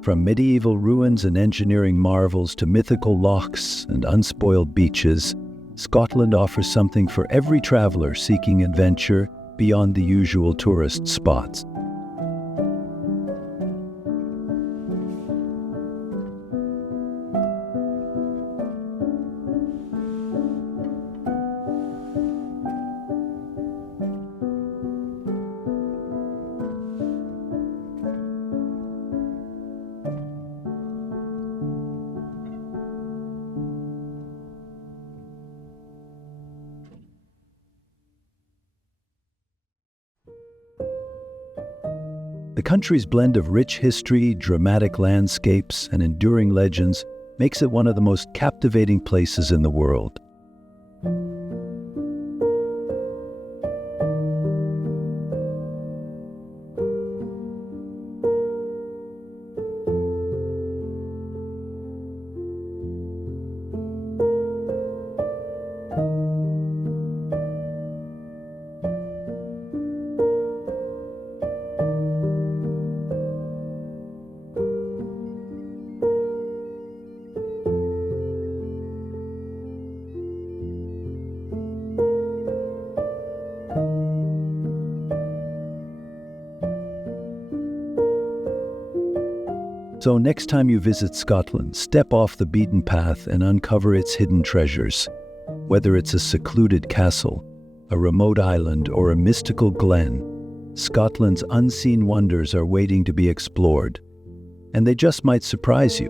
From medieval ruins and engineering marvels to mythical lochs and unspoiled beaches, Scotland offers something for every traveller seeking adventure beyond the usual tourist spots. The country's blend of rich history, dramatic landscapes, and enduring legends makes it one of the most captivating places in the world. So next time you visit Scotland, step off the beaten path and uncover its hidden treasures. Whether it's a secluded castle, a remote island, or a mystical glen, Scotland's unseen wonders are waiting to be explored. And they just might surprise you.